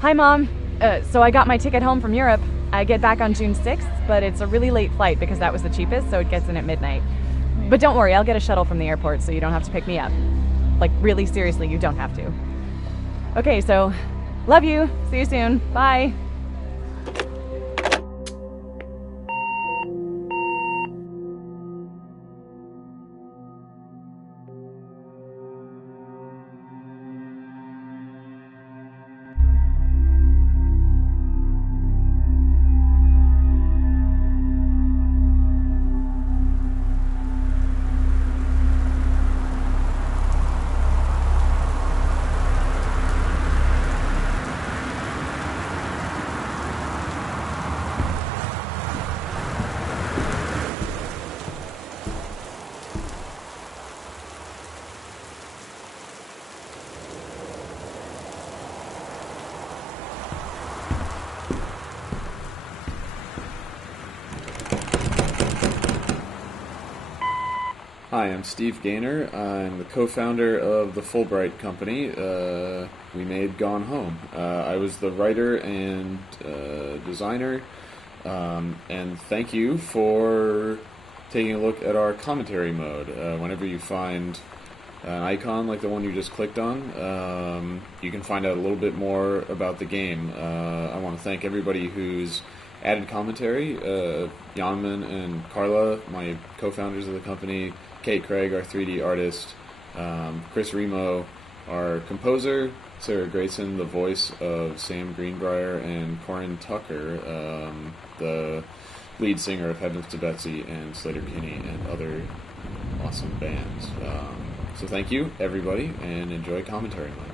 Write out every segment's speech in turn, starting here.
Hi, Mom. So I got my ticket home from Europe. I get back on June 6th, but it's a really late flight because that was the cheapest, so it gets in at midnight. But don't worry, I'll get a shuttle from the airport so you don't have to pick me up. Like, really seriously, you don't have to. Okay, so love you. See you soon. Bye. Hi, I'm Steve Gaynor. I'm the co-founder of the Fulbright Company. We made Gone Home. I was the writer and designer, and thank you for taking a look at our commentary mode. Whenever you find an icon like the one you just clicked on, you can find out a little bit more about the game. I want to thank everybody who's added commentary. Janman and Carla, my co-founders of the company, Kate Craig, our 3D artist, Chris Remo, our composer, Sarah Grayson, the voice of Sam Greenbrier, and Corin Tucker, the lead singer of Heavens to Betsy and Slater Kinney and other awesome bands. So thank you, everybody, and enjoy commentary mode.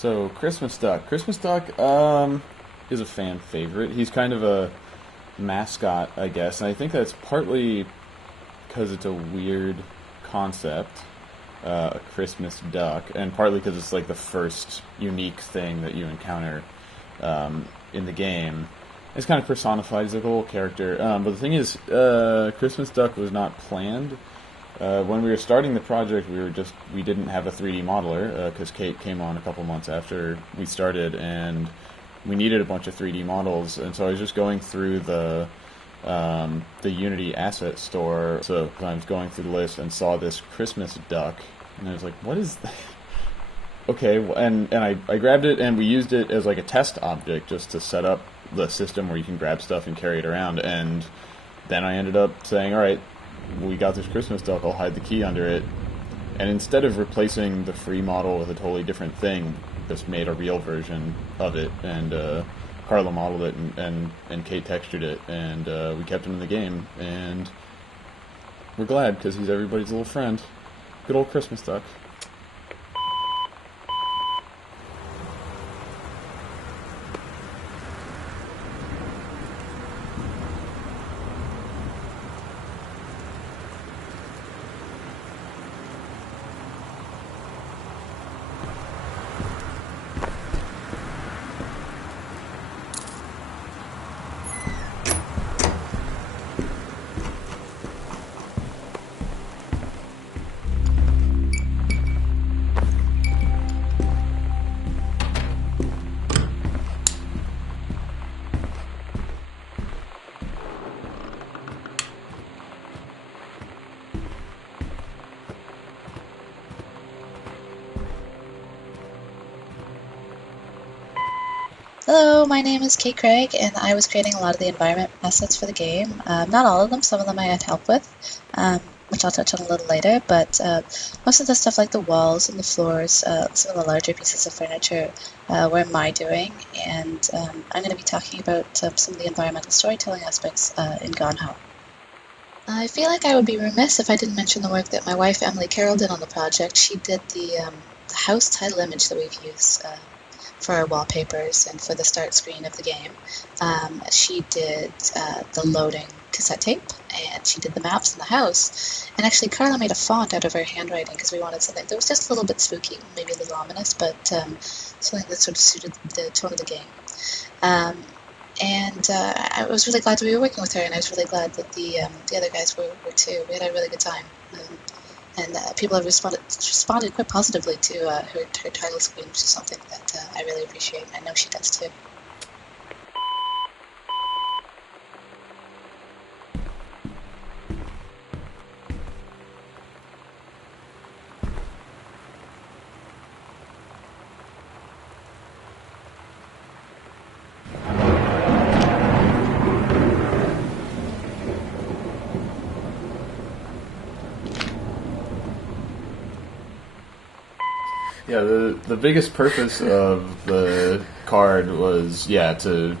So, Christmas Duck. Christmas Duck is a fan favorite. He's kind of a mascot, I guess, and I think that's partly because it's a weird concept, a Christmas duck, and partly because it's like the first unique thing that you encounter in the game. It's kind of personified. He's like a little character. But the thing is, Christmas Duck was not planned. When we were starting the project, we didn't have a 3D modeler because Kate came on a couple months after we started, and we needed a bunch of 3D models. And so I was just going through the Unity asset store. So I was going through the list and saw this Christmas duck, and I was like, "What is that?" Okay, and I grabbed it, and we used it as like a test object just to set up the system where you can grab stuff and carry it around. And then I ended up saying, "All right, we got this Christmas duck, I'll hide the key under it." And instead of replacing the free model with a totally different thing, just made a real version of it, and Carla modeled it, and Kate textured it, and we kept him in the game, and we're glad, because he's everybody's little friend. Good old Christmas duck. Hello, my name is Kate Craig, and I was creating a lot of the environment assets for the game. Not all of them, some of them I had help with, which I'll touch on a little later, but most of the stuff like the walls and the floors, some of the larger pieces of furniture were my doing, and I'm going to be talking about some of the environmental storytelling aspects in Gone Home. I feel like I would be remiss if I didn't mention the work that my wife Emily Carroll did on the project. She did the house title image that we've used for our wallpapers and for the start screen of the game. She did the loading cassette tape, and she did the maps in the house. And actually, Carla made a font out of her handwriting because we wanted something that was just a little bit spooky, maybe a little ominous, but something that sort of suited the tone of the game. And I was really glad to be working with her, and I was really glad that the other guys were too. We had a really good time. And people have responded quite positively to her title screen, which is something that I really appreciate, and I know she does too. Yeah, the biggest purpose of the card was, to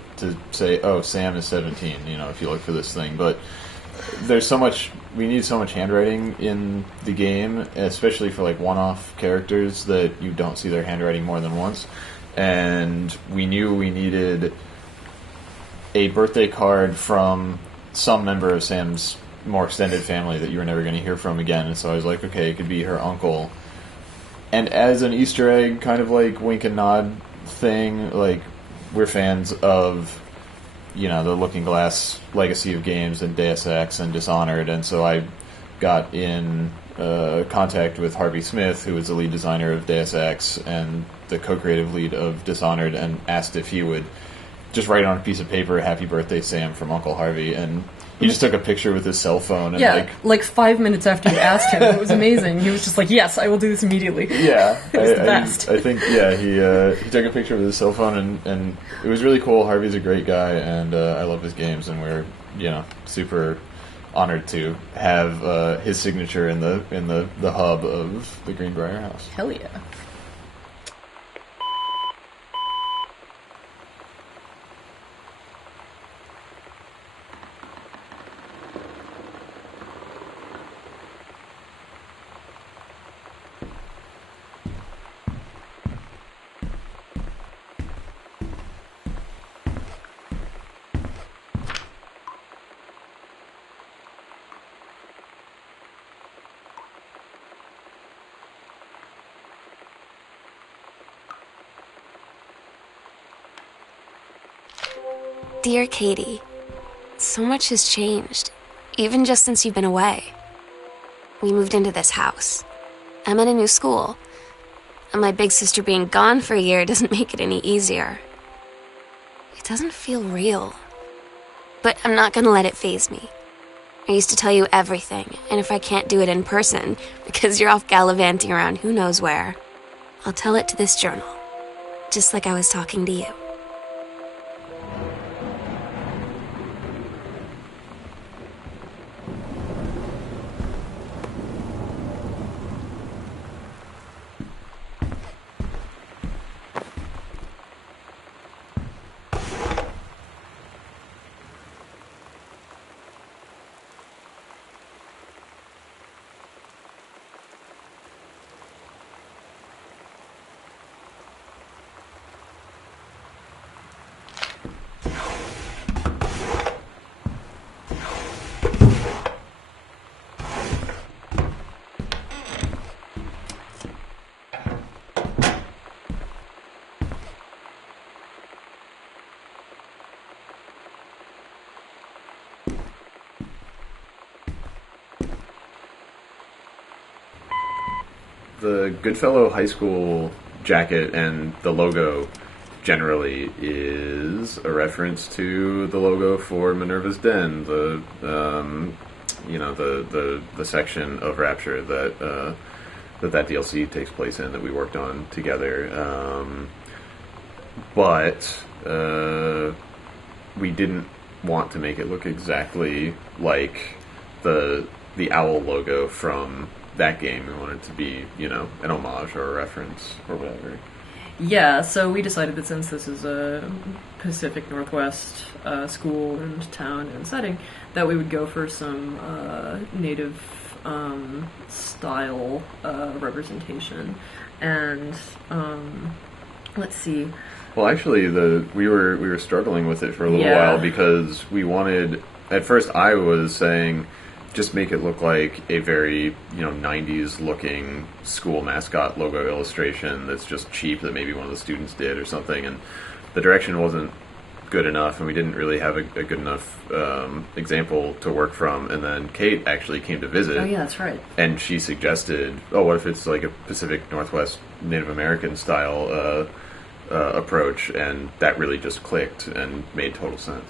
say, oh, Sam is 17, if you look for this thing. But there's so much, we need so much handwriting in the game, especially for, one-off characters that you don't see their handwriting more than once. And we knew we needed a birthday card from some member of Sam's more extended family that you were never going to hear from again. And so I was like, okay, it could be her uncle. And as an Easter egg, kind of wink and nod thing, we're fans of, the Looking Glass legacy of games and Deus Ex and Dishonored, and so I got in contact with Harvey Smith, who was the lead designer of Deus Ex and the co-creative lead of Dishonored, and asked if he would just write on a piece of paper, "Happy Birthday, Sam," from Uncle Harvey, and he just took a picture with his cell phone. And 5 minutes after you asked him, it was amazing. He was just like, "Yes, I will do this immediately." Yeah, it was the best. I think he took a picture with his cell phone, and it was really cool. Harvey's a great guy, and I love his games, and we're super honored to have his signature in the hub of the Greenbrier house. Hell yeah. Dear Katie, so much has changed, even just since you've been away. We moved into this house. I'm at a new school, and my big sister being gone for a year doesn't make it any easier. It doesn't feel real, but I'm not gonna let it faze me. I used to tell you everything, and if I can't do it in person, because you're off gallivanting around who knows where, I'll tell it to this journal, just like I was talking to you. The Goodfellow High School jacket and the logo generally is a reference to the logo for Minerva's Den, the section of Rapture that that DLC takes place in, that we worked on together. But we didn't want to make it look exactly like the owl logo from that game. We wanted it to be, an homage or a reference or whatever. Yeah, so we decided that since this is a Pacific Northwest school and town and setting, that we would go for some native style representation. And let's see. Well, actually, we were struggling with it for a little Yeah. while because we wanted. At first, I was saying, just make it look like a very 90s looking school mascot logo illustration that's just cheap that maybe one of the students did or something, and the direction wasn't good enough, and we didn't really have a good enough example to work from. And then Kate actually came to visit. Oh yeah, that's right. And she suggested, oh, what if it's like a Pacific Northwest Native American style approach, and that really just clicked and made total sense.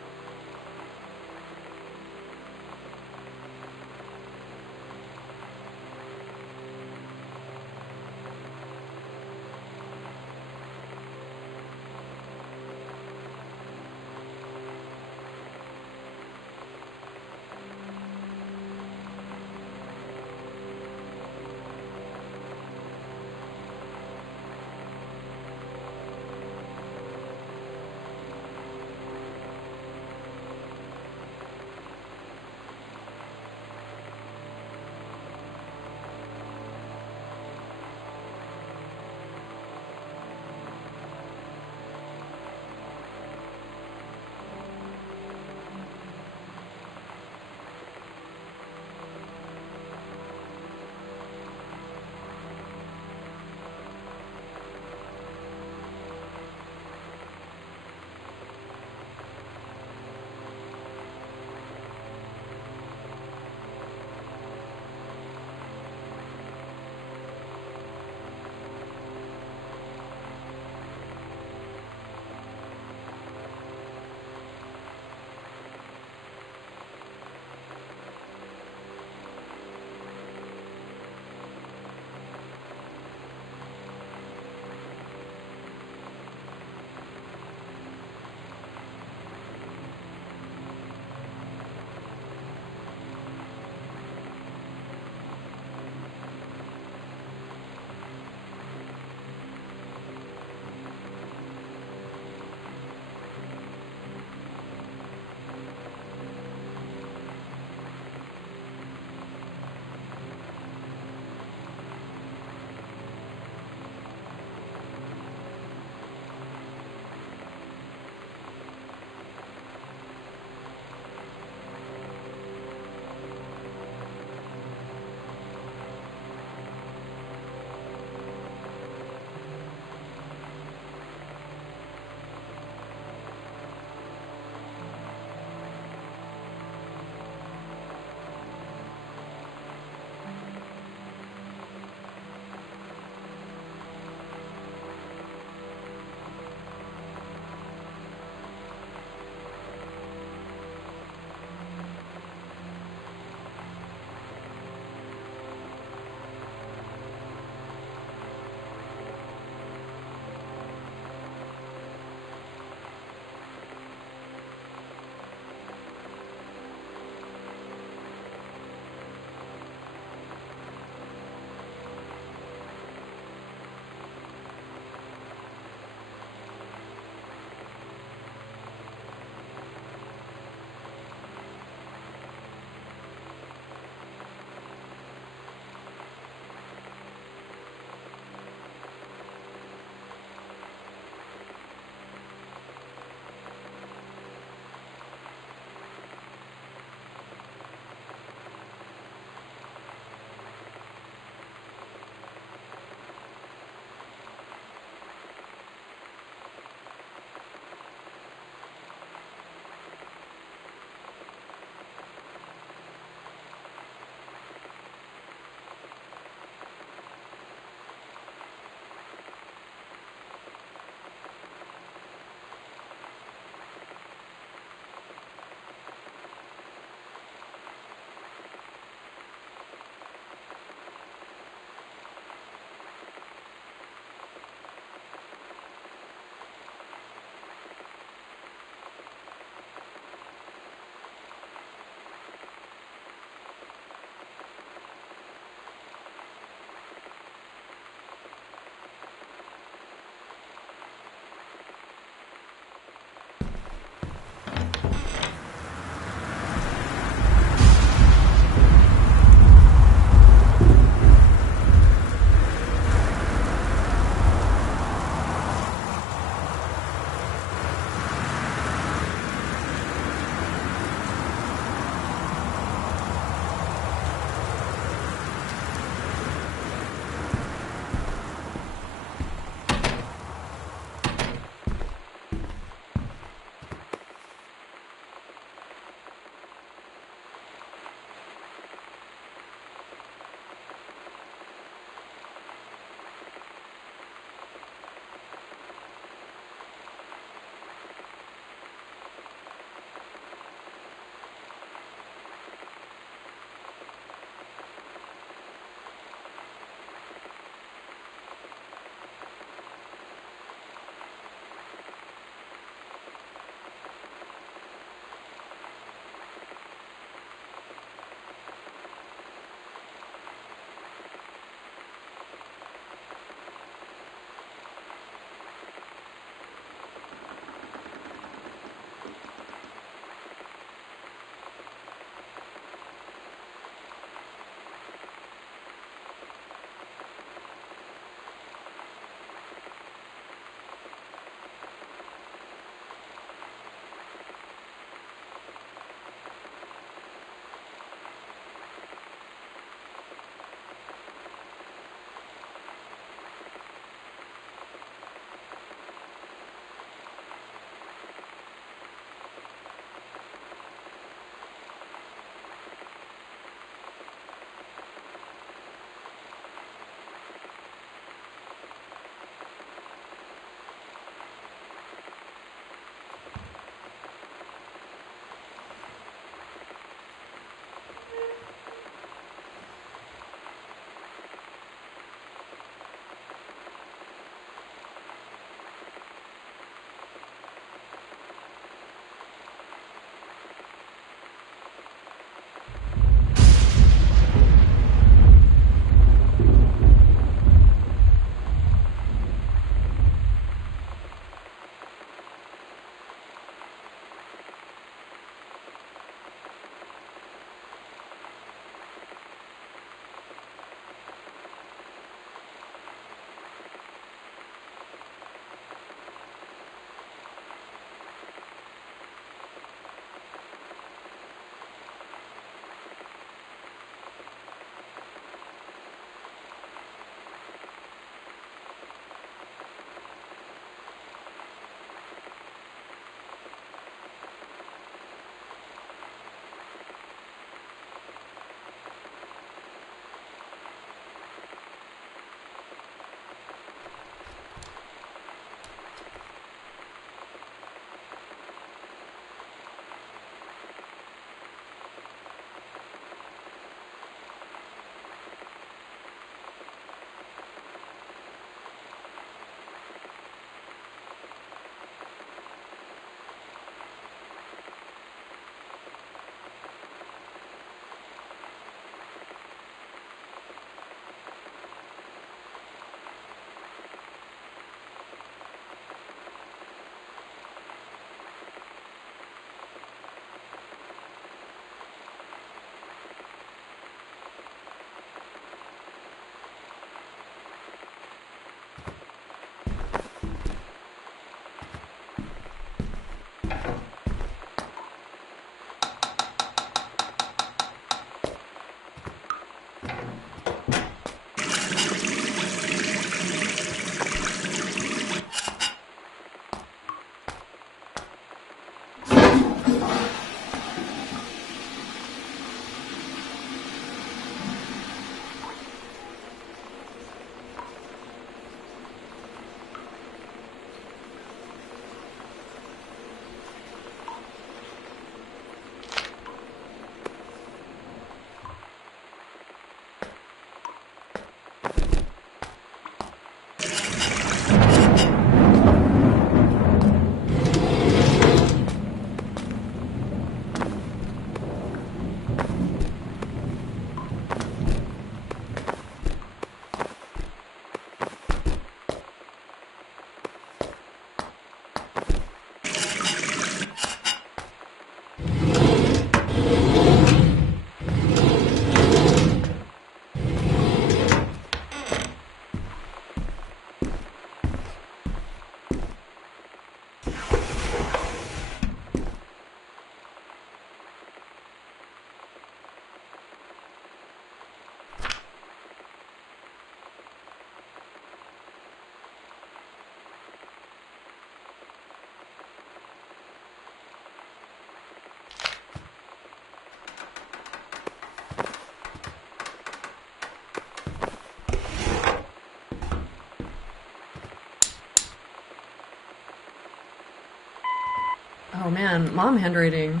man, mom handwriting.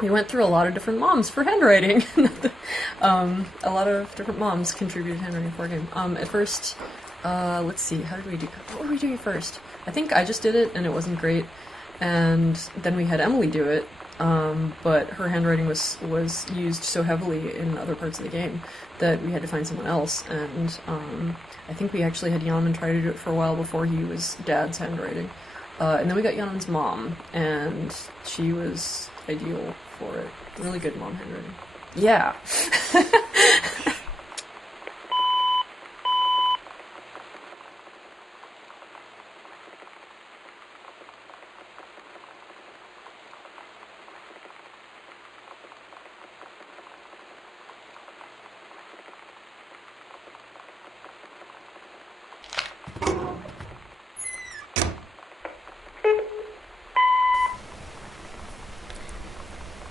We went through a lot of different moms for handwriting. A lot of different moms contributed handwriting for our game. At first, let's see, how did we do? What were we doing at first? I think I just did it, and it wasn't great. And then we had Emily do it, but her handwriting was used so heavily in other parts of the game that we had to find someone else. And I think we actually had Yaman try to do it for a while before he was Dad's handwriting. And then we got Yaman's mom, and she was ideal for it. Really good mom handwriting. Yeah.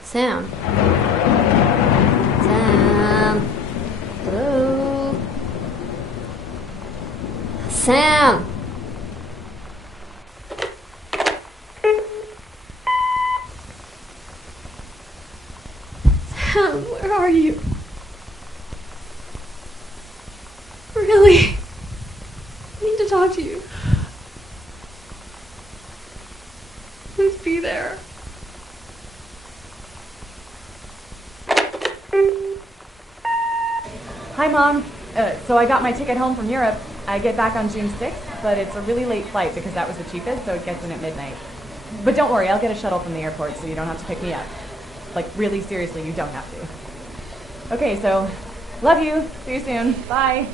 Sam. Sam. Hello. Sam. Sam, where are you? Really? I need to talk to you. Please be there. Hi, Mom. So I got my ticket home from Europe. I get back on June 6th, but it's a really late flight because that was the cheapest, so it gets in at midnight. But don't worry, I'll get a shuttle from the airport so you don't have to pick me up. Like, really seriously, you don't have to. Okay, so, love you. See you soon. Bye.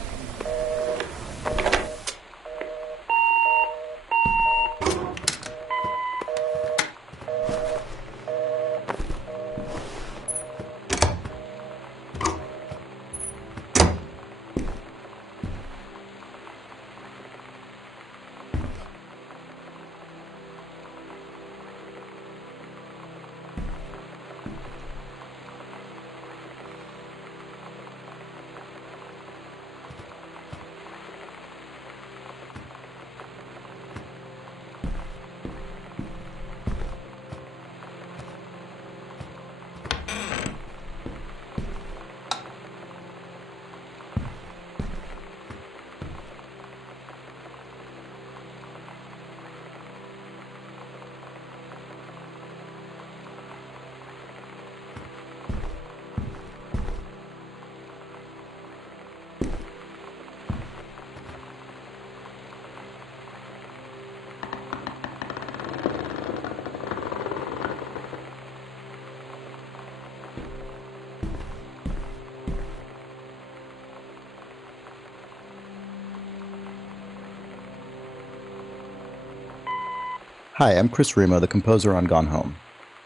Hi, I'm Chris Remo, the composer on Gone Home.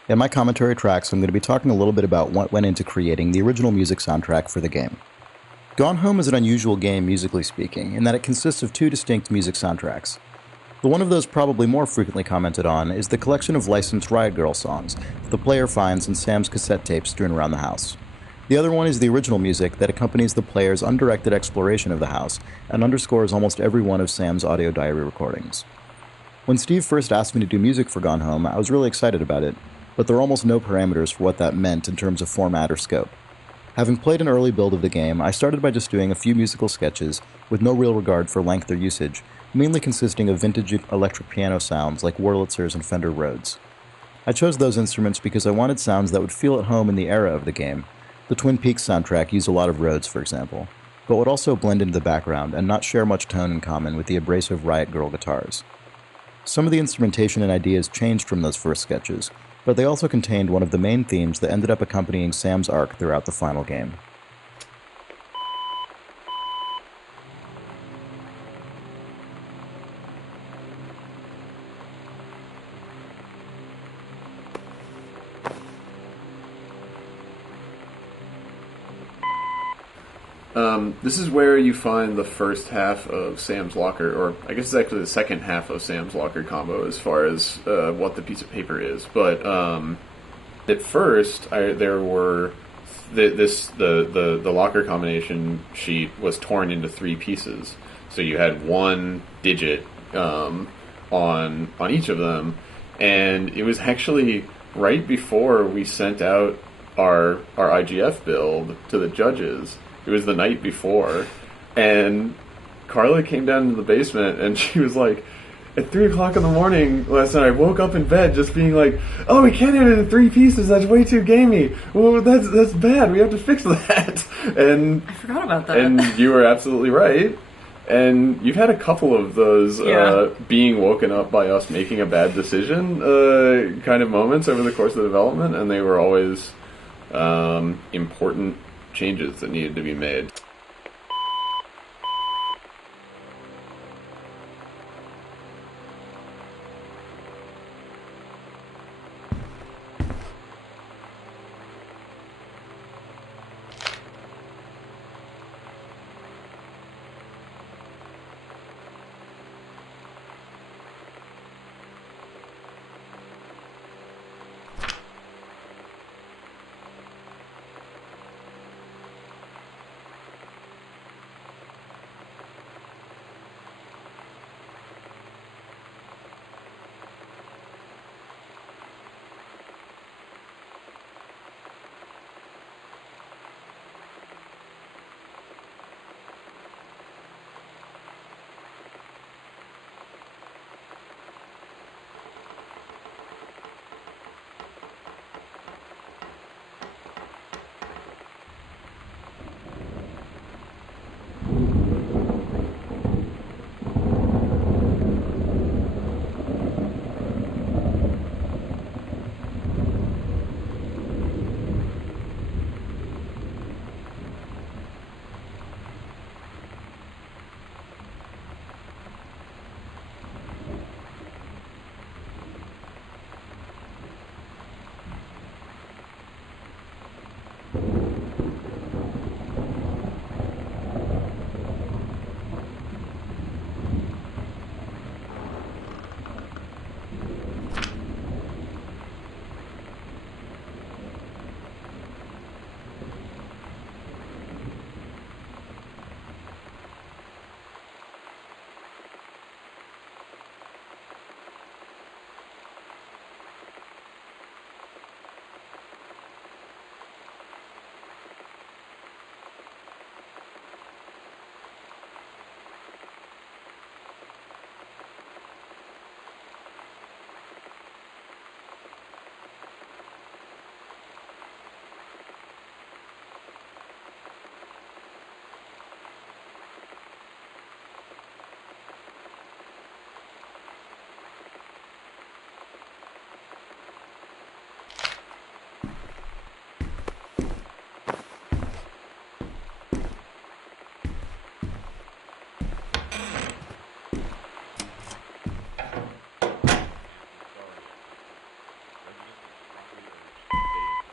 In my commentary tracks, I'm going to be talking a little bit about what went into creating the original music soundtrack for the game. Gone Home is an unusual game, musically speaking, in that it consists of two distinct music soundtracks. The one of those probably more frequently commented on is the collection of licensed Riot Grrrl songs that the player finds in Sam's cassette tapes strewn around the house. The other one is the original music that accompanies the player's undirected exploration of the house and underscores almost every one of Sam's audio diary recordings. When Steve first asked me to do music for Gone Home, I was really excited about it, but there are almost no parameters for what that meant in terms of format or scope. Having played an early build of the game, I started by just doing a few musical sketches with no real regard for length or usage, mainly consisting of vintage electric piano sounds like Wurlitzers and Fender Rhodes. I chose those instruments because I wanted sounds that would feel at home in the era of the game. The Twin Peaks soundtrack used a lot of Rhodes, for example, but would also blend into the background and not share much tone in common with the abrasive Riot Grrrl guitars. Some of the instrumentation and ideas changed from those first sketches, but they also contained one of the main themes that ended up accompanying Sam's arc throughout the final game. This is where you find the first half of Sam's Locker, or I guess it's actually the second half of Sam's Locker combo as far as what the piece of paper is. But at first, there were the locker combination sheet was torn into three pieces. So you had one digit on each of them, And it was actually right before we sent out our IGF build to the judges. It was the night before, and Carla came down into the basement, and she was like, at 3 o'clock in the morning last night, I woke up in bed just being like, oh, we can't hit it in 3 pieces, that's way too gamey. Well, that's bad, we have to fix that. And I forgot about that. And you were absolutely right. And you've had a couple of those being woken up by us making a bad decision kind of moments over the course of the development, and they were always important changes that needed to be made.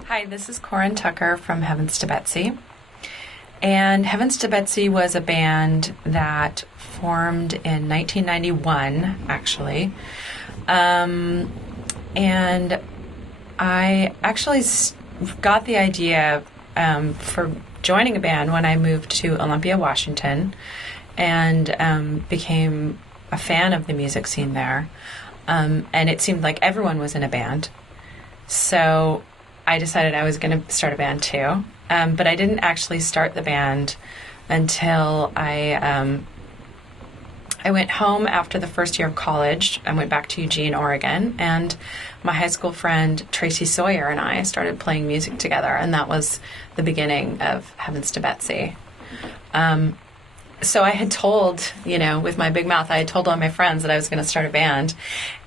Hi, this is Corin Tucker from Heavens to Betsy. And Heavens to Betsy was a band that formed in 1991, actually. And I actually got the idea for joining a band when I moved to Olympia, Washington, and became a fan of the music scene there. And it seemed like everyone was in a band. So I decided I was going to start a band too. But I didn't actually start the band until I went home after the first year of college. I went back to Eugene, Oregon, and my high school friend Tracy Sawyer and I started playing music together, and that was the beginning of Heavens to Betsy. So I had told, with my big mouth, I had told all my friends that I was going to start a band.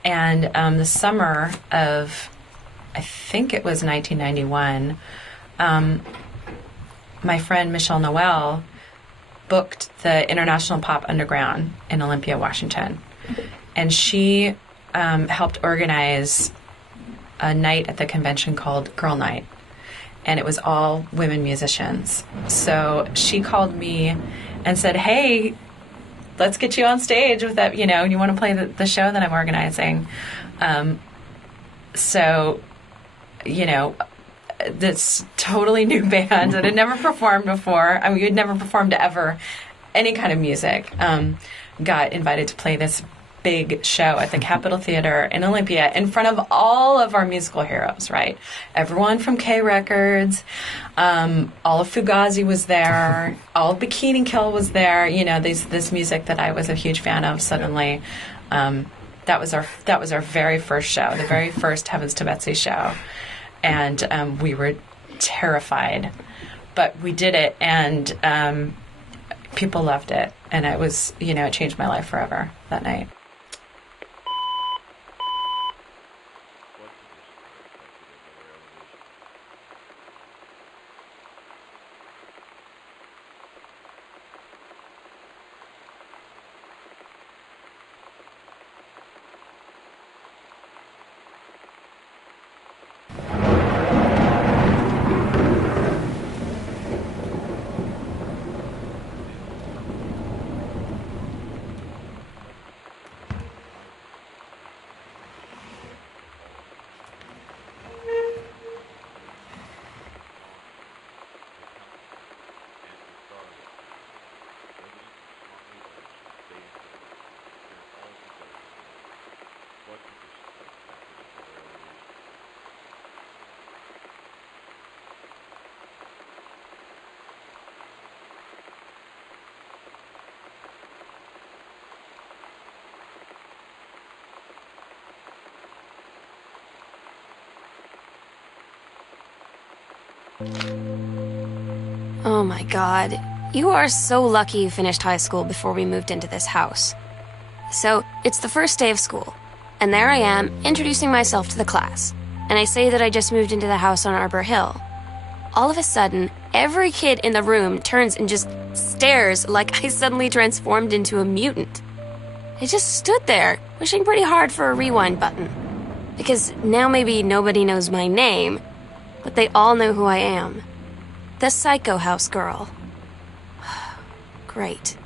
And the summer of, I think it was 1991, my friend Michelle Noel booked the International Pop Underground in Olympia, Washington. And she helped organize a night at the convention called Girl Night. And it was all women musicians. So she called me and said, hey, let's get you on stage with that, you want to play the show that I'm organizing. This totally new band that had never performed before. I mean, we'd never performed ever any kind of music. Got invited to play this big show at the Capitol Theater in Olympia in front of all of our musical heroes, right? Everyone from K Records, all of Fugazi was there, all of Bikini Kill was there. You know, this music that I was a huge fan of. Suddenly, that was our very first show, the very first Heavens to Betsy show, and we were terrified, but we did it, and people loved it, and it was, you know, it changed my life forever that night. Oh my god. You are so lucky you finished high school before we moved into this house. So, it's the first day of school, and there I am, introducing myself to the class, and I say that I just moved into the house on Arbor Hill. All of a sudden, every kid in the room turns and just stares like I suddenly transformed into a mutant. I just stood there, wishing pretty hard for a rewind button. Because now maybe nobody knows my name, but they all know who I am. The Psycho House girl. Great.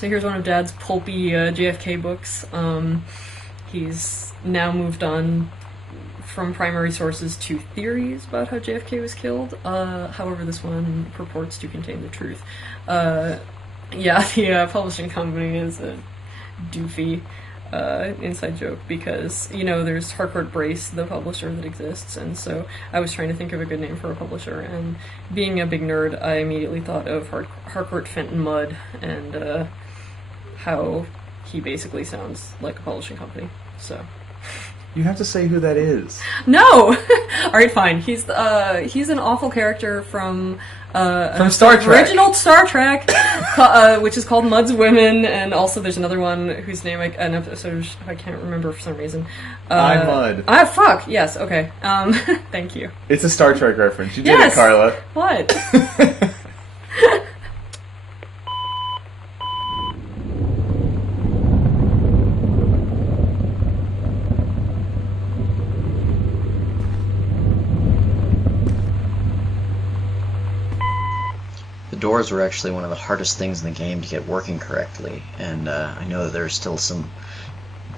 So here's one of Dad's pulpy JFK books. He's now moved on from primary sources to theories about how JFK was killed. However, this one purports to contain the truth. The publishing company is a doofy inside joke because, there's Harcourt Brace, the publisher that exists, and so I was trying to think of a good name for a publisher, and being a big nerd, I immediately thought of Harcourt Fenton Mudd and how he basically sounds like a publishing company, so... You have to say who that is. No! Alright, fine. He's an awful character from Star Trek. Original Star Trek, which is called Mudd's Women, and also there's another one whose name an episode I can't remember for some reason. I'm Mudd. Fuck! Yes, okay. Thank you. It's a Star Trek reference. You did Yes! it, Carla. What? Doors were actually one of the hardest things in the game to get working correctly, and I know that there's still some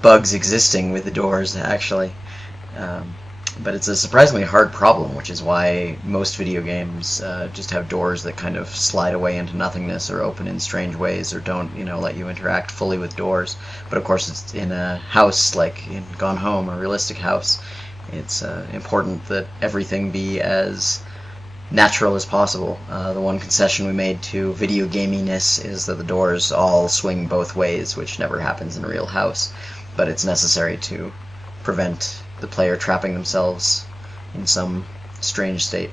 bugs existing with the doors, actually. But it's a surprisingly hard problem, which is why most video games just have doors that kind of slide away into nothingness or open in strange ways or don't, let you interact fully with doors. But of course, it's in a house like in Gone Home, a realistic house. It's important that everything be as natural as possible. The one concession we made to video gaminess is that the doors all swing both ways, which never happens in a real house, but it's necessary to prevent the player trapping themselves in some strange state.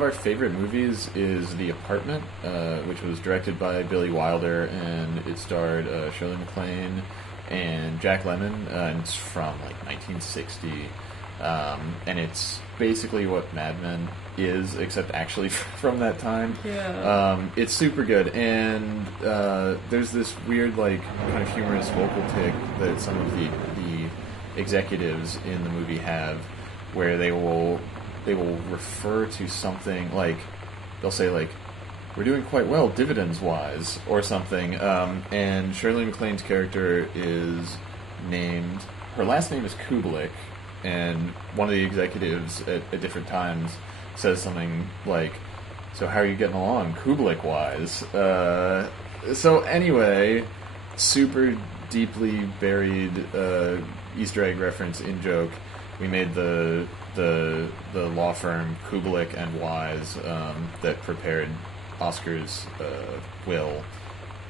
of our favorite movies is The Apartment, which was directed by Billy Wilder, and it starred Shirley MacLaine and Jack Lemmon, and it's from like 1960. And it's basically what Mad Men is, except actually from that time. Yeah. It's super good, and there's this weird, like, kind of humorous vocal tick that some of the executives in the movie have, where they will refer to something like, they'll say like, "We're doing quite well dividends wise," or something. And Shirley MacLaine's character is named, her last name is Kubelik, and one of the executives at different times says something like, "So how are you getting along Kubelik wise?" So anyway, super deeply buried Easter egg reference in joke. We made the law firm Kubelik and Wise that prepared Oscar's will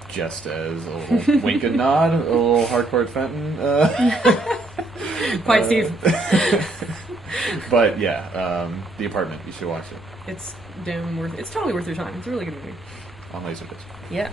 just as a little wink and nod, a little Harcourt Fenton. Quite Steve. But yeah, The Apartment, you should watch it It's damn worth. It's totally worth your time. It's a really good movie. on Laserdisc. Yeah.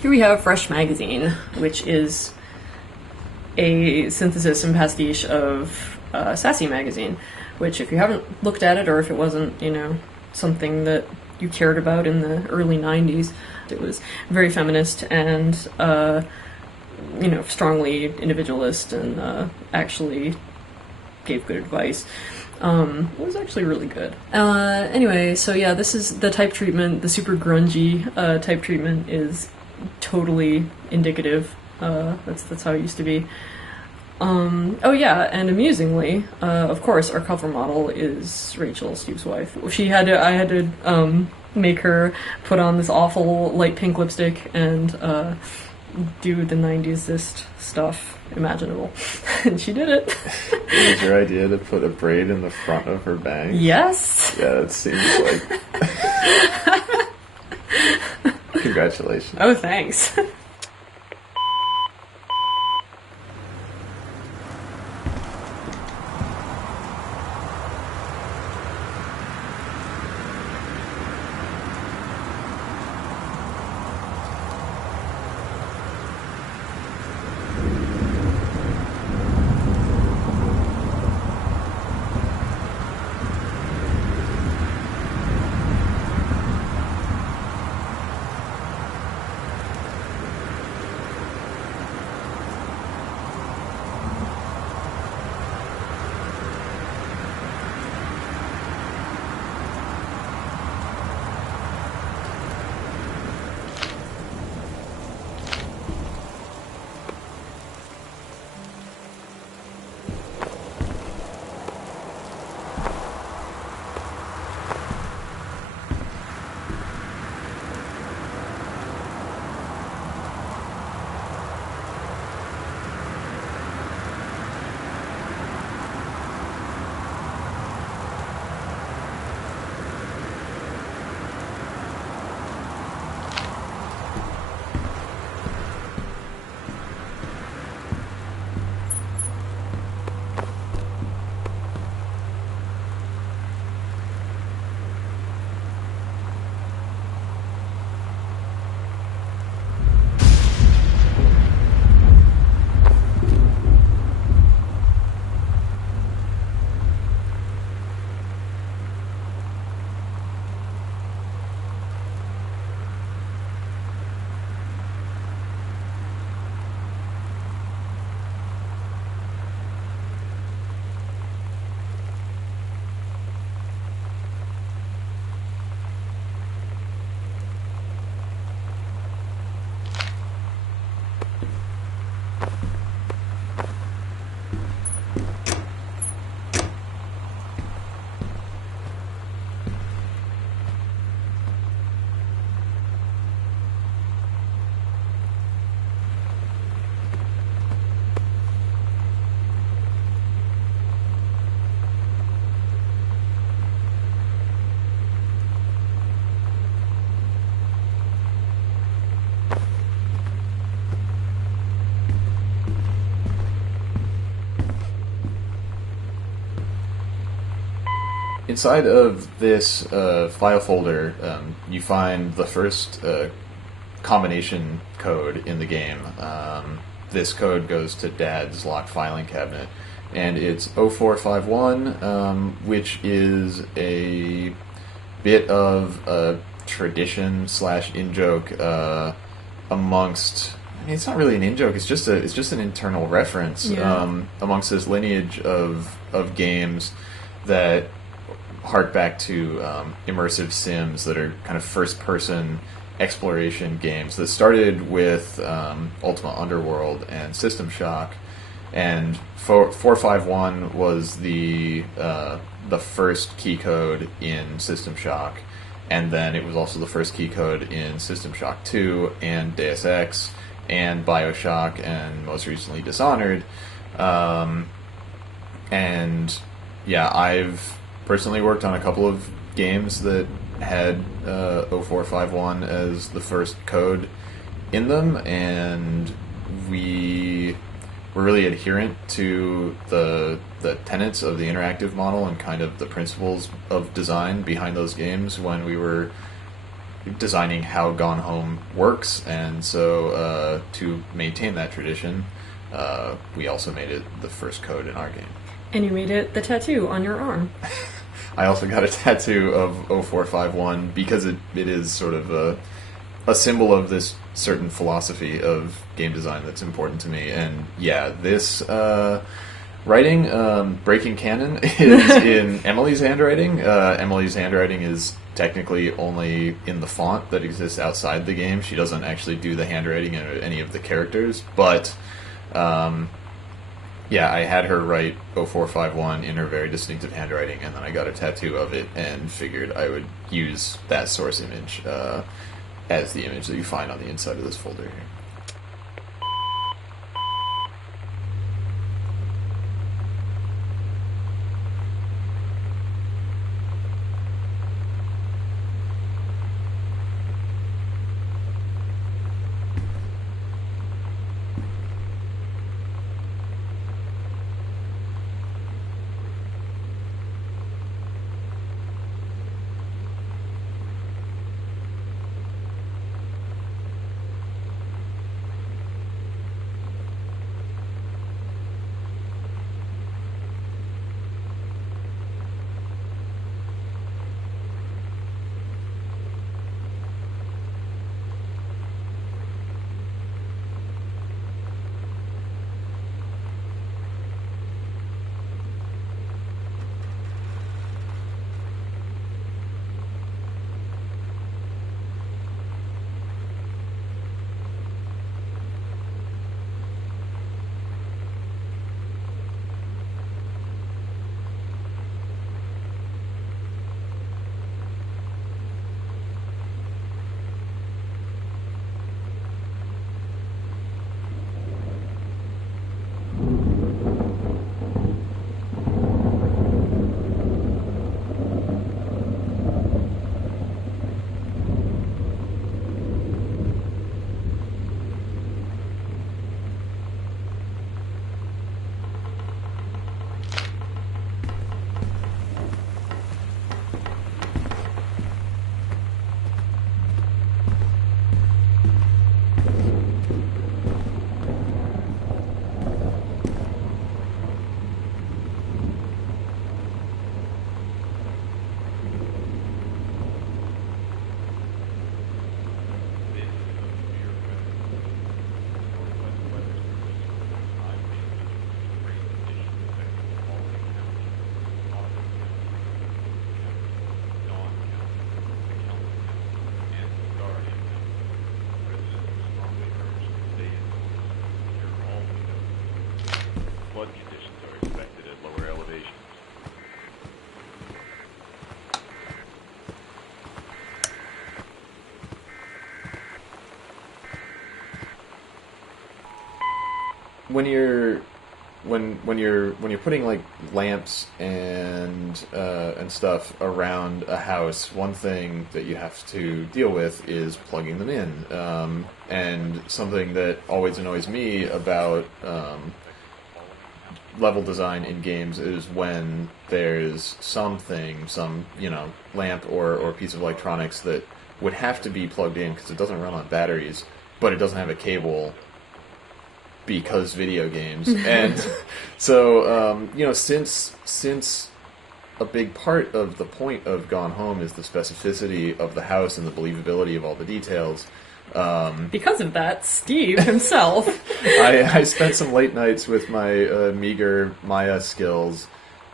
Here we have Fresh Magazine, which is a synthesis and pastiche of Sassy Magazine, which if you haven't looked at it, or if it wasn't, something that you cared about in the early 90s, it was very feminist and, strongly individualist and actually gave good advice. It was actually really good. Anyway, so yeah, this is the type treatment. The super grungy type treatment is totally indicative. That's how it used to be. Oh yeah, and amusingly, of course, our cover model is Rachel, Steve's wife. I had to make her put on this awful light pink lipstick and do the 90s-ist stuff imaginable. And she did it. It was your idea to put a braid in the front of her bangs? Yes. Yeah, it seems like... Congratulations. Oh, thanks. inside of this file folder, you find the first combination code in the game. This code goes to Dad's locked filing cabinet, and it's 0451, which is a bit of a tradition / in-joke amongst. I mean, it's not really an in-joke. It's just an internal reference amongst this lineage of games that hark back to immersive sims that are kind of first-person exploration games that started with Ultima Underworld and System Shock, and 451 was the first key code in System Shock, and then it was also the first key code in System Shock 2 and Deus Ex and Bioshock and most recently Dishonored. And yeah, I've personally worked on a couple of games that had 0451 as the first code in them, and we were really adherent to the tenets of the interactive model and kind of the principles of design behind those games when we were designing how Gone Home works. And so to maintain that tradition, we also made it the first code in our game. And you made it the tattoo on your arm. I also got a tattoo of 0451 because it is sort of a symbol of this certain philosophy of game design that's important to me. And yeah, this writing, Breaking Canon, is in Emily's handwriting. Emily's handwriting is technically only in the font that exists outside the game. She doesn't actually do the handwriting in any of the characters, but yeah, I had her write 0451 in her very distinctive handwriting, and then I got a tattoo of it and figured I would use that source image as the image that you find on the inside of this folder here. Flood conditions are expected at lower elevations. When you're putting like lamps and stuff around a house, one thing that you have to deal with is plugging them in. And something that always annoys me about level design in games is when there's something, some, lamp or piece of electronics that would have to be plugged in because it doesn't run on batteries, but it doesn't have a cable because video games. And so, since a big part of the point of Gone Home is the specificity of the house and the believability of all the details. Because of that, Steve himself. I spent some late nights with my meager Maya skills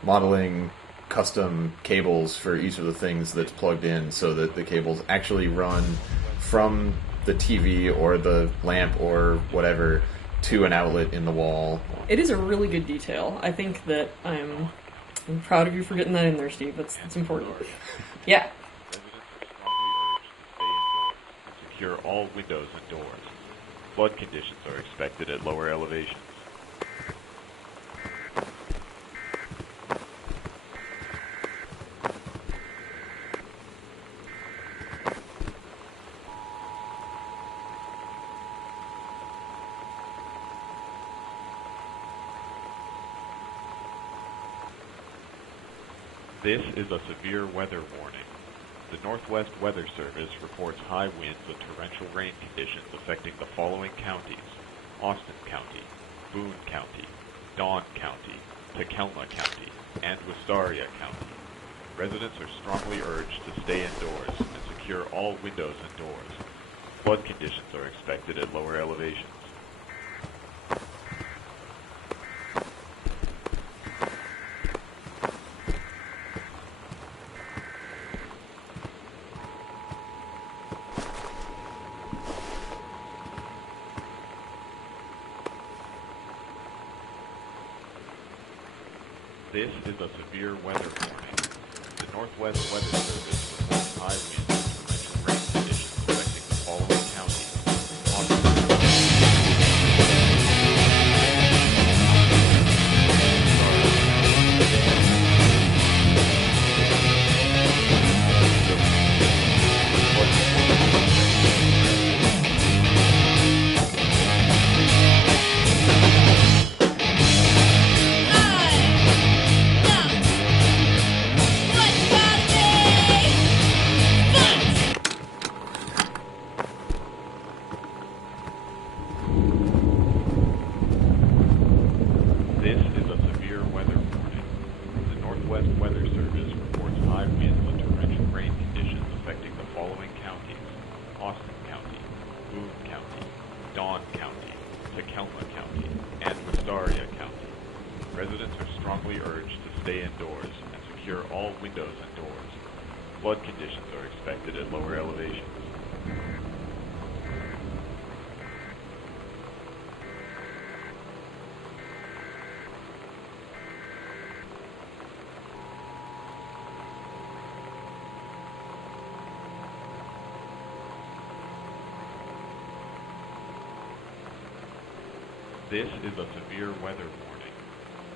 modeling custom cables for each of the things that's plugged in so that the cables actually run from the TV or the lamp or whatever to an outlet in the wall. It is a really good detail. I think that I'm proud of you for getting that in there, Steve. That's important. Yeah. Secure all windows and doors. Flood conditions are expected at lower elevations. This is a severe weather warning. The Northwest Weather Service reports high winds and torrential rain conditions affecting the following counties: Austin County, Boone County, Dawn County, Takelma County, and Wistaria County. Residents are strongly urged to stay indoors and secure all windows and doors. Flood conditions are expected at lower elevations. This is a severe weather warning. The Northwest Weather Service reports high winds and torrential rain conditions affecting the following counties: This is a severe weather warning. The Northwest Weather Service reports high winds and torrential rain conditions affecting the following counties: Austin County, Boone County, Dawn County, Takelma County, and Wistaria County. Residents are strongly urged to stay indoors and secure all windows and doors. Flood conditions are expected at lower elevations. This is a severe weather warning.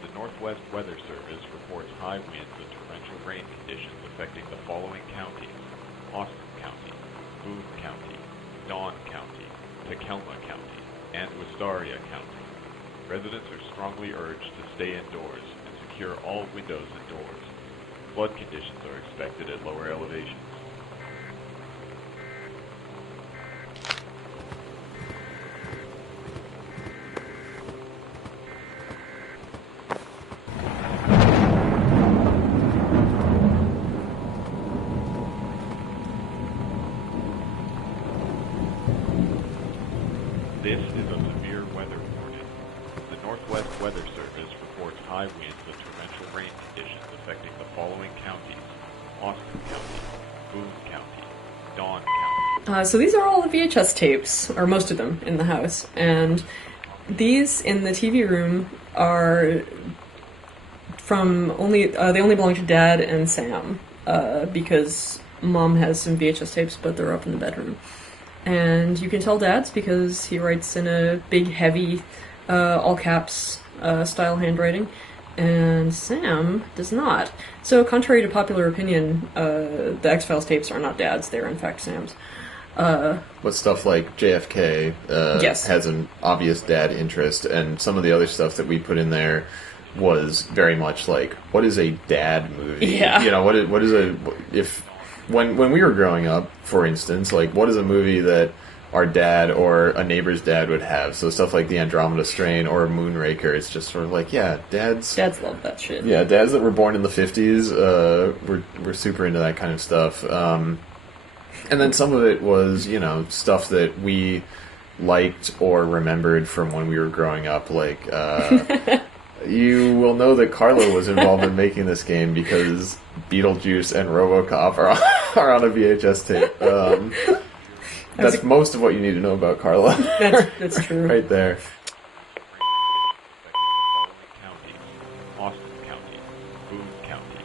The Northwest Weather Service reports high winds and torrential rain conditions affecting the following counties: Austin County, Boone County, Dawn County, Takelma County, and Wistaria County. Residents are strongly urged to stay indoors and secure all windows and doors. Flood conditions are expected at lower elevations. This is a severe weather warning. The Northwest Weather Service reports high winds and torrential rain conditions affecting the following counties: Austin County, Boone County, Dawn County. So these are all the VHS tapes, or most of them, in the house. And these in the TV room are from they only belong to Dad and Sam, because Mom has some VHS tapes, but they're up in the bedroom. And you can tell Dad's because he writes in a big, heavy, all caps style handwriting, and Sam does not. So, contrary to popular opinion, the X-Files tapes are not Dad's; they're in fact Sam's. But stuff like JFK Yes. has an obvious dad interest, and some of the other stuff that we put in there was very much like, what is a dad movie? Yeah. You know, what is a if when we were growing up, for instance, like what is a movie that our dad or a neighbor's dad would have? So stuff like the Andromeda Strain or Moonraker. It's just sort of like, yeah, dads love that shit. Yeah, dads that were born in the 50s were super into that kind of stuff. And then some of it was, you know, stuff that we liked or remembered from when we were growing up. Like, you will know that Carlo was involved in making this game because Beetlejuice and RoboCop are on a VHS tape. That's most of what you need to know about Carlo. That's true. Right there. Austin County, Boone County,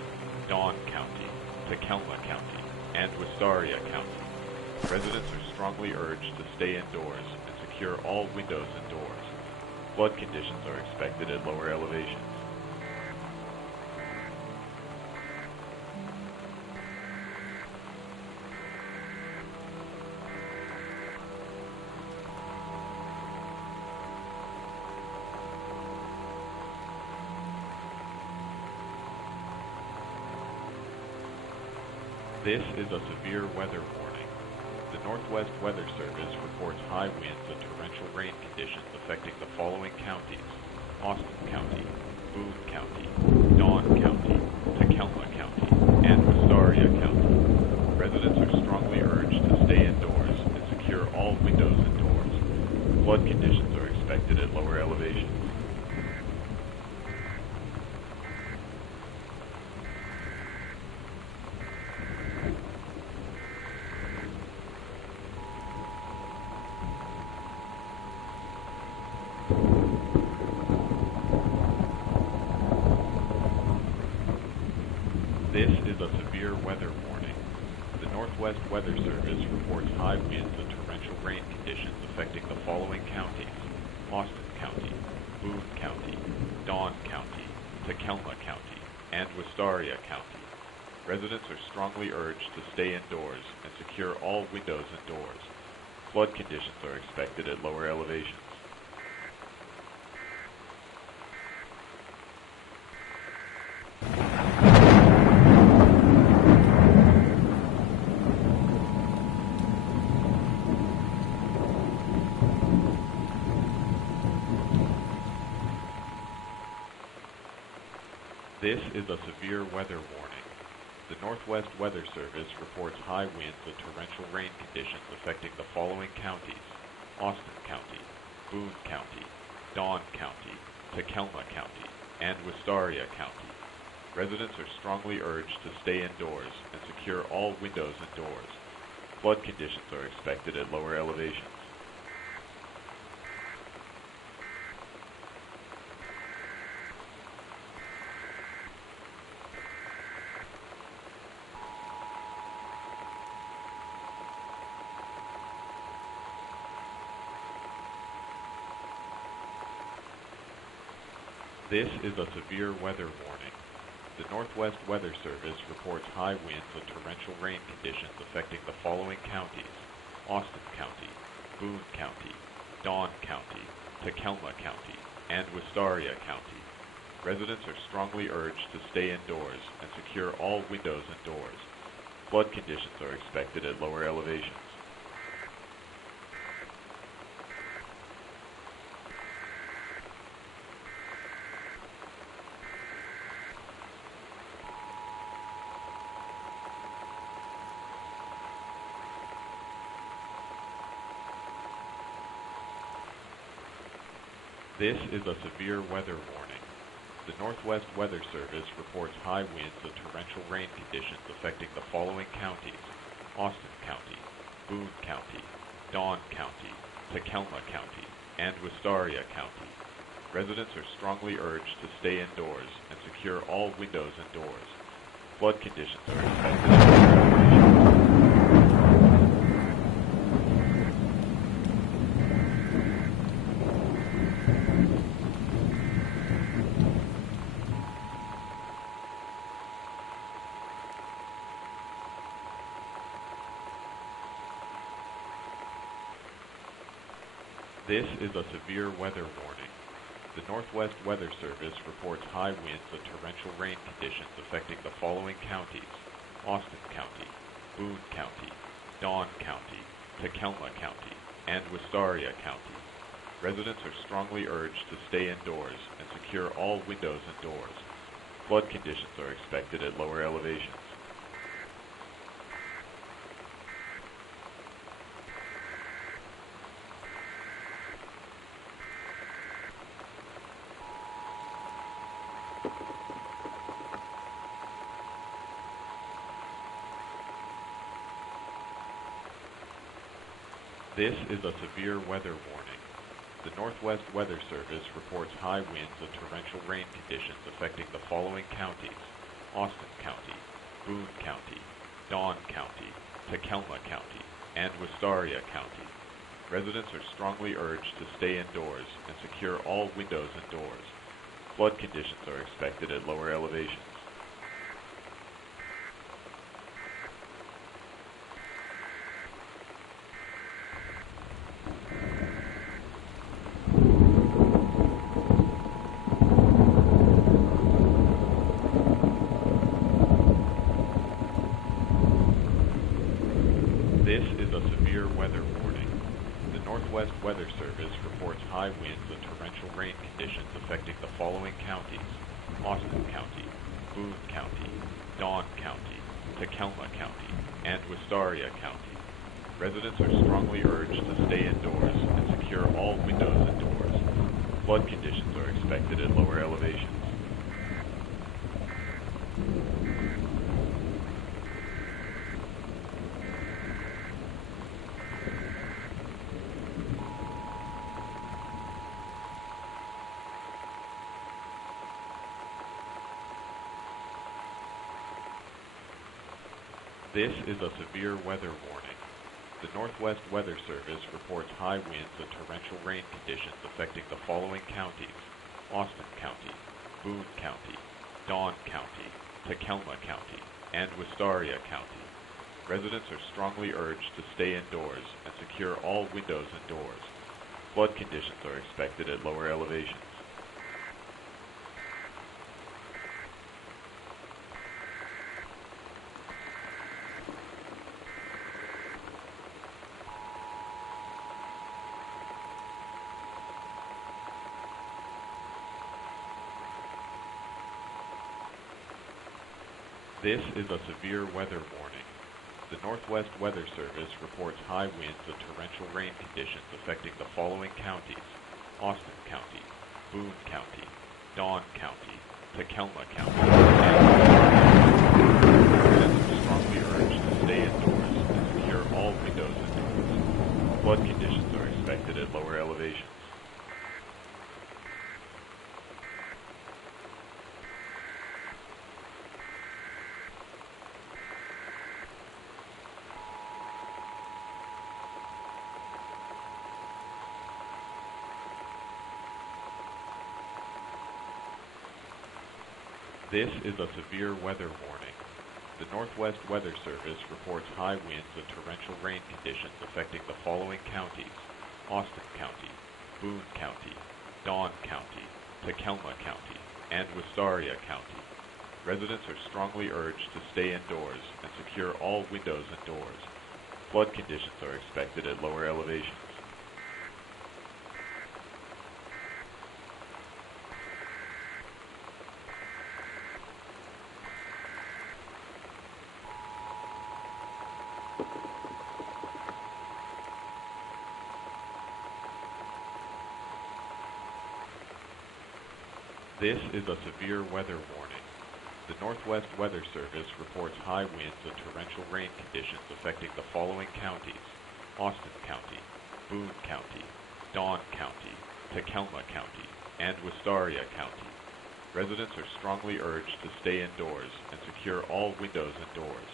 Dawn County, Tacoma County, and Wistaria County. Residents are strongly urged to stay indoors and secure all windows and doors. Flood conditions are expected at lower elevations. This is a severe weather warning. The Northwest Weather Service reports high winds and torrential rain conditions affecting the following counties: Austin County, Boone County, Dawn County, Tacoma County, and Wistaria County. Residents are strongly urged to stay indoors and secure all windows and doors. Flood conditions are expected at lower elevations. This is a severe weather warning. The Northwest Weather Service reports high winds and torrential rain conditions affecting the following counties: Austin County, Boone County, Dawn County, Tacoma County, and Wistaria County. Residents are strongly urged to stay indoors and secure all windows and doors. Flood conditions are expected at lower elevations. This is a severe weather warning. The Northwest Weather Service reports high winds and torrential rain conditions affecting the following counties: Austin County, Boone County, Dawn County, Tacoma County, and Wistaria County. Residents are strongly urged to stay indoors and secure all windows and doors. Flood conditions are expected at lower elevations. This is a severe weather warning. The Northwest Weather Service reports high winds and torrential rain conditions affecting the following counties: Austin County, Boone County, Dawn County, Tacoma County, and Wistaria County. Residents are strongly urged to stay indoors and secure all windows and doors. Flood conditions are expected at lower elevations. This is a severe weather warning. The Northwest Weather Service reports high winds and torrential rain conditions affecting the following counties: Austin County, Boone County, Dawn County, Tacoma County, and Wistaria County. Residents are strongly urged to stay indoors and secure all windows and doors. Flood conditions are expected at lower elevations. This is a severe weather warning. The Northwest Weather Service reports high winds and torrential rain conditions affecting the following counties: Austin County, Boone County, Dawn County, Takelma County, and Wistaria County. Residents are strongly urged to stay indoors and secure all windows and doors. Flood conditions are expected at lower elevations. This is a severe weather warning. The Northwest Weather Service reports high winds and torrential rain conditions affecting the following counties: Austin County, Boone County, Dawn County, Takelma County, and Wistaria County. Residents are strongly urged to stay indoors and secure all windows and doors. Flood conditions are expected at lower elevations. This is a severe weather warning. The Northwest Weather Service reports high winds and torrential rain conditions affecting the following counties: Austin County, Boone County, Dawn County, Takelma County, and Wistaria County. Residents are strongly urged to stay indoors and secure all windows and doors. Flood conditions are expected at lower elevations. This is a severe weather warning. The Northwest Weather Service reports high winds and torrential rain conditions affecting the following counties: Austin County, Boone County, Dawn County, Takelma County, and Wistaria County. Residents are strongly urged to stay indoors and secure all windows and doors. Flood conditions are expected at lower elevations. This is a severe weather warning. The Northwest Weather Service reports high winds and torrential rain conditions affecting the following counties: Austin County, Boone County, Dawn County, Takelma County, and residents are strongly urged to stay indoors and secure all windows and doors. Flood conditions are expected at lower elevations. This is a severe weather warning. The Northwest Weather Service reports high winds and torrential rain conditions affecting the following counties: Austin County, Boone County, Dawn County, Takelma County, and Wistaria County. Residents are strongly urged to stay indoors and secure all windows and doors. Flood conditions are expected at lower elevations. This is a severe weather warning. The Northwest Weather Service reports high winds and torrential rain conditions affecting the following counties: Austin County, Boone County, Dawn County, Takelma County, and Wistaria County. Residents are strongly urged to stay indoors and secure all windows and doors.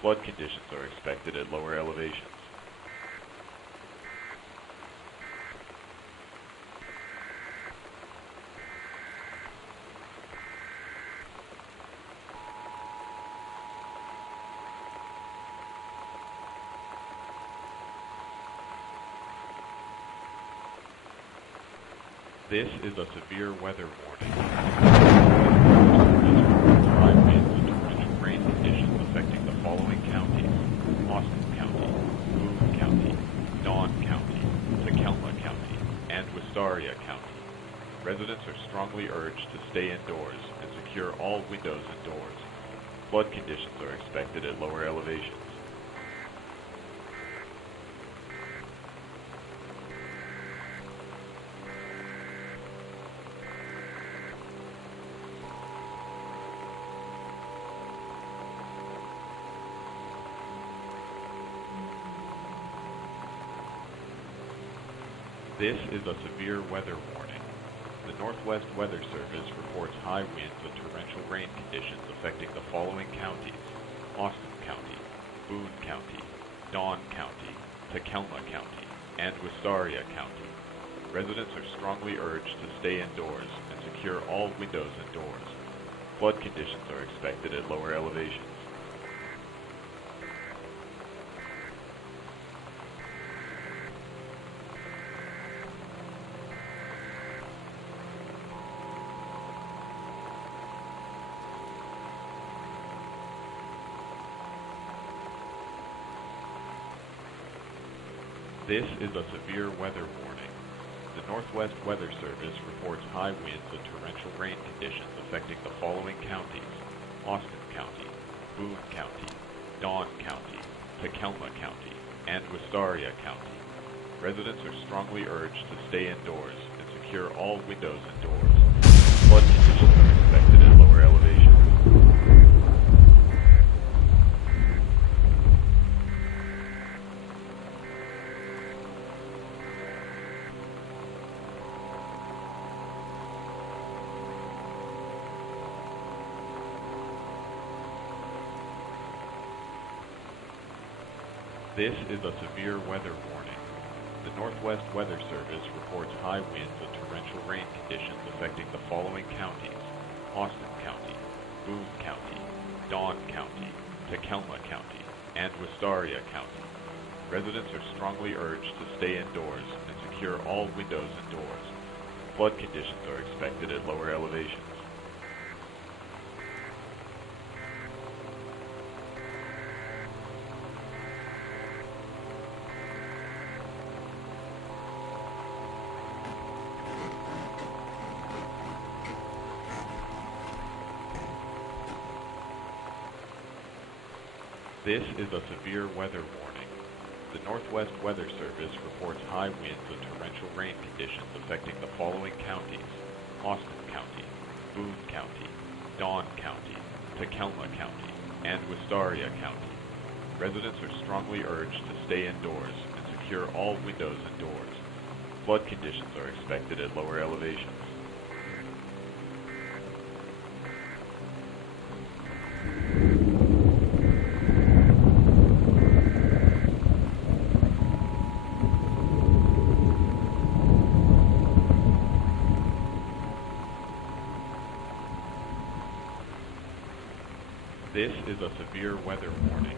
Flood conditions are expected at lower elevations. This is a severe weather warning. High winds and torrential rain conditions affecting the following counties: Austin County, Boone County, Dawn County, Takelma County, and Wistaria County. Residents are strongly urged to stay indoors and secure all windows and doors. Flood conditions are expected at lower elevations. This is a severe weather warning. The Northwest Weather Service reports high winds and torrential rain conditions affecting the following counties: Austin County, Boone County, Dawn County, Takelma County, and Wistaria County. Residents are strongly urged to stay indoors and secure all windows and doors. Flood conditions are expected at lower elevations. This is a severe weather warning. The Northwest Weather Service reports high winds and torrential rain conditions affecting the following counties: Austin County, Boone County, Dawn County, Takelma County, and Wistaria County. Residents are strongly urged to stay indoors and secure all windows and doors. Flood conditions are expected at lower elevations. This is a severe weather warning. The Northwest Weather Service reports high winds and torrential rain conditions affecting the following counties: Austin County, Boone County, Dawn County, Takelma County, and Wistaria County. Residents are strongly urged to stay indoors and secure all windows and doors. Flood conditions are expected at lower elevations. This is a severe weather warning. The Northwest Weather Service reports high winds and torrential rain conditions affecting the following counties: Austin County, Boone County, Dawn County, Takelma County, and Wistaria County. Residents are strongly urged to stay indoors and secure all windows and doors. Flood conditions are expected at lower elevations. This is a severe weather warning.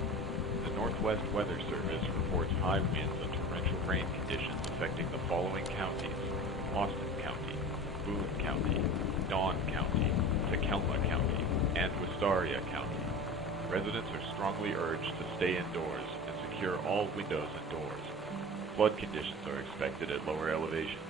The Northwest Weather Service reports high winds and torrential rain conditions affecting the following counties: Austin County, Boone County, Dawn County, Takelma County, and Wistaria County. Residents are strongly urged to stay indoors and secure all windows and doors. Flood conditions are expected at lower elevations.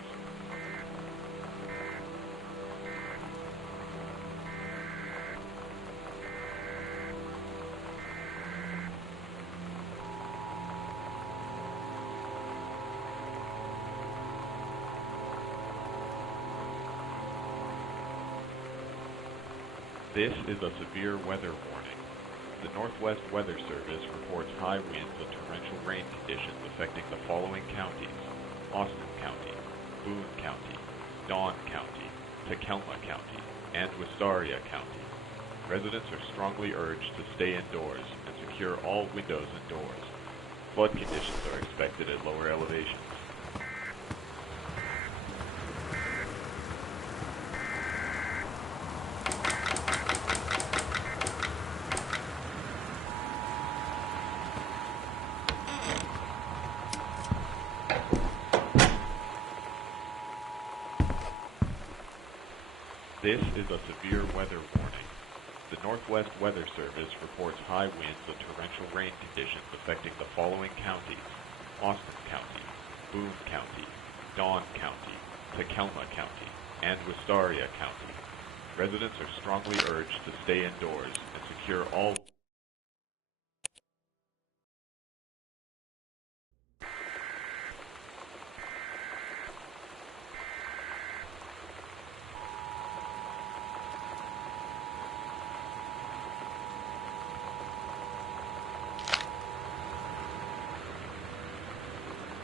This is a severe weather warning. The Northwest Weather Service reports high winds and torrential rain conditions affecting the following counties: Austin County, Boone County, Dawn County, Takelma County, and Wistaria County. Residents are strongly urged to stay indoors and secure all windows and doors. Flood conditions are expected at lower elevations. This is a severe weather warning. The Northwest Weather Service reports high winds and torrential rain conditions affecting the following counties: Austin County, Boone County, Dawn County, Tacoma County, and Wistaria County. Residents are strongly urged to stay indoors and secure all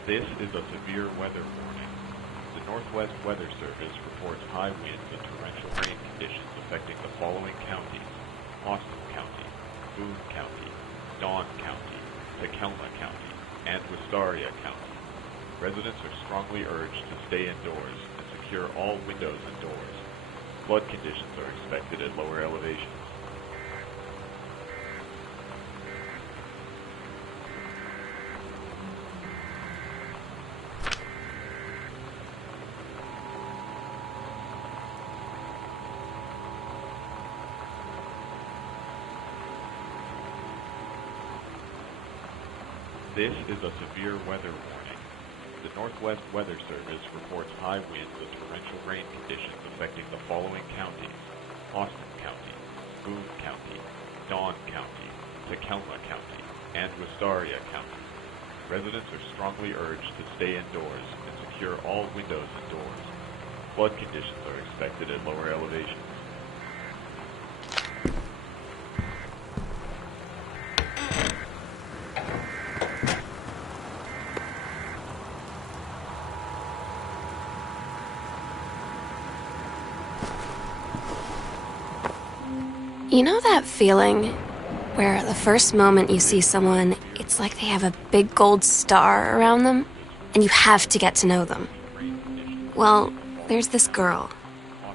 This is a severe weather warning. The Northwest Weather Service reports high winds and torrential rain conditions affecting the following counties: Austin County, Boone County, Dawn County, Tacoma County, and Wistaria County. Residents are strongly urged to stay indoors and secure all windows and doors. Flood conditions are expected at lower elevations. This is a severe weather warning. The Northwest Weather Service reports high winds and torrential rain conditions affecting the following counties: Austin County, Boone County, Dawn County, Tacoma County, and Wistaria County. Residents are strongly urged to stay indoors and secure all windows and doors. Flood conditions are expected at lower elevations. You know that feeling where the first moment you see someone, it's like they have a big gold star around them, and you have to get to know them? Well, there's this girl.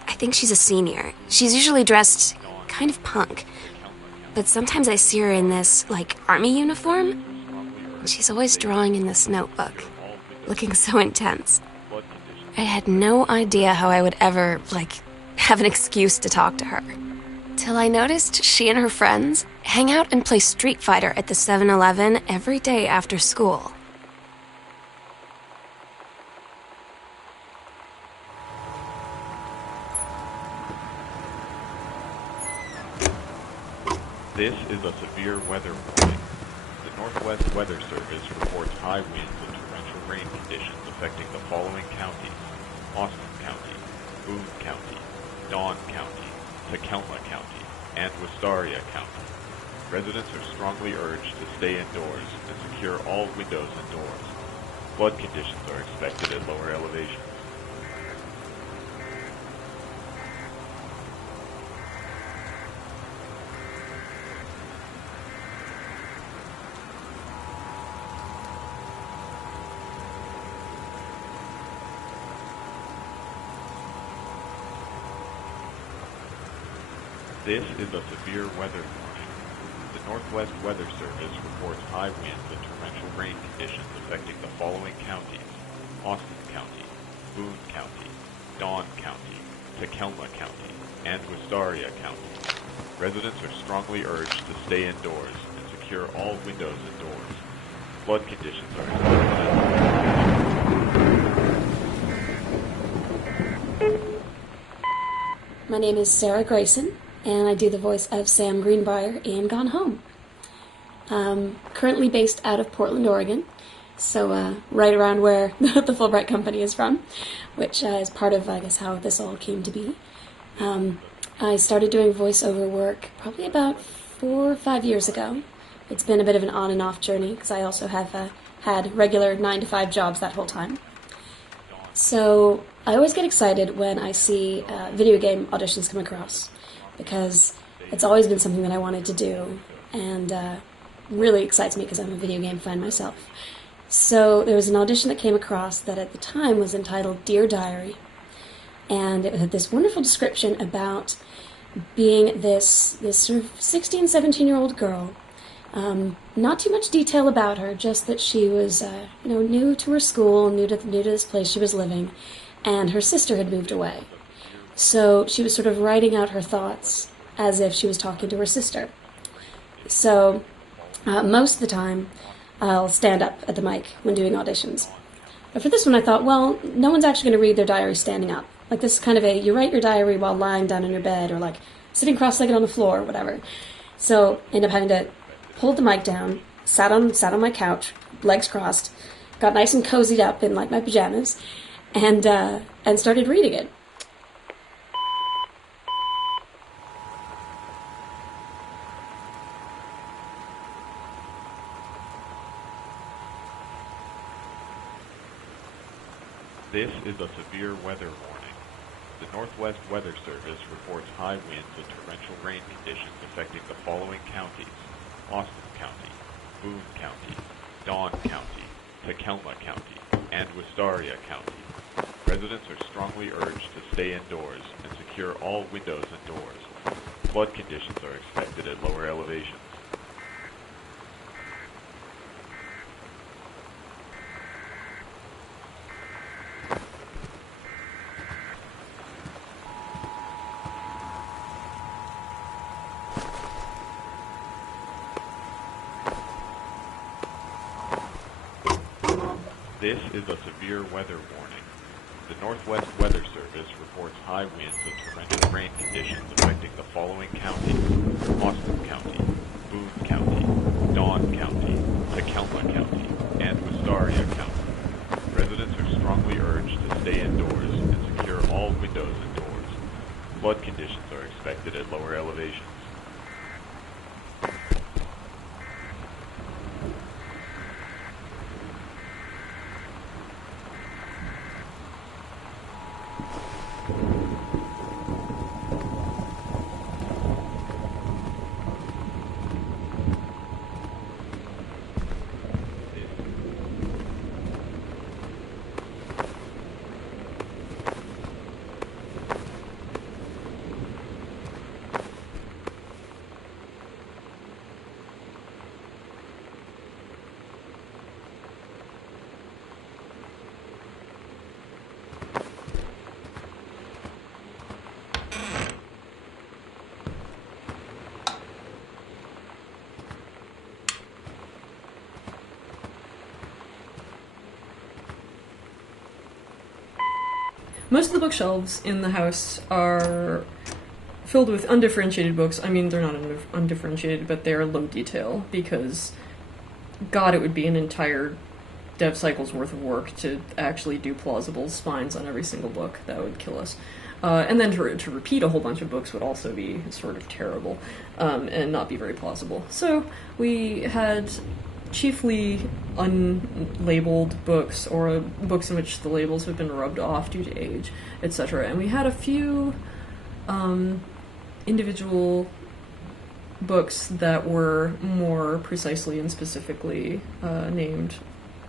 I think she's a senior. She's usually dressed kind of punk, but sometimes I see her in this, army uniform, and she's always drawing in this notebook, looking so intense. I had no idea how I would ever, have an excuse to talk to her. Till I noticed she and her friends hang out and play Street Fighter at the 7-Eleven every day after school. This is a severe weather warning. The Northwest Weather Service reports high winds and torrential rain conditions affecting the following counties: Austin County, Boone County, Dawn County, Tacoma County, and Wistaria County. Residents are strongly urged to stay indoors and secure all windows and doors. Flood conditions are expected at lower elevations. This is a severe weather warning. The Northwest Weather Service reports high winds and torrential rain conditions affecting the following counties: Austin County, Boone County, Dawn County, Tacoma County, and Wistaria County. Residents are strongly urged to stay indoors and secure all windows and doors. Flood conditions are expected. My name is Sarah Grayson, and I do the voice of Sam Greenbrier in Gone Home. Currently based out of Portland, Oregon, so right around where the Fulbright Company is from, which is part of, I guess, how this all came to be. I started doing voiceover work probably about 4 or 5 years ago. It's been a bit of an on and off journey, because I also have had regular 9-to-5 jobs that whole time. So I always get excited when I see video game auditions come across, because it's always been something that I wanted to do, and really excites me because I'm a video game fan myself. So there was an audition that came across that at the time was entitled Dear Diary, and it had this wonderful description about being this sort of 16, 17-year-old girl. Not too much detail about her, just that she was new to her school, new to this place she was living, and her sister had moved away. So she was sort of writing out her thoughts as if she was talking to her sister. So most of the time, I'll stand up at the mic when doing auditions. But for this one, I thought, well, no one's actually going to read their diary standing up. Like, this is kind of you write your diary while lying down in your bed or, like, sitting cross-legged on the floor or whatever. So I ended up having to pull the mic down, sat on my couch, legs crossed, got nice and cozied up in, like, my pajamas, and started reading it. This is a severe weather warning. The Northwest Weather Service reports high winds and torrential rain conditions affecting the following counties: Austin County, Boone County, Dawn County, Tacoma County, and Wistaria County. Residents are strongly urged to stay indoors and secure all windows and doors. Flood conditions are expected at lower elevations. This is a severe weather warning. The Northwest Weather Service reports high winds and torrential rain conditions affecting the following counties: Austin County, Boone County, Dawn County, Tacoma County, and Wistaria County. Residents are strongly urged to stay indoors and secure all windows and doors. Flood conditions are expected at lower elevations. Most of the bookshelves in the house are filled with undifferentiated books. I mean, they're not undifferentiated, but they're low detail because, God, it would be an entire dev cycle's worth of work to actually do plausible spines on every single book. That would kill us. And then to repeat a whole bunch of books would also be sort of terrible and not be very plausible. So we had chiefly unlabeled books, or books in which the labels have been rubbed off due to age, etc. And we had a few individual books that were more precisely and specifically named.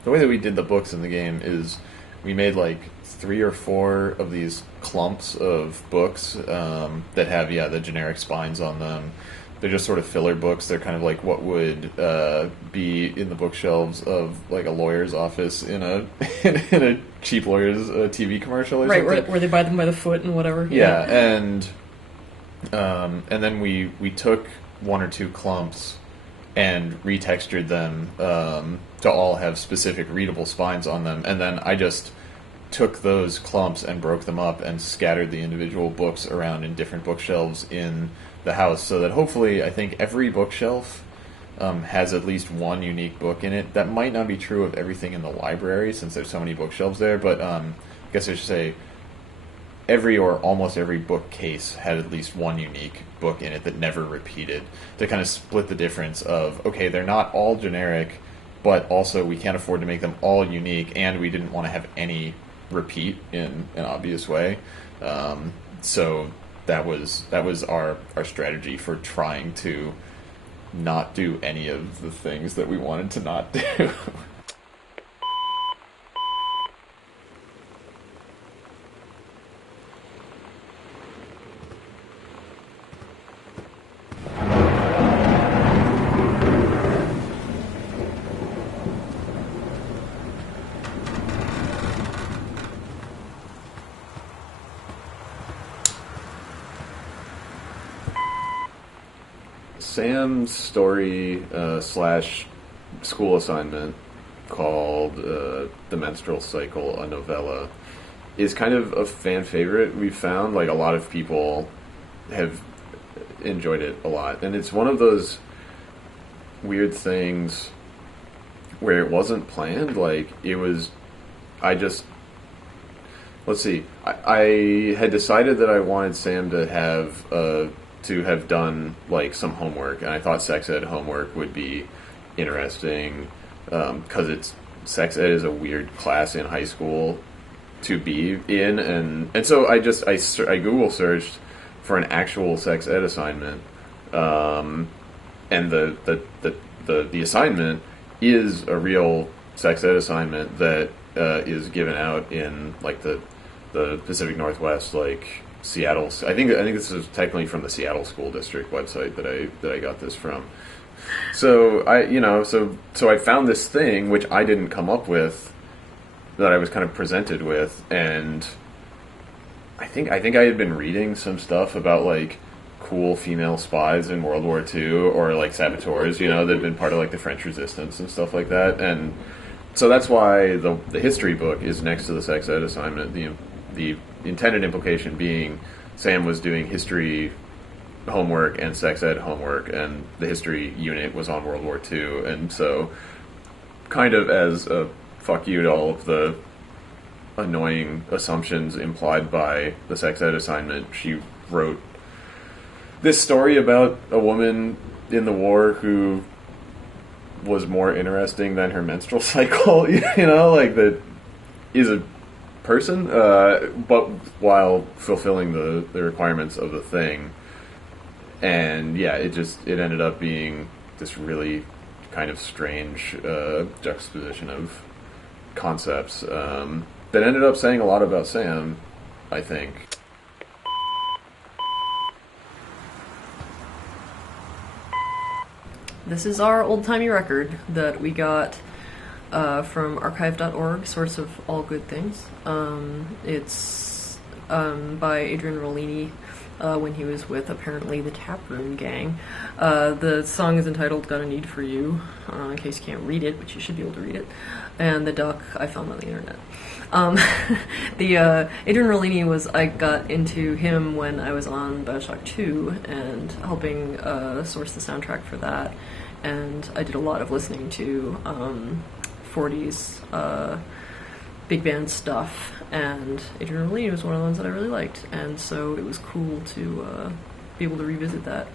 The way that we did the books in the game is we made like 3 or 4 of these clumps of books that have, the generic spines on them. They're just sort of filler books. They're kind of like what would be in the bookshelves of like a lawyer's office in a in a cheap lawyer's TV commercial or something. Right, where they buy them by the foot and whatever. Yeah, and then we took 1 or 2 clumps and retextured them to all have specific readable spines on them, and then I just took those clumps and broke them up and scattered the individual books around in different bookshelves in the house, so that hopefully I think every bookshelf has at least one unique book in it. That might not be true of everything in the library since there's so many bookshelves there, but I guess I should say every or almost every bookcase had at least one unique book in it that never repeated, to kind of split the difference of, okay, they're not all generic, but also we can't afford to make them all unique, and we didn't want to have any repeat in an obvious way. So that was our strategy for trying to not do any of the things that we wanted to not do. Sam's story slash school assignment called The Menstrual Cycle, a novella, is kind of a fan favorite. We've found like a lot of people have enjoyed it a lot, and it's one of those weird things where it wasn't planned. Like it was, let's see, I had decided that I wanted Sam to have done like some homework, and I thought sex ed homework would be interesting because sex ed is a weird class in high school to be in, and so I Google searched for an actual sex ed assignment, and the assignment is a real sex ed assignment that is given out in like the Pacific Northwest, like Seattle. I think this is technically from the Seattle School District website that I got this from. So I found this thing which I didn't come up with, that I was kind of presented with, and I think I had been reading some stuff about like cool female spies in World War II, or like saboteurs, that had been part of like the French Resistance and stuff like that, and so that's why the history book is next to the sex ed assignment. The intended implication being Sam was doing history homework and sex ed homework, and the history unit was on World War II, and so kind of as a fuck you to all of the annoying assumptions implied by the sex ed assignment, she wrote this story about a woman in the war who was more interesting than her menstrual cycle, like that is a person, but while fulfilling the requirements of the thing. And yeah, it ended up being this really kind of strange juxtaposition of concepts that ended up saying a lot about Sam, I think. This is our old-timey record that we got from archive.org, source of all good things. It's by Adrian Rollini when he was with, apparently, the Taproom Gang. The song is entitled Got a Need for You, in case you can't read it, but you should be able to read it. And the duck I found on the internet. Adrian Rollini I got into him when I was on Bioshock 2 and helping source the soundtrack for that. And I did a lot of listening to 40s big band stuff, and Adrian Rollini was one of the ones that I really liked, and so it was cool to be able to revisit that.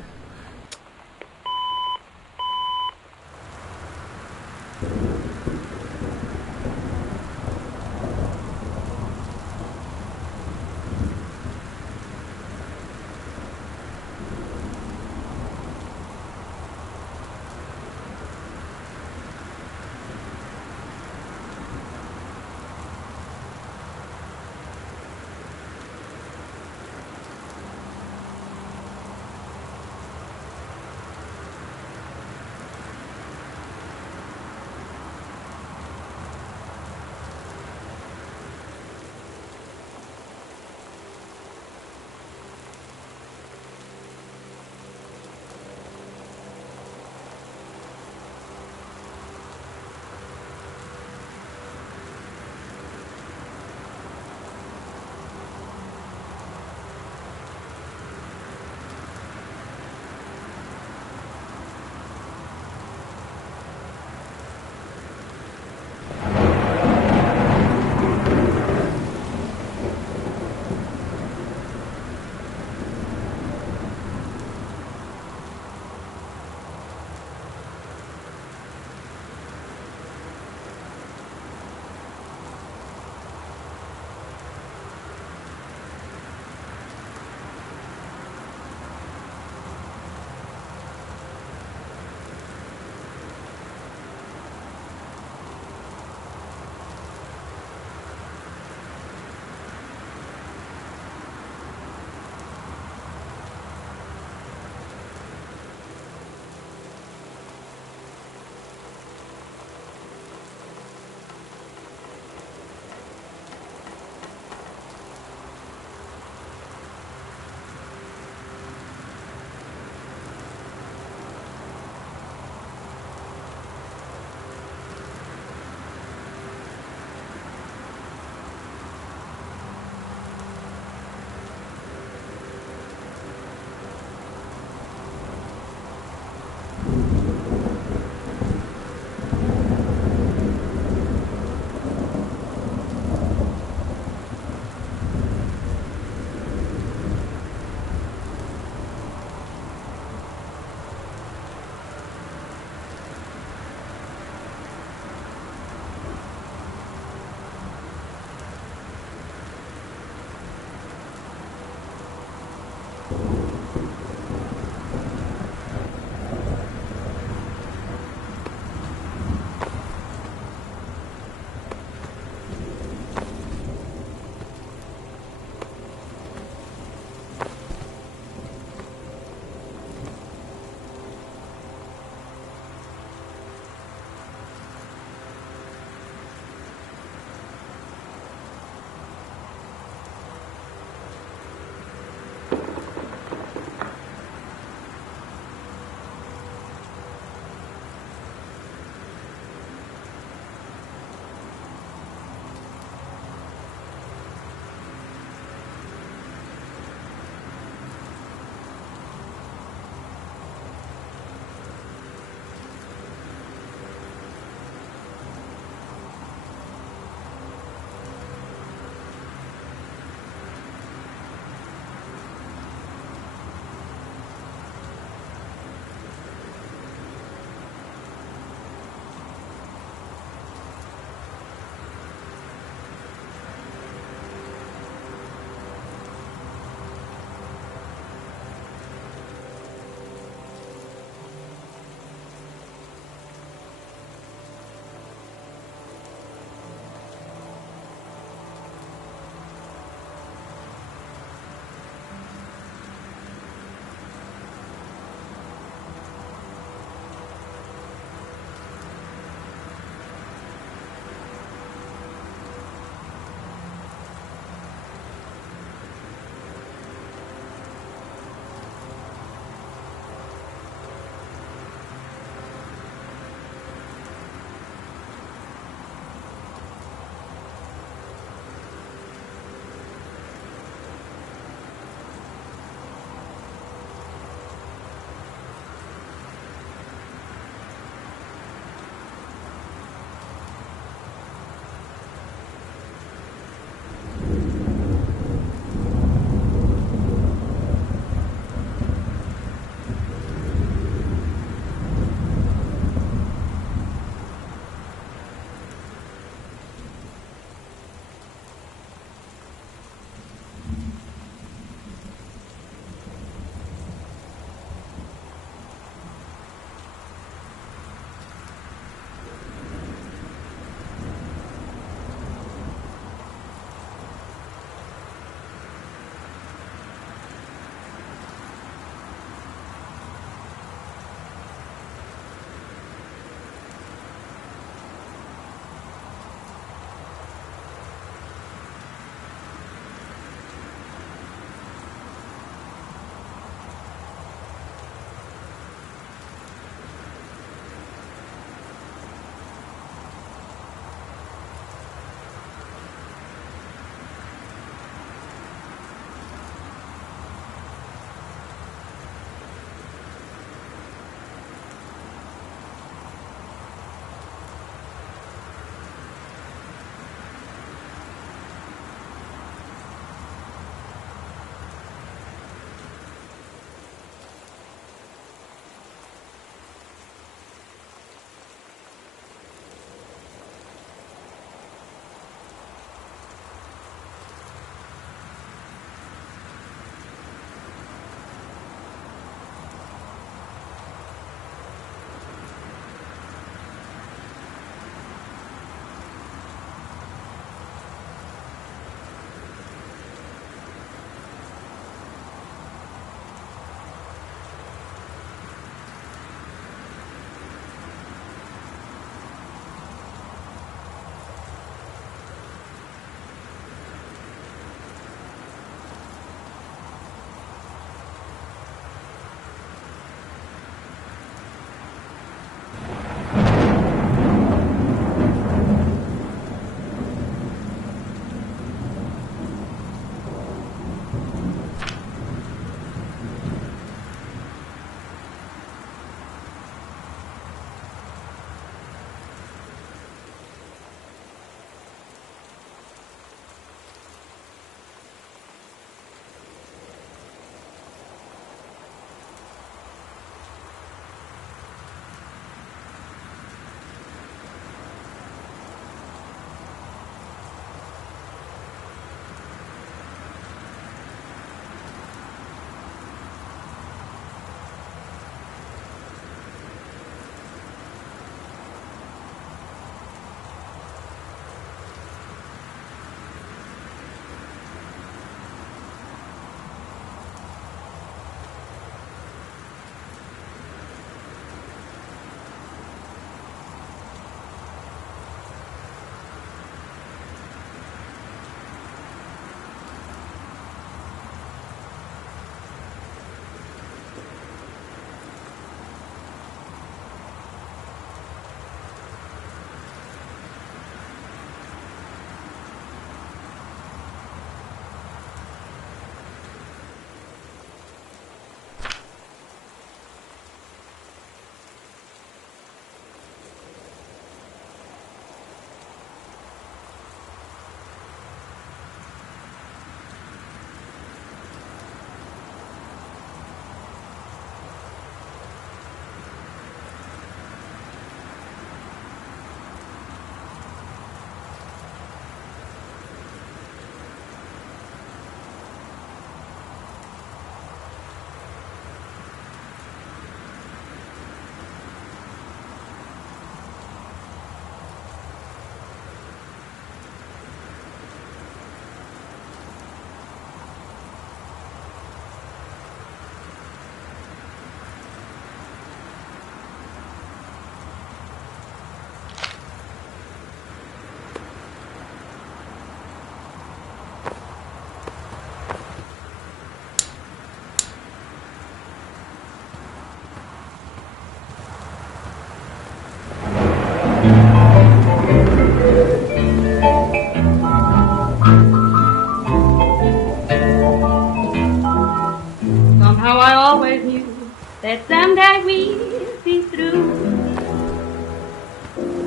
Somehow I always knew that someday we'd be through.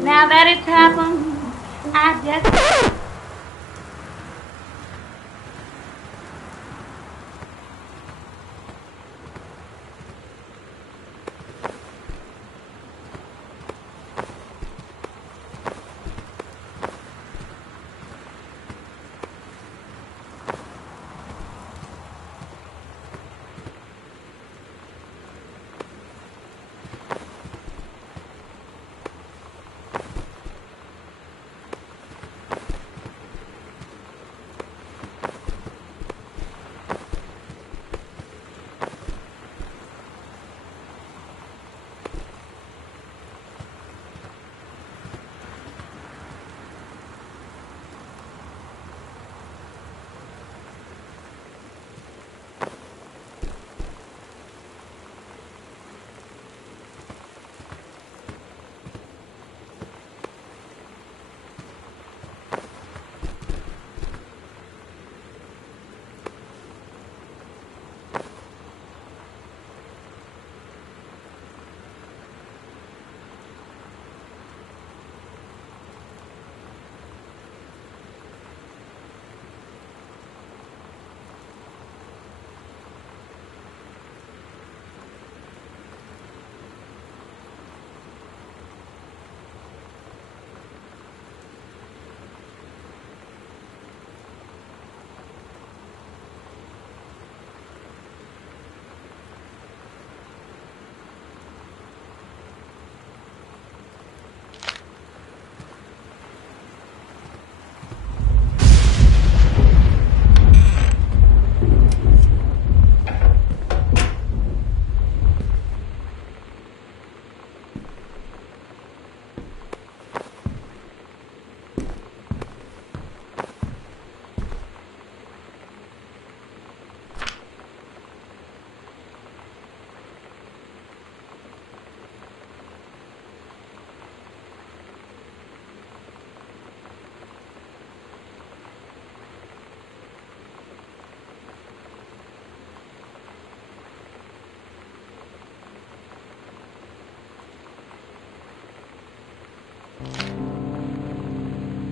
Now that it's happened, I just...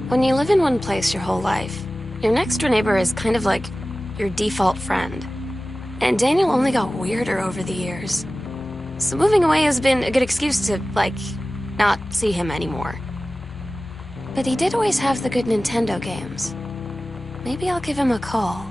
When you live in one place your whole life, your next door neighbor is kind of like your default friend. And Daniel only got weirder over the years. So moving away has been a good excuse to, not see him anymore. But he did always have the good Nintendo games. Maybe I'll give him a call.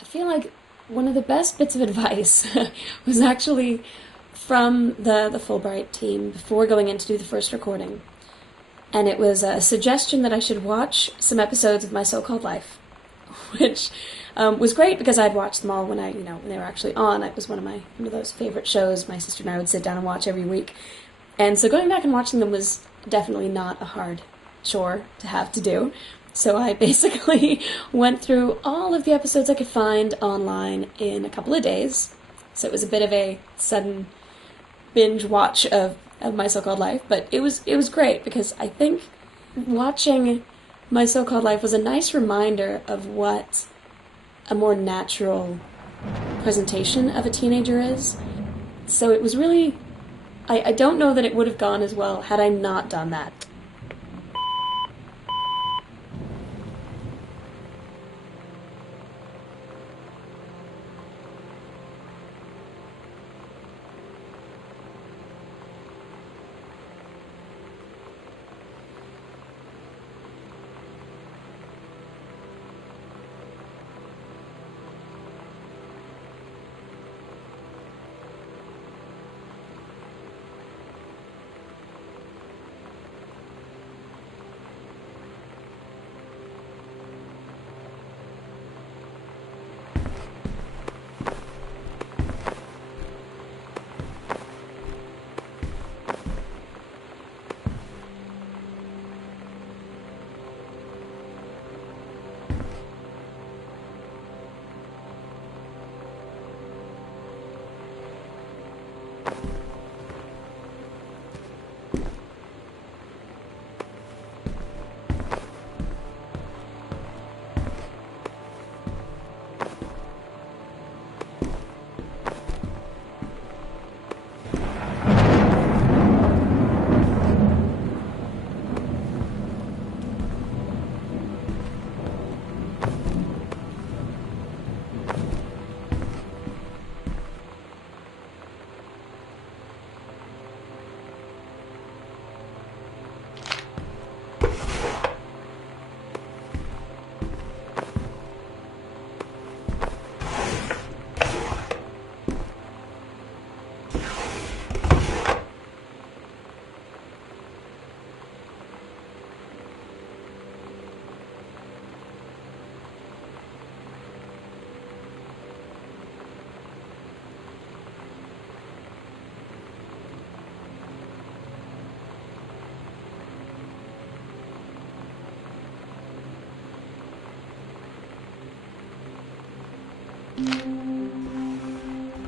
I feel like one of the best bits of advice was actually from the Fulbright team before going in to do the first recording. And it was a suggestion that I should watch some episodes of My So-Called Life, which was great because I'd watched them all when when they were actually on. It was one of those favorite shows my sister and I would sit down and watch every week. And so going back and watching them was definitely not a hard chore to have to do. So I basically went through all of the episodes I could find online in a couple of days. So it was a bit of a sudden binge watch of My So-Called Life, but it was great because I think watching My So-Called Life was a nice reminder of what a more natural presentation of a teenager is. So it was really... I don't know that it would have gone as well had I not done that.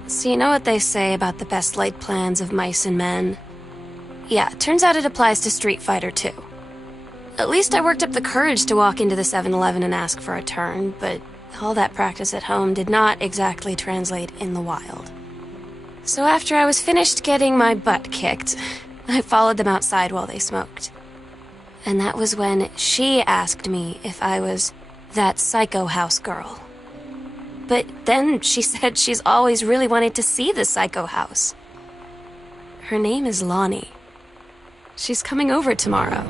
So you know what they say about the best laid plans of mice and men? Yeah, turns out it applies to Street Fighter too. At least I worked up the courage to walk into the 7-Eleven and ask for a turn, but all that practice at home did not exactly translate in the wild. So after I was finished getting my butt kicked, I followed them outside while they smoked. And that was when she asked me if I was that psycho house girl. But then she said she's always really wanted to see the psycho house. Her name is Lonnie. She's coming over tomorrow.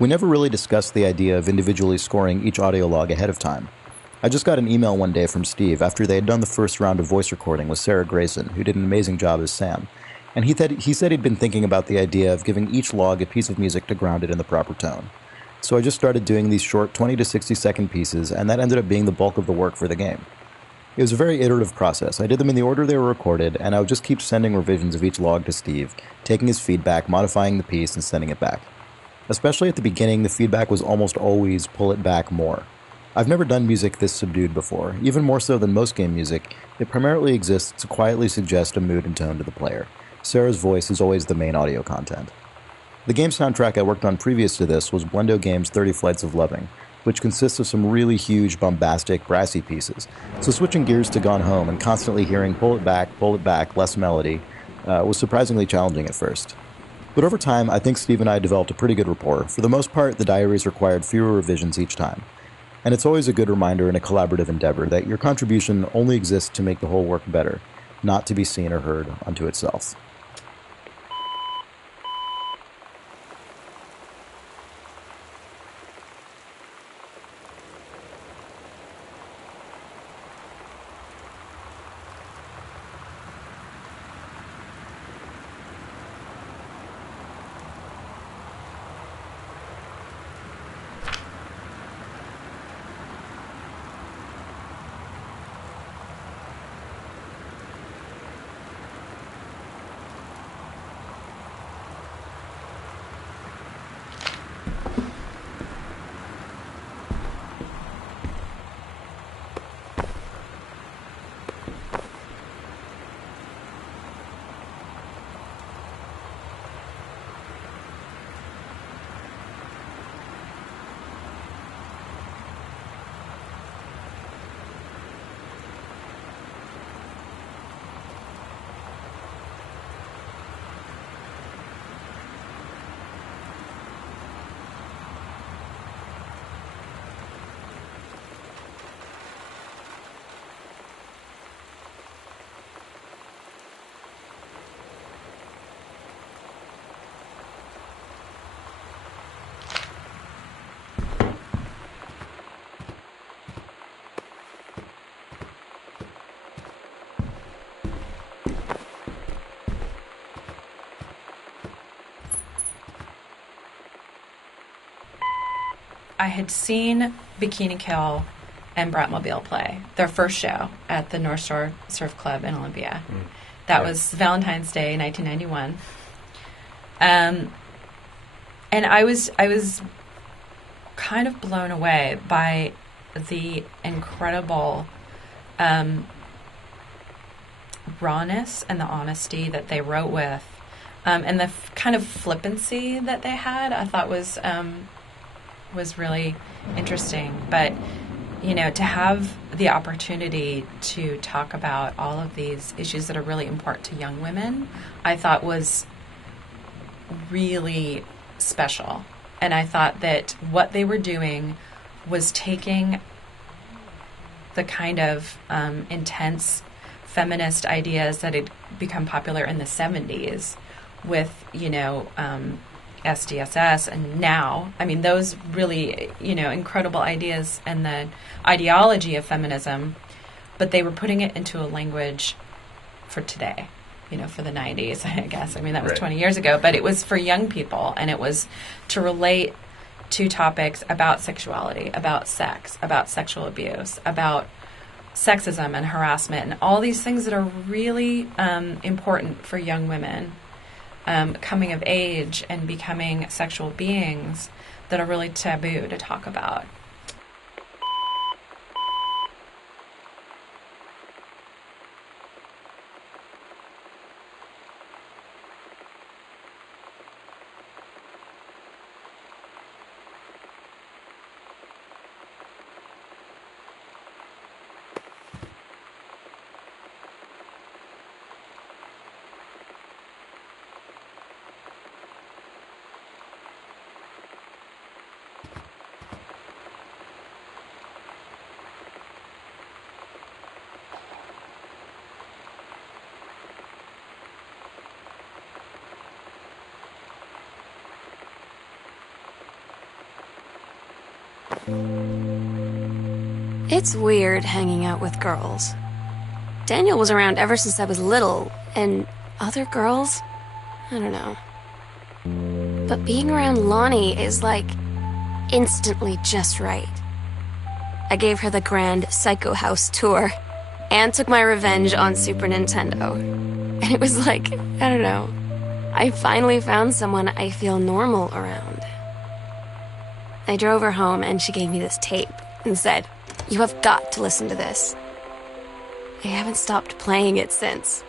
We never really discussed the idea of individually scoring each audio log ahead of time. I just got an email one day from Steve after they had done the first round of voice recording with Sarah Grayson, who did an amazing job as Sam, and he said he'd been thinking about the idea of giving each log a piece of music to ground it in the proper tone. So I just started doing these short 20 to 60 second pieces, and that ended up being the bulk of the work for the game. It was a very iterative process. I did them in the order they were recorded, and I would just keep sending revisions of each log to Steve, taking his feedback, modifying the piece, and sending it back. Especially at the beginning, the feedback was almost always pull it back more. I've never done music this subdued before. Even more so than most game music, it primarily exists to quietly suggest a mood and tone to the player. Sarah's voice is always the main audio content. The game soundtrack I worked on previous to this was Blendo Games' 30 Flights of Loving, which consists of some really huge, bombastic, brassy pieces. So switching gears to Gone Home and constantly hearing pull it back, less melody, was surprisingly challenging at first. But over time, I think Steve and I developed a pretty good rapport. For the most part, the diaries required fewer revisions each time. And it's always a good reminder in a collaborative endeavor that your contribution only exists to make the whole work better, not to be seen or heard unto itself. I had seen Bikini Kill and Bratmobile play their first show at the North Shore Surf Club in Olympia. That was Valentine's Day, 1991. And I was kind of blown away by the incredible rawness and the honesty that they wrote with, and the kind of flippancy that they had. I thought was really interesting. But to have the opportunity to talk about all of these issues that are really important to young women, I thought was really special. And I thought that what they were doing was taking the kind of intense feminist ideas that had become popular in the 70s with, SDSS, and now, those really, incredible ideas and the ideology of feminism, but they were putting it into a language for today, for the 90s, I guess. That was 20 years ago, but it was for young people, and it was to relate to topics about sexuality, about sex, about sexual abuse, about sexism and harassment, and all these things that are really important for young women coming of age and becoming sexual beings that are really taboo to talk about. It's weird hanging out with girls. Daniel was around ever since I was little, and other girls? I don't know. But being around Lonnie is like instantly just right. I gave her the grand Psycho House tour and took my revenge on Super Nintendo. And it was like, I don't know, I finally found someone I feel normal around. I drove her home and she gave me this tape and said, "You have got to listen to this." I haven't stopped playing it since.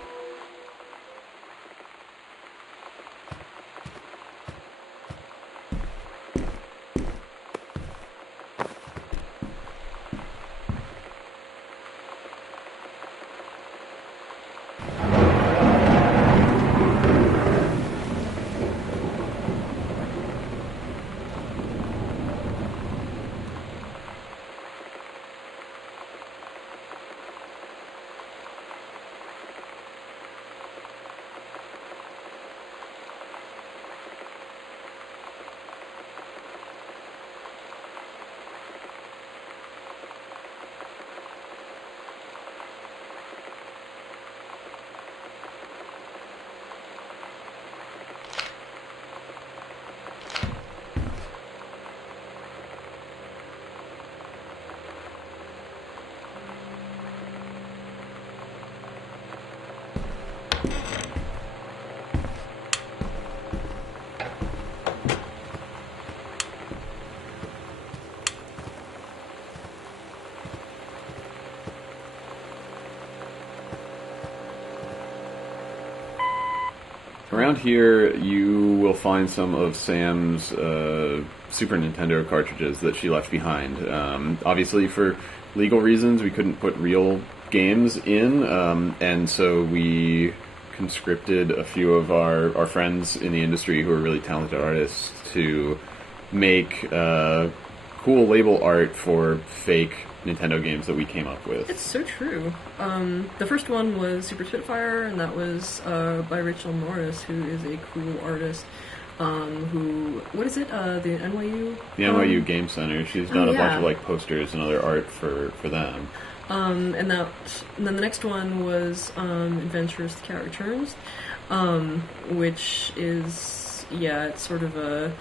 Around here, you will find some of Sam's Super Nintendo cartridges that she left behind. Obviously, for legal reasons, we couldn't put real games in, and so we conscripted a few of our friends in the industry who are really talented artists to make cool label art for fake Nintendo games that we came up with. It's so true. The first one was Super Spitfire, and that was by Rachel Morris, who is a cool artist. What is it? The NYU? The NYU Game Center. She's done a bunch of like posters and other art for them. And then the next one was Adventures: The Cat Returns, which is it's sort of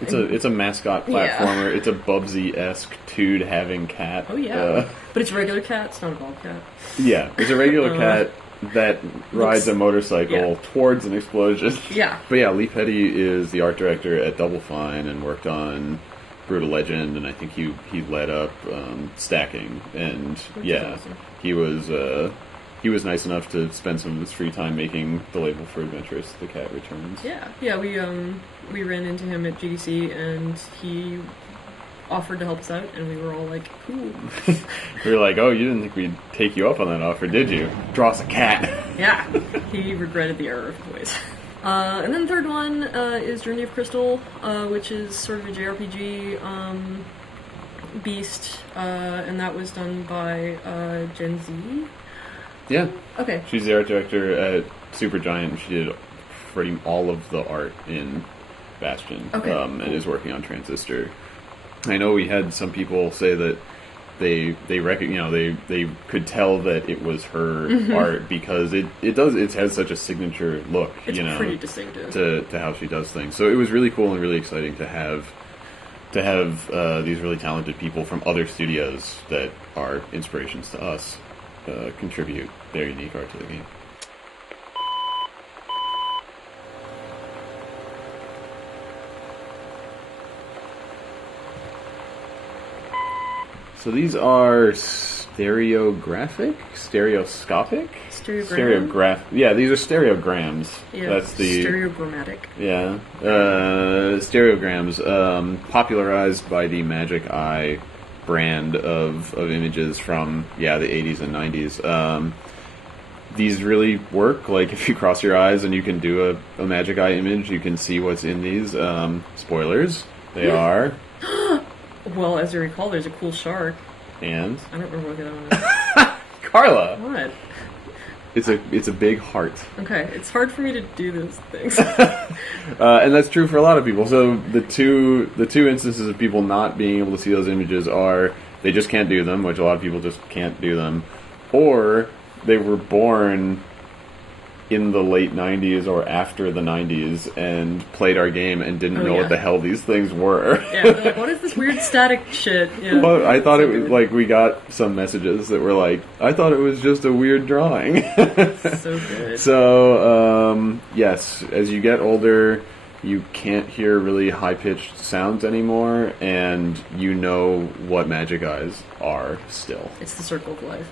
It's a mascot platformer. It's a Bubsy-esque toad having cat. Oh yeah, but it's a regular cat. It's not a bald cat. Yeah, it's a regular cat that rides a motorcycle yeah. towards an explosion. Yeah. But yeah, Lee Petty is the art director at Double Fine and worked on Brutal Legend, and I think he led up Stacking. And Which yeah, is awesome. he was nice enough to spend some of his free time making the label for Adventurous The Cat Returns. Yeah. We ran into him at GDC, and he offered to help us out, and we were all like, cool. We were like, oh, you didn't think we'd take you up on that offer, did you? Draw us a cat. Yeah, he regretted the error of his ways. And then the third one is Journey of Crystal, which is sort of a JRPG beast, and that was done by Gen Z. Yeah. Okay. She's the art director at Supergiant. She did pretty all of the art in Bastion. Okay, and is working on Transistor. I know we had some people say that they could tell that it was her art because it has such a signature look. It's pretty distinctive to how she does things. So it was really cool and really exciting to have these really talented people from other studios that are inspirations to us contribute their unique art to the game. So these are stereoscopic? Yeah, these are stereograms. Yeah, That's the stereogrammatic. Yeah, stereograms, popularized by the Magic Eye brand of images from the 80s and 90s. These really work. Like if you cross your eyes and you can do a Magic Eye image, you can see what's in these. Spoilers, they are. Well, as you recall, there's a cool shark. And I don't remember what the other one is. Carla, What? it's a big heart. Okay, it's hard for me to do those things. And that's true for a lot of people. So the two instances of people not being able to see those images are they just can't do them, which a lot of people just can't do them, or they were born in the late 90s or after the 90s and played our game and didn't know what the hell these things were. Yeah, they're like, what is this weird static shit? Yeah. Well, I thought it was like we got some messages that were like, I thought it was just a weird drawing. So good. So, yes, as you get older, you can't hear really high-pitched sounds anymore, and you know what Magic Eyes are still. It's the circle of life.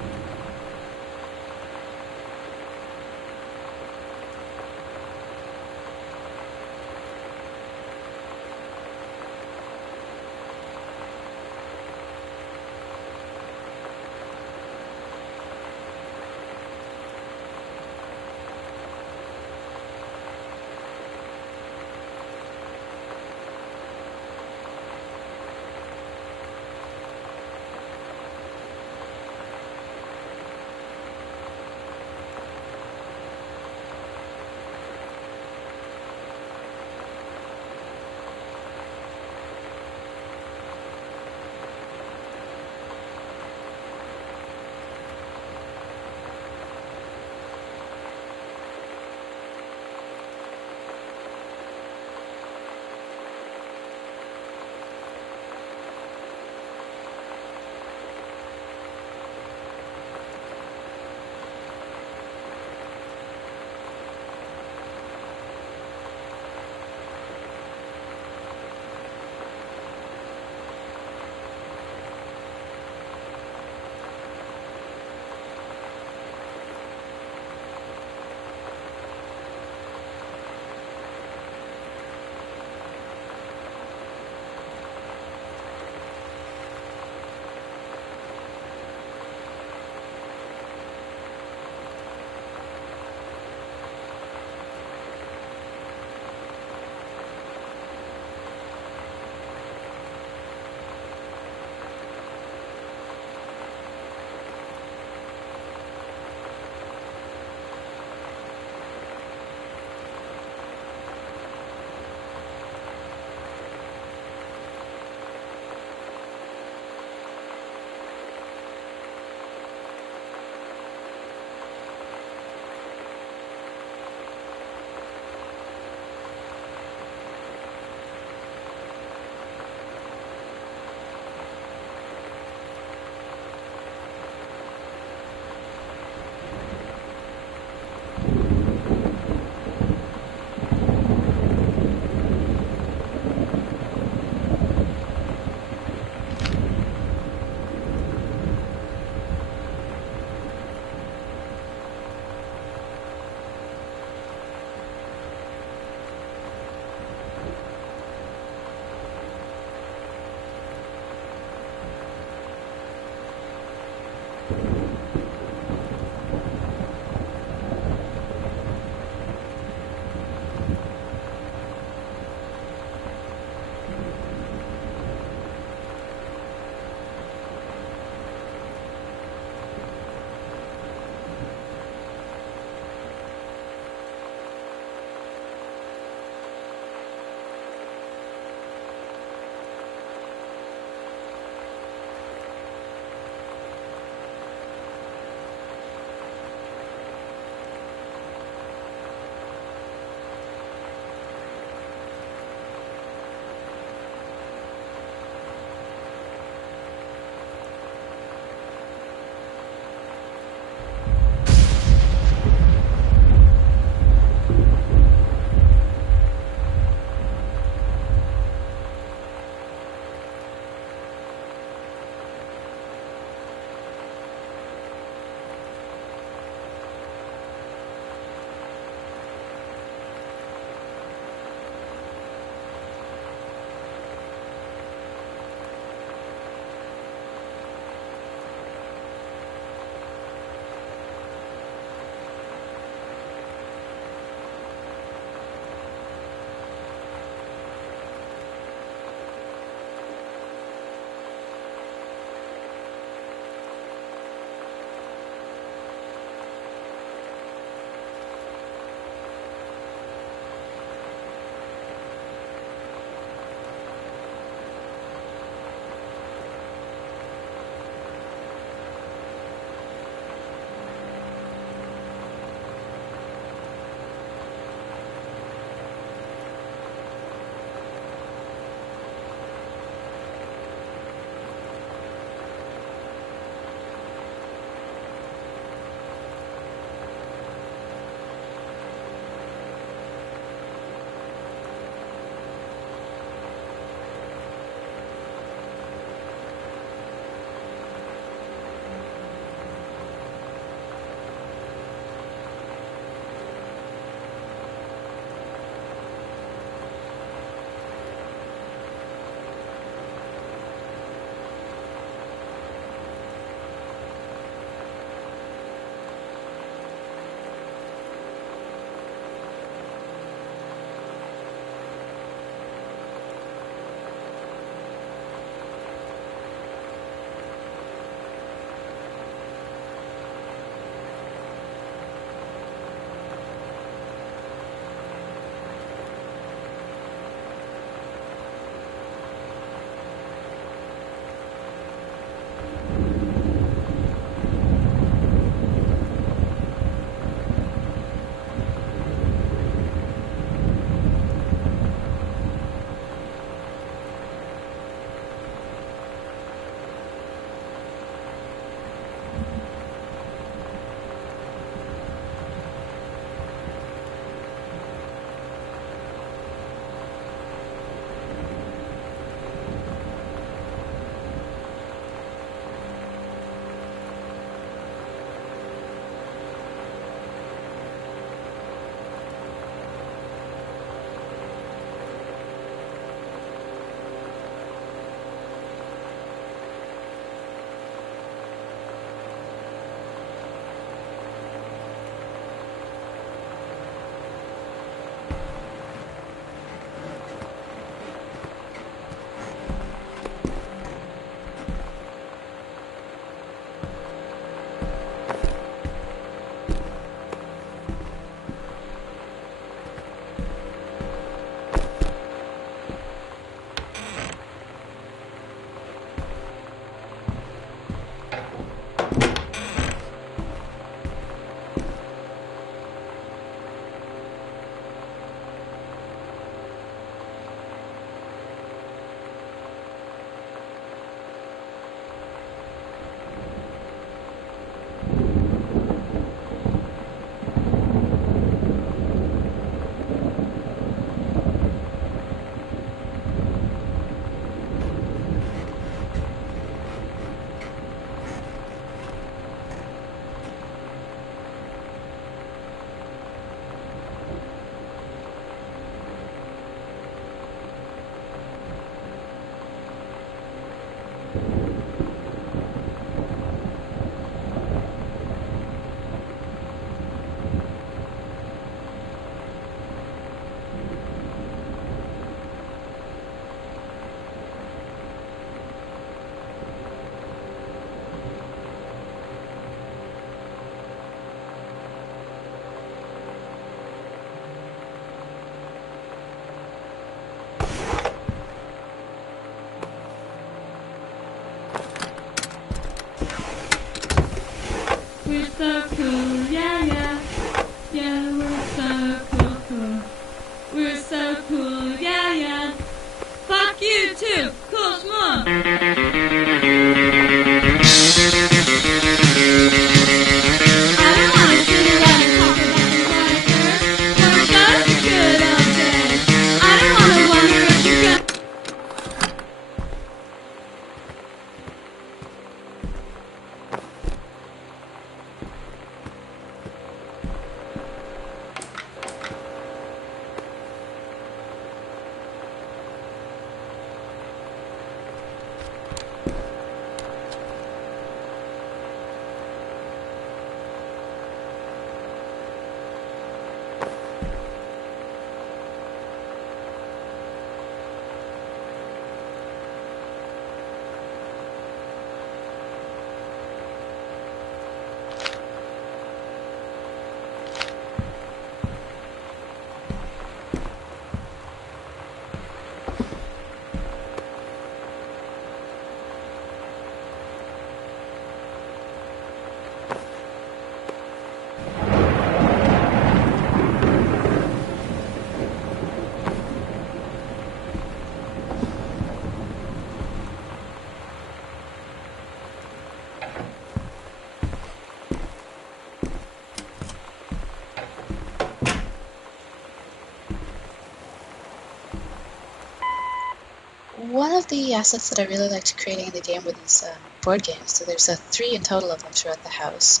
one of the assets that I really liked creating in the game were these board games. So there's 3 in total of them throughout the house.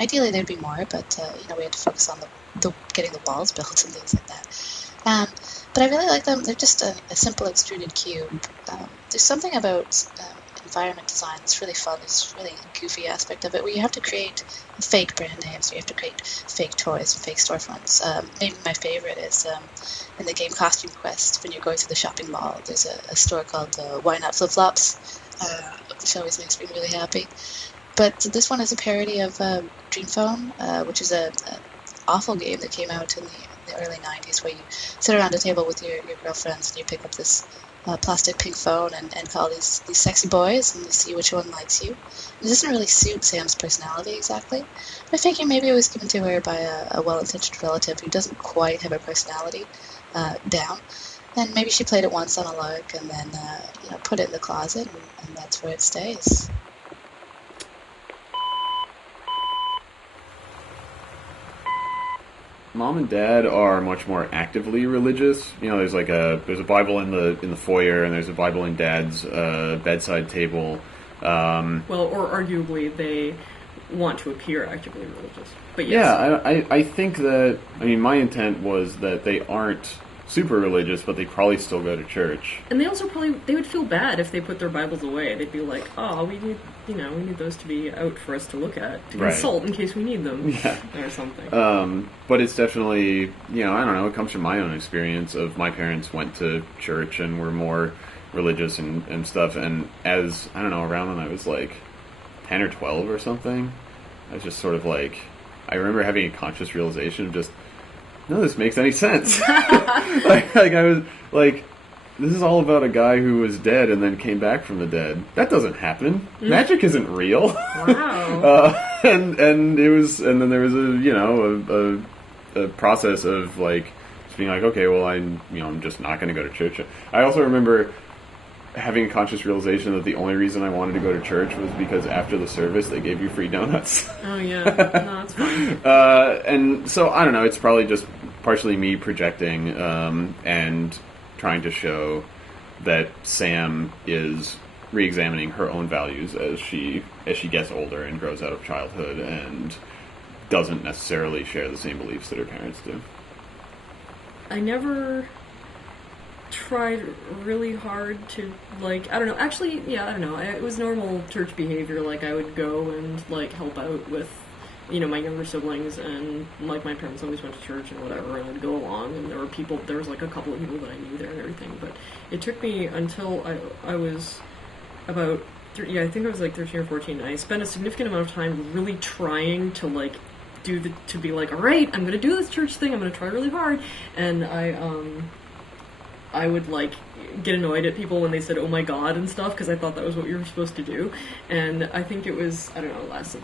Ideally, there'd be more, but we had to focus on the getting the walls built and things like that. But I really like them. They're just a simple extruded cube. There's something about environment design that's really fun. This really goofy aspect of it, where you have to create fake brand names, you have to create fake toys and fake storefronts. Maybe my favorite is in the game Costume Quest, when you're going through the shopping mall, there's a store called Why Not Flip Flops, which always makes me really happy. But this one is a parody of Dream Phone, which is an awful game that came out in the early 90s, where you sit around a table with your girlfriends and you pick up this plastic pink phone and call these sexy boys, and you see which one likes you. It doesn't really suit Sam's personality exactly. But I figure maybe it was given to her by a well-intentioned relative who doesn't quite have her personality down. And maybe she played it once on a lark and then put it in the closet, and that's where it stays. Mom and Dad are much more actively religious. There's a Bible in the foyer, and there's a Bible in Dad's bedside table. Or arguably they want to appear actively religious. But yes. Yeah, I think that, my intent was that they aren't super religious, but they probably still go to church. And they also they would feel bad if they put their Bibles away. They'd be like, oh, we need those to be out for us to look at, to consult in case we need them, or something. But it's definitely, I don't know, it comes from my own experience of my parents went to church and were more religious and stuff, and as, I don't know, around when I was like 10 or 12 or something, I was just sort of like, I remember having a conscious realization of just, none of this makes any sense. like I was like, this is all about a guy who was dead and then came back from the dead. That doesn't happen. Magic isn't real. Wow. And it was, and then there was a process of like just being like, okay, well, I'm just not going to go to church. I also remember having a conscious realization that the only reason I wanted to go to church was because after the service they gave you free donuts. Oh yeah, no, that's fine. And so I don't know. It's probably just partially me projecting and trying to show that Sam is re-examining her own values as she gets older and grows out of childhood and doesn't necessarily share the same beliefs that her parents do. I never tried really hard to, I don't know, actually, I don't know, it was normal church behavior, I would go and, help out with, my younger siblings, and, my parents always went to church and whatever, and I'd go along, and there was, a couple of people that I knew there and everything, but it took me until I was about, I think I was, 13 or 14, and I spent a significant amount of time really trying to, to be like, alright, I'm gonna do this church thing, I'm gonna try really hard, and I would, get annoyed at people when they said, oh my god, and stuff, because I thought that was what you were supposed to do, and I think it was, I don't know, it lasted,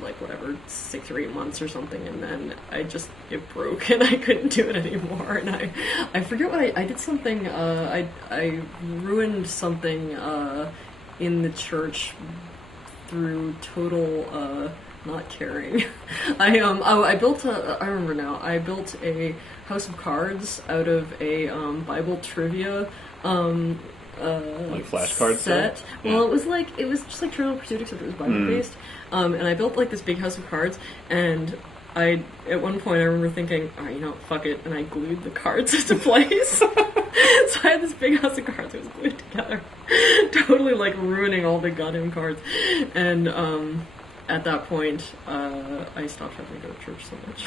6 or 8 months or something, and then it broke, and I couldn't do it anymore, and I forget what I did something, I ruined something, in the church through total, not caring. I built I remember now, I built a house of cards out of a Bible trivia flashcard set. Yeah. Well, it was just Trivial Pursuit, except it was Bible based. And I built this big house of cards, and at one point I remember thinking, alright, fuck it, and I glued the cards into place. So I had this big house of cards that was glued together, totally ruining all the goddamn cards. And at that point, I stopped having to go to church so much.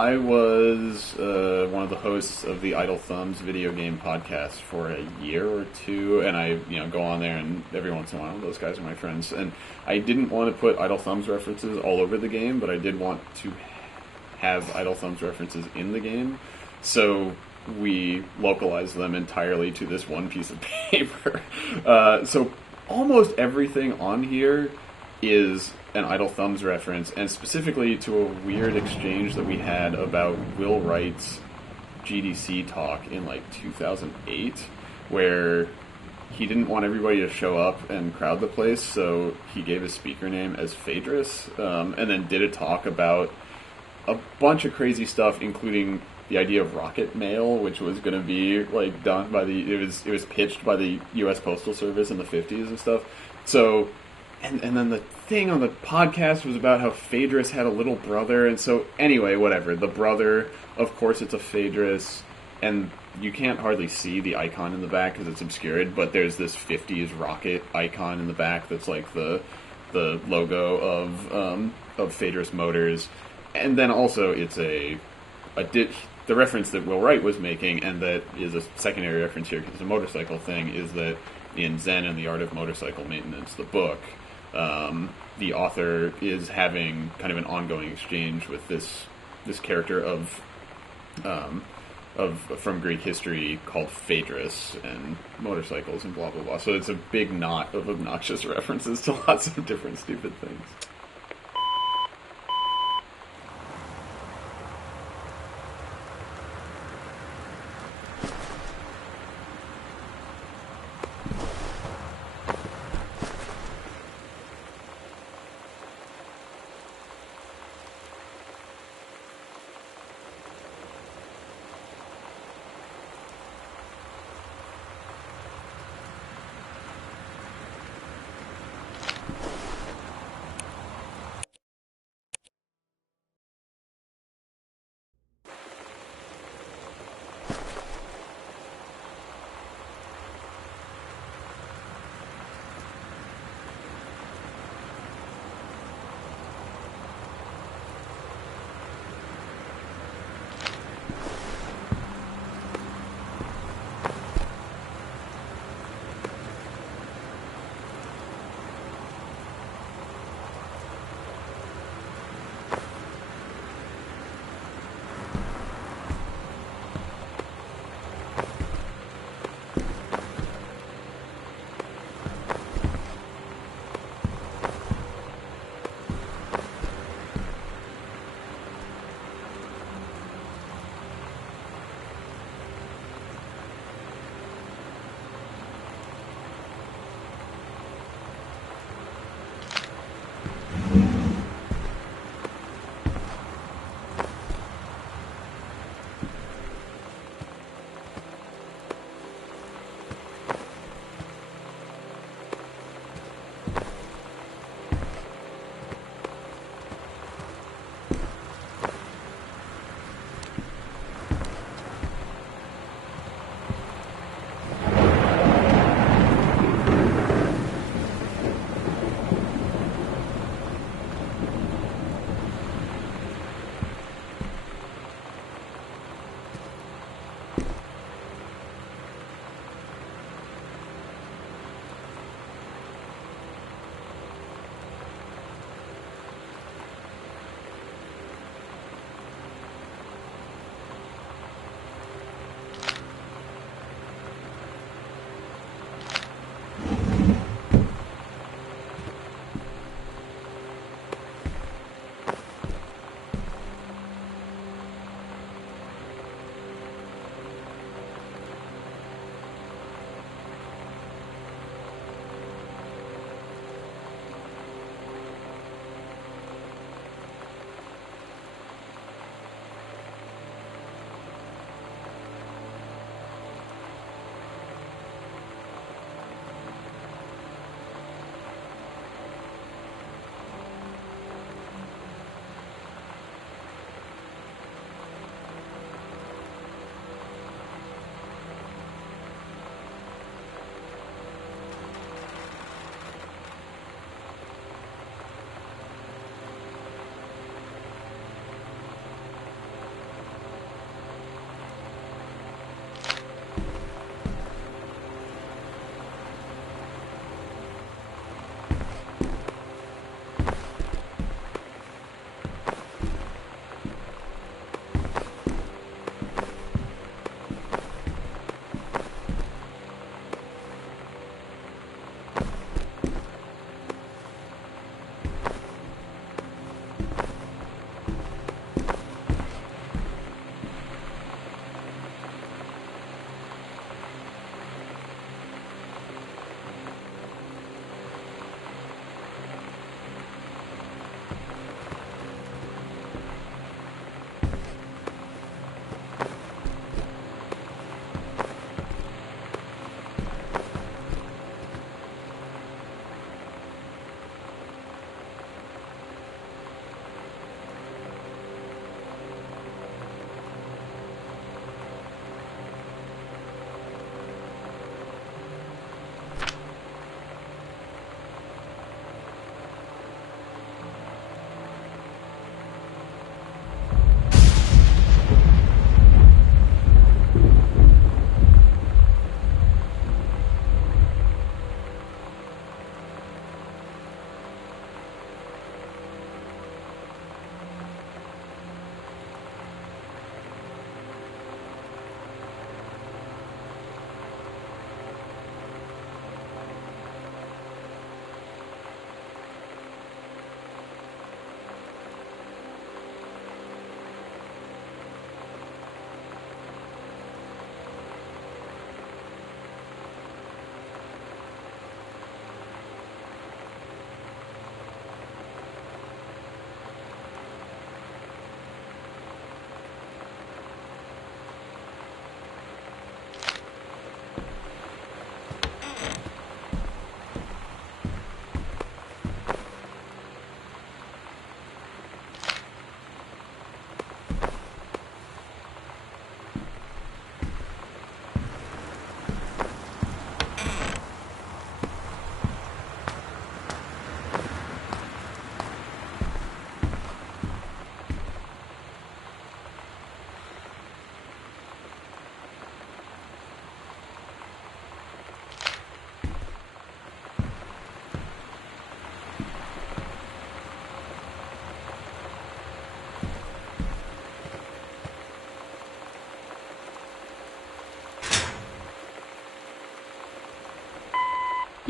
I was one of the hosts of the Idle Thumbs video game podcast for a year or two, and I go on there, and every once in a while, those guys are my friends. And I didn't want to put Idle Thumbs references all over the game, but I did want to have Idle Thumbs references in the game, so we localized them entirely to this one piece of paper. So almost everything on here is an Idle Thumbs reference, and specifically to a weird exchange that we had about Will Wright's GDC talk in 2008, where he didn't want everybody to show up and crowd the place, so he gave his speaker name as Phaedrus, and then did a talk about a bunch of crazy stuff, including the idea of rocket mail, which was going to be done by it was pitched by the U.S. Postal Service in the 50s and stuff. So, and then the thing on the podcast was about how Phaedrus had a little brother, and so anyway, whatever. The brother, of course, it's a Phaedrus, and you can't hardly see the icon in the back because it's obscured, but there's this 50s rocket icon in the back that's like the logo of Phaedrus Motors. And then also it's the reference that Will Wright was making, and that is a secondary reference here because it's a motorcycle thing, is that in Zen and the Art of Motorcycle Maintenance, the book, the author is having kind of an ongoing exchange with this character from Greek history called Phaedrus and motorcycles and blah blah blah. So it's a big knot of obnoxious references to lots of different stupid things.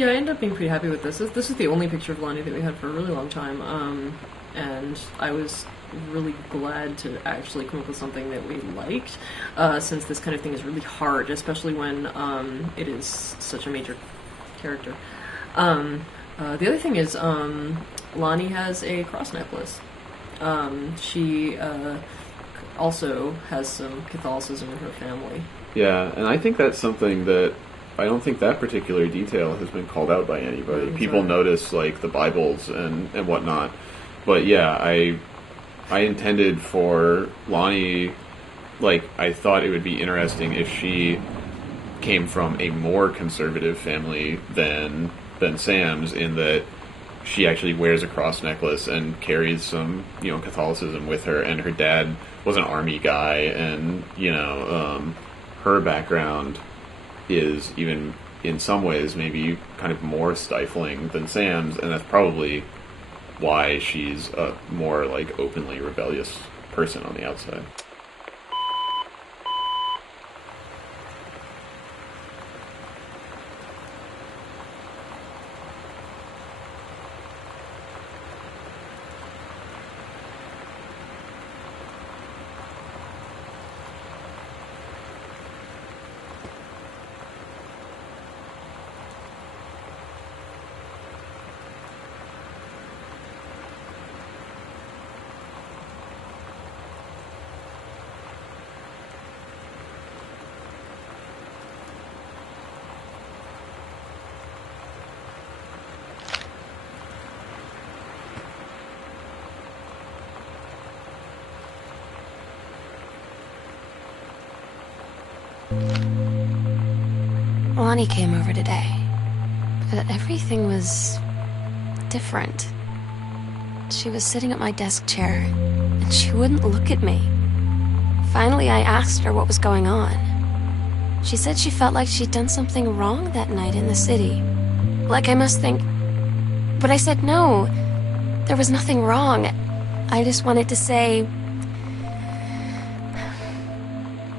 Yeah, I ended up being pretty happy with this. This is the only picture of Lonnie that we had for a really long time, and I was really glad to actually come up with something that we liked, since this kind of thing is really hard, especially when it is such a major character. The other thing is Lonnie has a cross necklace. She also has some Catholicism in her family. Yeah, and I think that's something that I don't think that particular detail has been called out by anybody. People notice like the Bibles and whatnot, but yeah, I intended for Lonnie, like I thought it would be interesting if she came from a more conservative family than Sam's, in that she actually wears a cross necklace and carries some, Catholicism with her, and her dad was an army guy, and, her background is even in some ways maybe kind of more stifling than Sam's, and that's probably why she's a more, like, openly rebellious person on the outside. Lonnie came over today, but everything was different. She was sitting at my desk chair, and she wouldn't look at me. Finally, I asked her what was going on. She said she felt like she'd done something wrong that night in the city. Like I must think... But I said no, there was nothing wrong. I just wanted to say...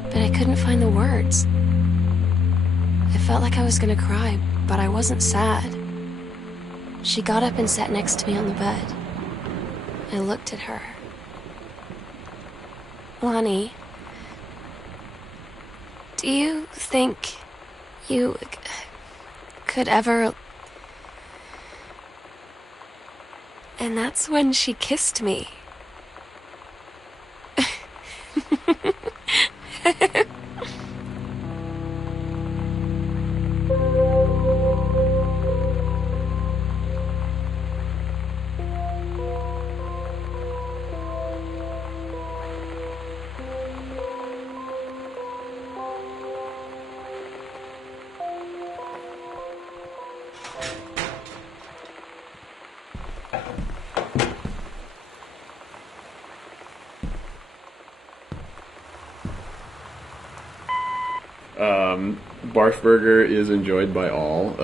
But I couldn't find the words. I felt like I was gonna cry, but I wasn't sad. She got up and sat next to me on the bed. I looked at her. Lonnie, do you think you could ever... And that's when she kissed me. Barf Burger is enjoyed by all.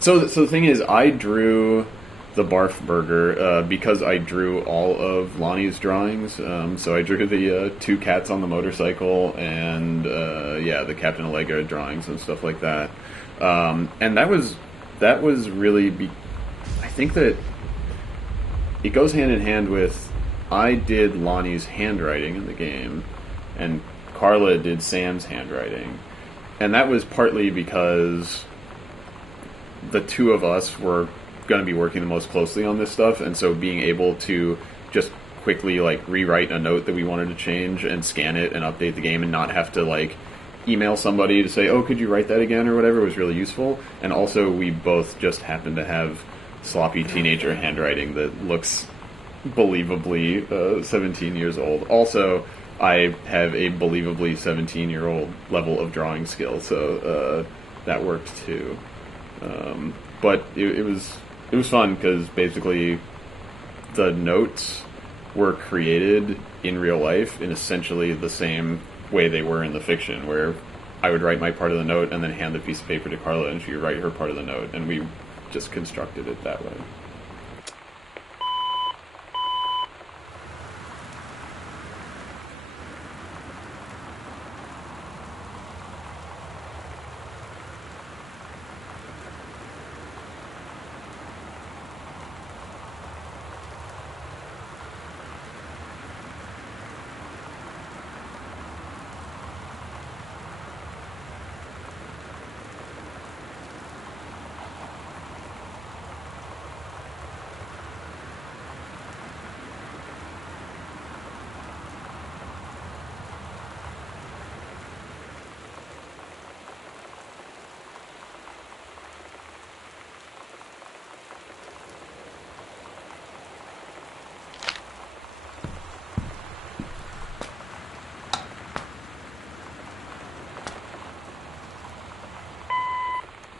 So the thing is, I drew the Barf Burger because I drew all of Lonnie's drawings. So I drew the two cats on the motorcycle and the Captain Allegra drawings and stuff like that. And that was really I think that it goes hand in hand with, I did Lonnie's handwriting in the game, and Carla did Sam's handwriting. And that was partly because the two of us were going to be working the most closely on this stuff, and so being able to just quickly like rewrite a note that we wanted to change and scan it and update the game and not have to like email somebody to say, oh, could you write that again or whatever, was really useful. And also we both just happen to have sloppy teenager handwriting that looks believably 17 years old. Also, I have a believably 17-year-old level of drawing skill, so that worked too. But it was fun because basically the notes were created in real life in essentially the same way they were in the fiction, where I would write my part of the note and then hand the piece of paper to Carla, and she would write her part of the note, and we just constructed it that way.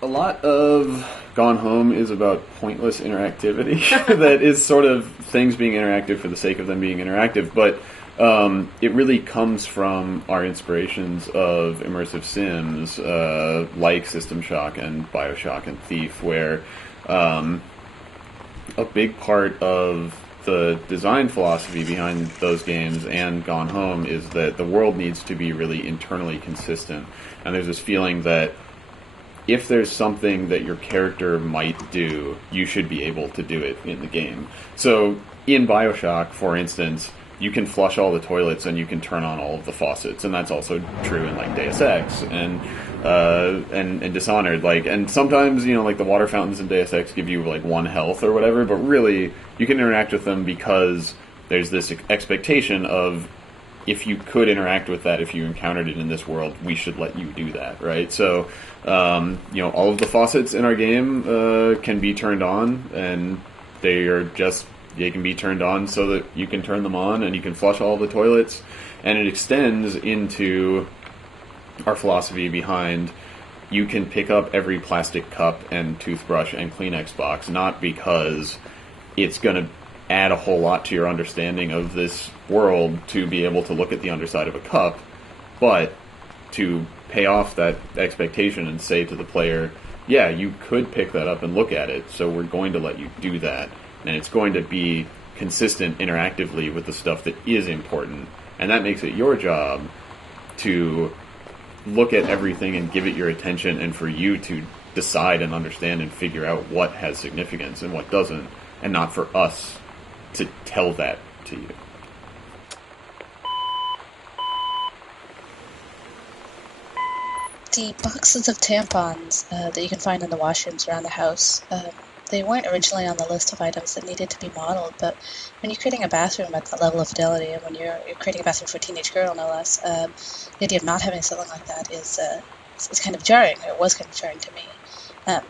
A lot of Gone Home is about pointless interactivity that is sort of things being interactive for the sake of them being interactive, but it really comes from our inspirations of immersive sims like System Shock and Bioshock and Thief, where a big part of the design philosophy behind those games and Gone Home is that the world needs to be really internally consistent, and there's this feeling that if there's something that your character might do, you should be able to do it in the game. So in Bioshock, for instance, you can flush all the toilets and you can turn on all of the faucets, and that's also true in like Deus Ex and Dishonored. Like, and sometimes like the water fountains in Deus Ex give you like 1 health or whatever, but really you can interact with them because there's this expectation of, if you could interact with that, if you encountered it in this world, we should let you do that, right? So, all of the faucets in our game can be turned on, and they can be turned on so that you can turn them on, and you can flush all of the toilets, and it extends into our philosophy behind you can pick up every plastic cup and toothbrush and Kleenex box, not because it's going to add a whole lot to your understanding of this world to be able to look at the underside of a cup, but to pay off that expectation and say to the player, yeah, you could pick that up and look at it, so we're going to let you do that, and it's going to be consistent interactively with the stuff that is important, and that makes it your job to look at everything and give it your attention, and for you to decide and understand and figure out what has significance and what doesn't, and not for us to tell that to you. The boxes of tampons that you can find in the washrooms around the house, they weren't originally on the list of items that needed to be modeled, but when you're creating a bathroom at that level of fidelity, and when you're creating a bathroom for a teenage girl, no less, the idea of not having something like that is kind of jarring. It was kind of jarring to me,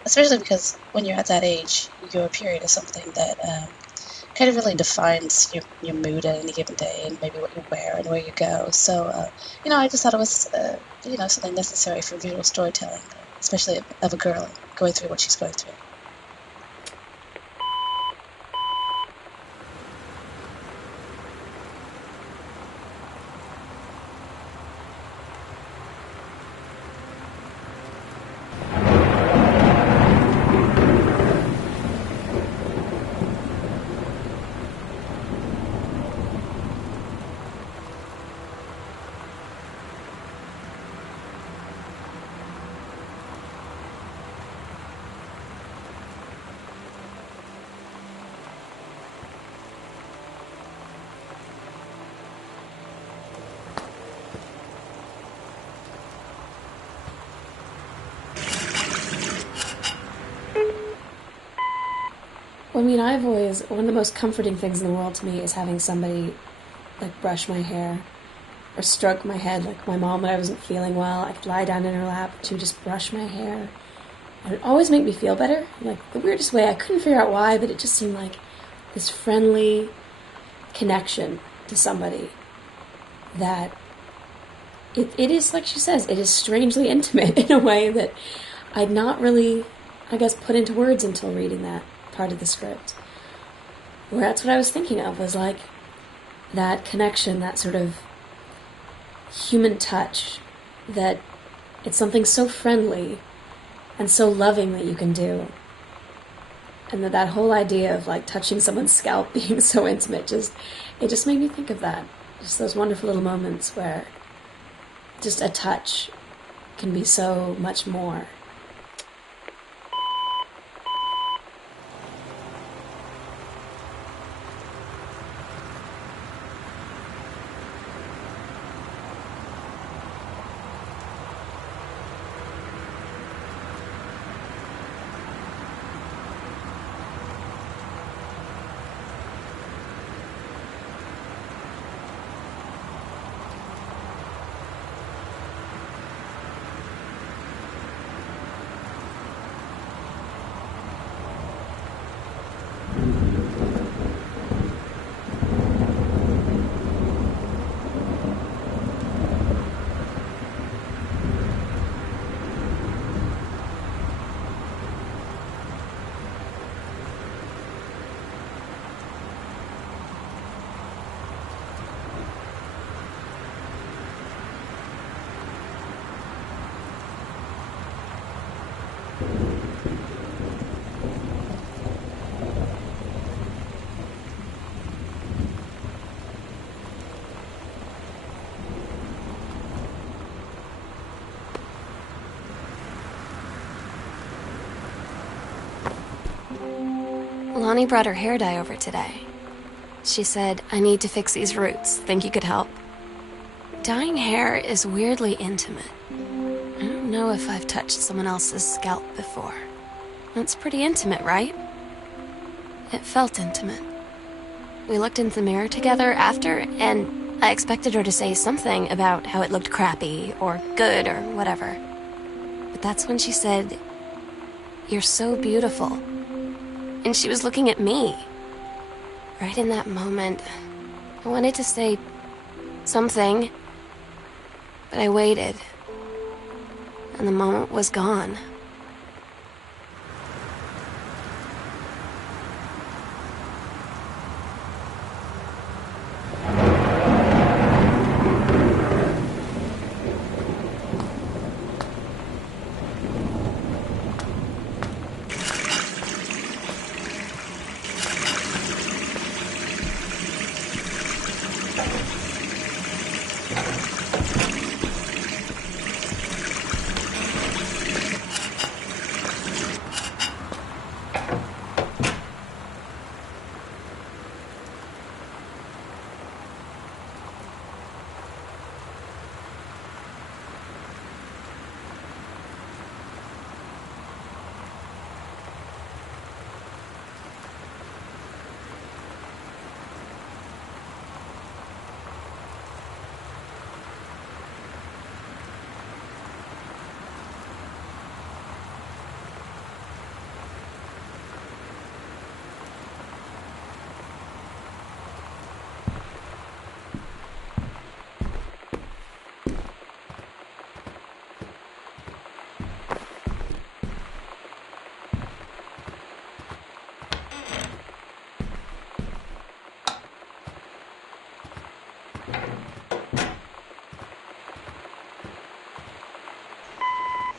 especially because when you're at that age, your period is something that kind of really defines your mood at any given day, and maybe what you wear and where you go. So, I just thought it was, something necessary for visual storytelling, especially of a girl going through what she's going through. I mean, one of the most comforting things in the world to me is having somebody, like, brush my hair or stroke my head, like my mom when I wasn't feeling well. I could lie down in her lap to just brush my hair. And it would always make me feel better, like, the weirdest way. I couldn't figure out why, but it just seemed like this friendly connection to somebody that it is, like she says, it is strangely intimate in a way that I'd not really, I guess, put into words until reading that part of the script. Where that's what I was thinking of, was like that connection, that sort of human touch, that it's something so friendly and so loving that you can do. And that whole idea of like touching someone's scalp being so intimate, it just made me think of that. Just those wonderful little moments where just a touch can be so much more. Lonnie brought her hair dye over today. She said, I need to fix these roots. Think you could help? Dyeing hair is weirdly intimate. I don't know if I've touched someone else's scalp before. That's pretty intimate, right? It felt intimate. We looked in the mirror together after, and I expected her to say something about how it looked crappy or good or whatever. But that's when she said, "You're so beautiful." And she was looking at me. Right in that moment, I wanted to say something, but I waited, and the moment was gone.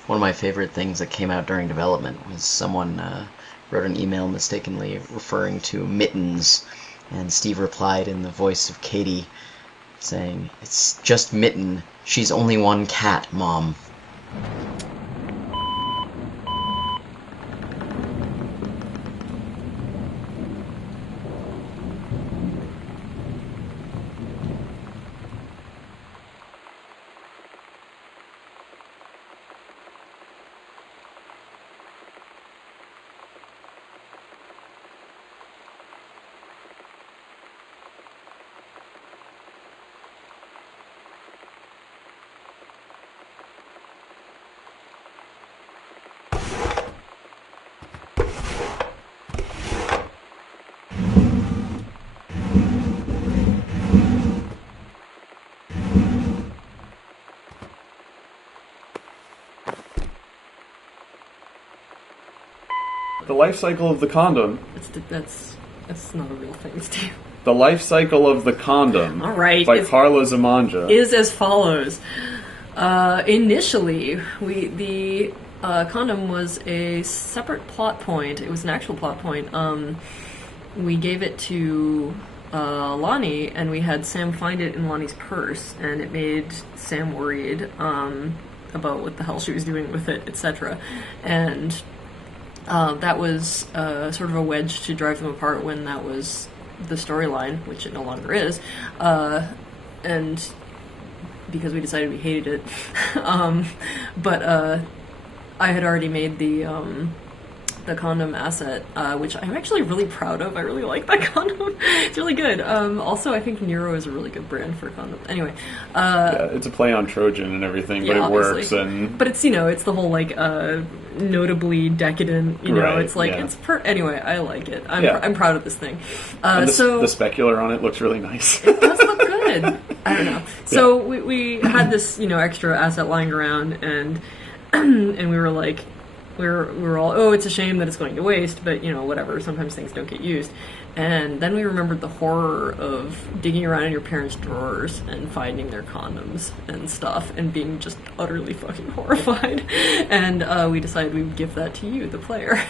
One of my favorite things that came out during development was someone wrote an email mistakenly referring to Mittens, and Steve replied in the voice of Katie, saying, "It's just Mitten. She's only one cat, Mom." The life cycle of the condom. That's not a real thing, Steve. The life cycle of the condom. All right. By Carla Zamanja. Is as follows. Initially, the condom was a separate plot point. It was an actual plot point. We gave it to Lonnie, and we had Sam find it in Lonnie's purse, and it made Sam worried about what the hell she was doing with it, etc. And that was sort of a wedge to drive them apart when that was the storyline, which it no longer is. And because we decided we hated it. But I had already made the condom asset, which I'm actually really proud of. I really like that condom. It's really good. Also, I think Nero is a really good brand for condoms. Anyway. Yeah, it's a play on Trojan and everything, but yeah, it works. But it's, it's the whole, notably decadent, right, it's like, yeah. Anyway, I like it. I'm proud of this thing. And the specular on it looks really nice. It does look good. I don't know. So we had this, extra asset lying around, and we were like, we were all, oh, it's a shame that it's going to waste, but whatever, sometimes things don't get used. And then we remembered the horror of digging around in your parents' drawers and finding their condoms and stuff and being just utterly fucking horrified. And we decided we would give that to you, the player.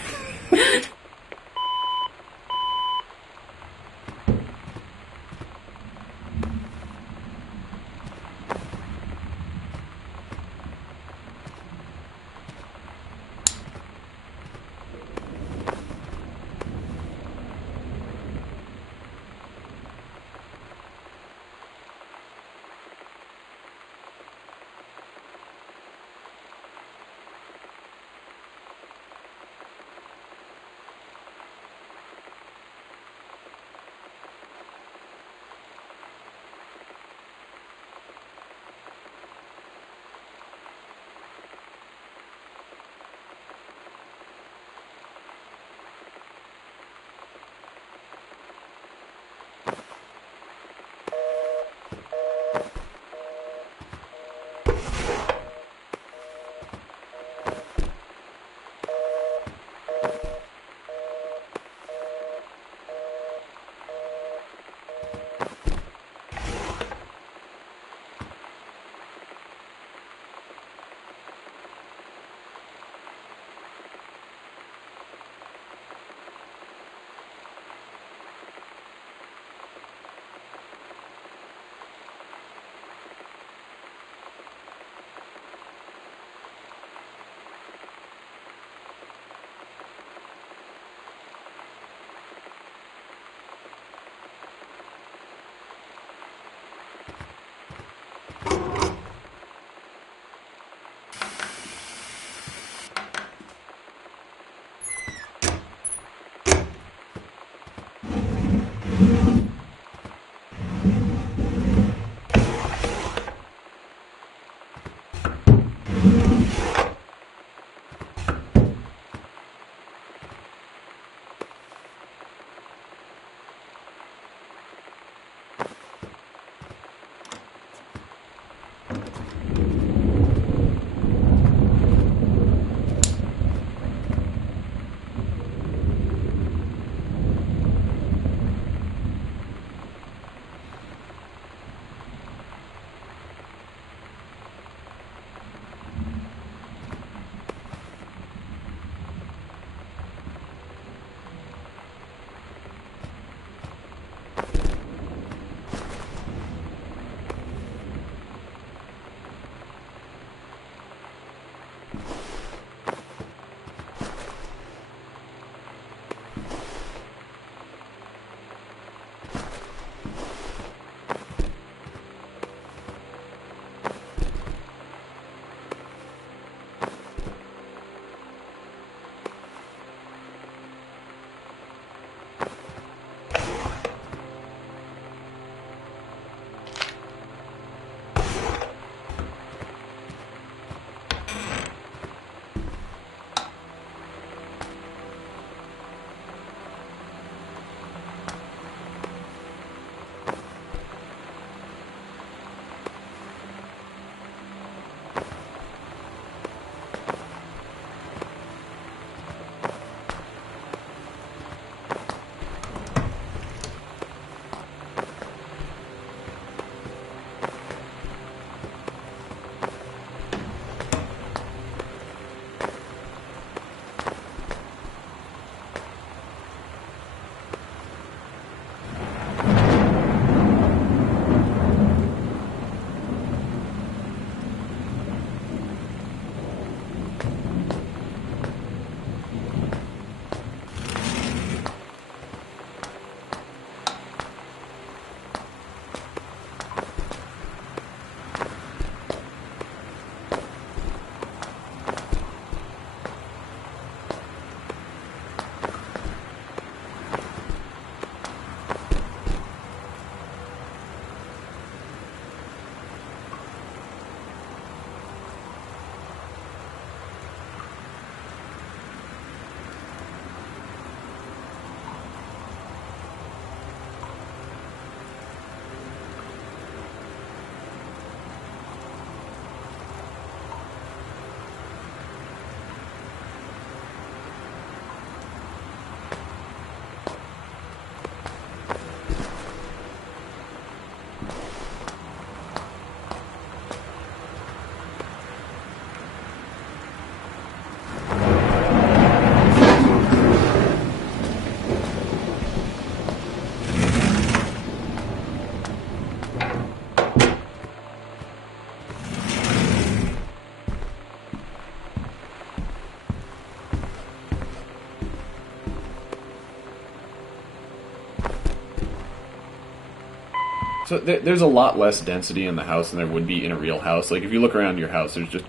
So there's a lot less density in the house than there would be in a real house. Like, if you look around your house, there's just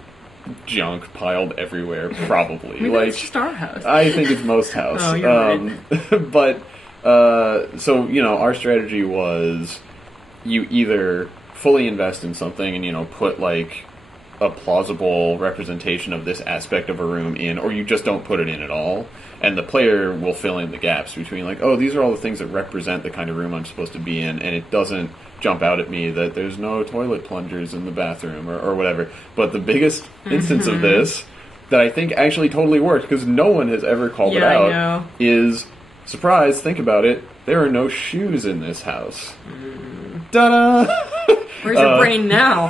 junk piled everywhere, probably. Maybe like, it's just our house. I think it's most house. Oh, you're right. But, so, our strategy was you either fully invest in something and, put, like, a plausible representation of this aspect of a room in, or you just don't put it in at all. And the player will fill in the gaps between, like, oh, these are all the things that represent the kind of room I'm supposed to be in, and it doesn't jump out at me that there's no toilet plungers in the bathroom or whatever. But the biggest instance of this that I think actually totally worked, because no one has ever called it out, I know. is, surprise, think about it, there are no shoes in this house. Ta-da! Where's your brain now?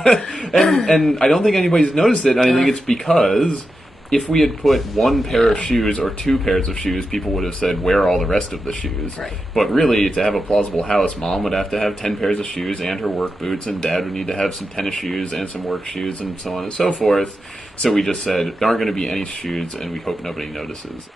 and I don't think anybody's noticed it, and I think it's because if we had put one pair of shoes or two pairs of shoes, people would have said, where are all the rest of the shoes? Right. But really, to have a plausible house, Mom would have to have 10 pairs of shoes and her work boots, and Dad would need to have some tennis shoes and some work shoes, and so on and so forth. So we just said, there aren't going to be any shoes, and we hope nobody notices.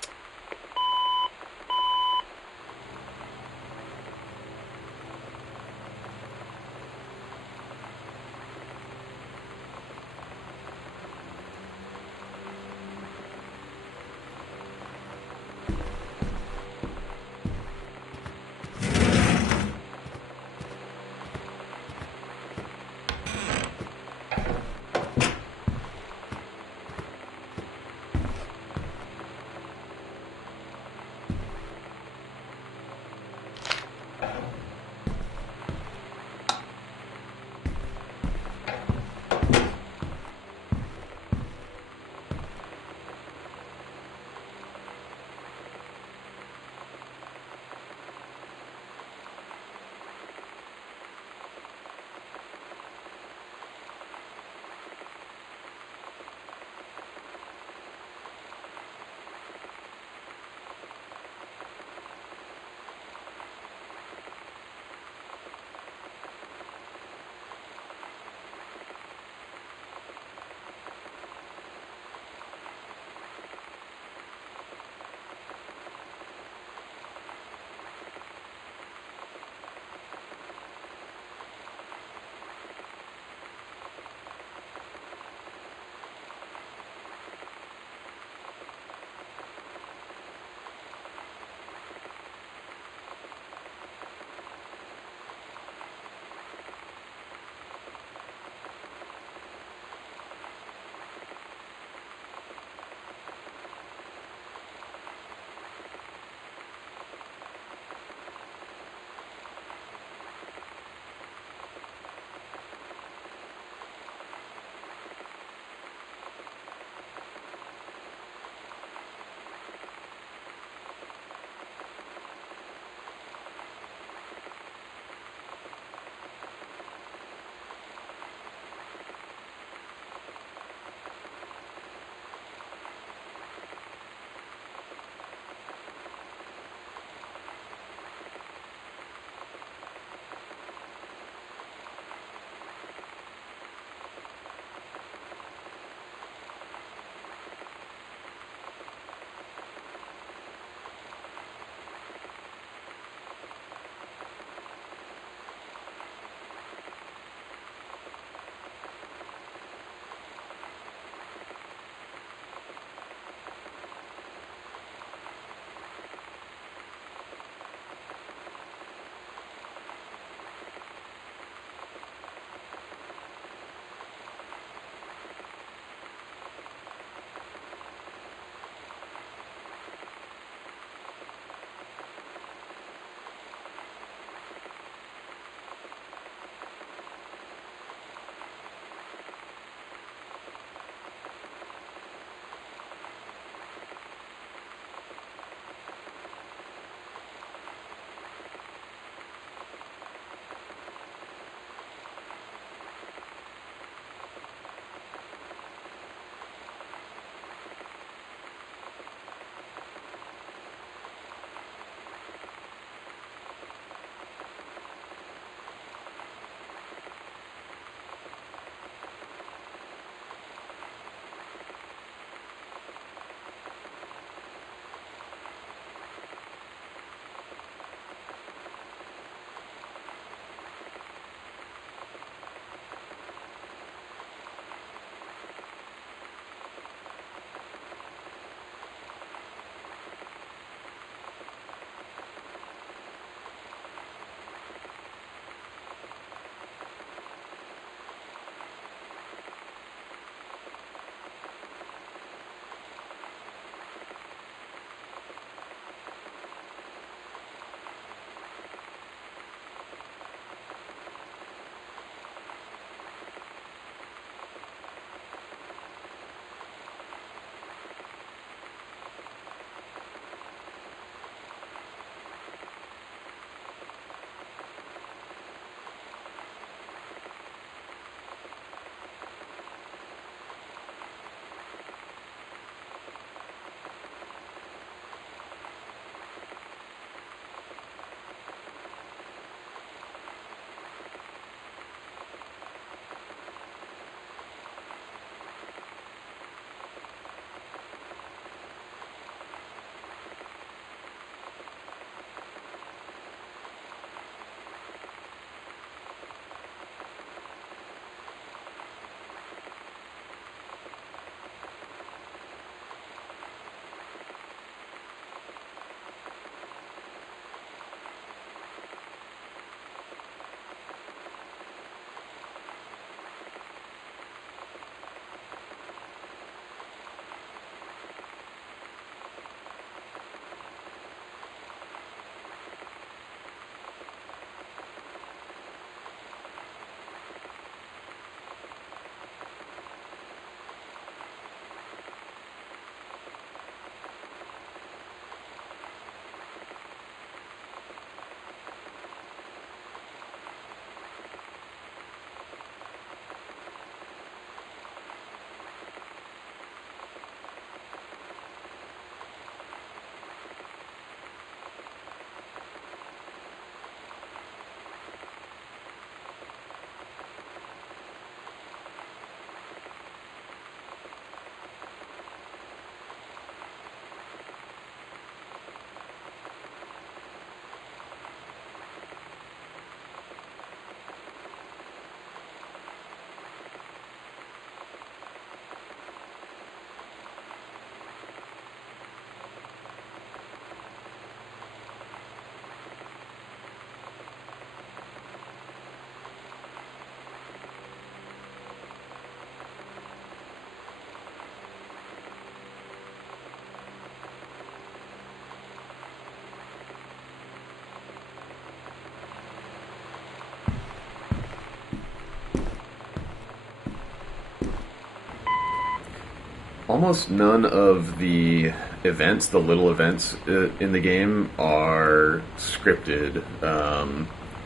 almost none of the events, the little events in the game, are scripted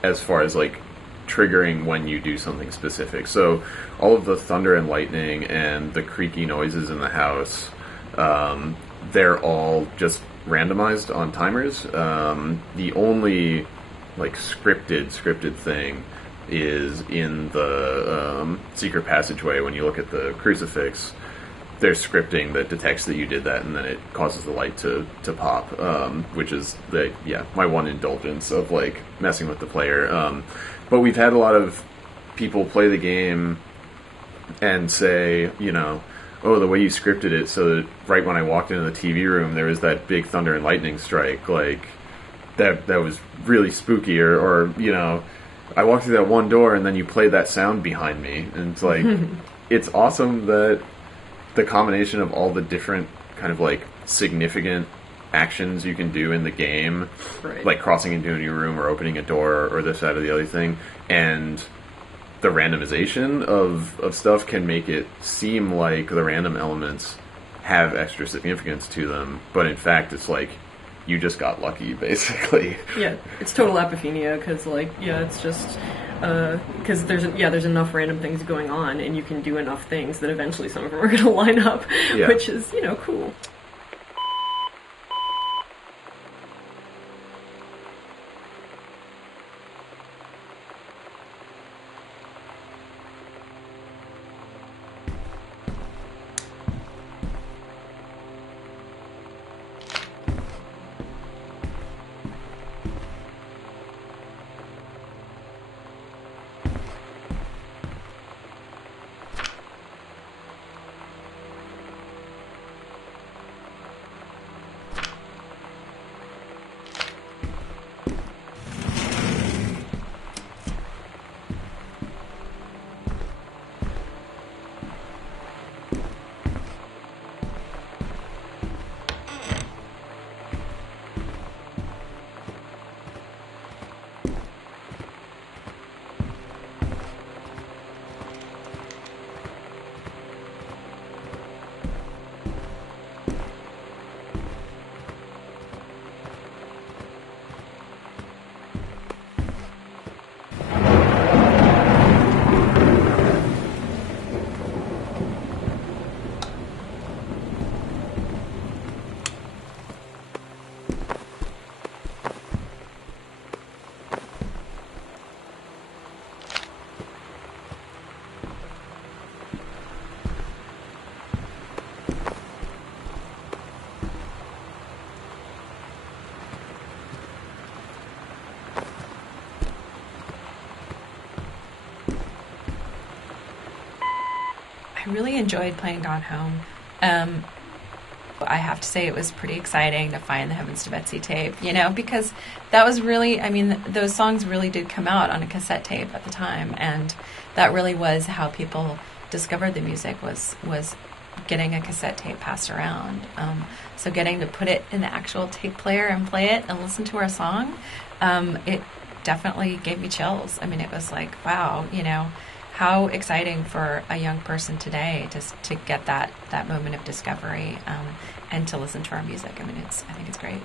as far as like triggering when you do something specific. So all of the thunder and lightning and the creaky noises in the house, they're all just randomized on timers. The only like scripted thing is in the secret passageway. When you look at the crucifix, there's scripting that detects that you did that, and then it causes the light to pop, which is my one indulgence of like messing with the player. But we've had a lot of people play the game and say, oh, the way you scripted it, so that right when I walked into the TV room, there was that big thunder and lightning strike, like that was really spooky, or I walked through that one door and then you played that sound behind me, and it's like it's awesome that the combination of all the different kind of like significant actions you can do in the game, Right. like crossing into a new room or opening a door or this, that, or the other thing, and the randomization of stuff can make it seem like the random elements have extra significance to them, but in fact it's like you just got lucky, basically. Yeah, it's total epiphania, because it's just because there's enough random things going on, and you can do enough things that eventually some of them are going to line up, Yeah. which is cool. I really enjoyed playing Gone Home. I have to say it was pretty exciting to find the Heavens to Betsy tape, because that was really, those songs really did come out on a cassette tape at the time, and that really was how people discovered the music, was getting a cassette tape passed around. So getting to put it in the actual tape player and play it and listen to our song, it definitely gave me chills. It was like, wow, how exciting for a young person today to get that moment of discovery and to listen to our music. I think it's great.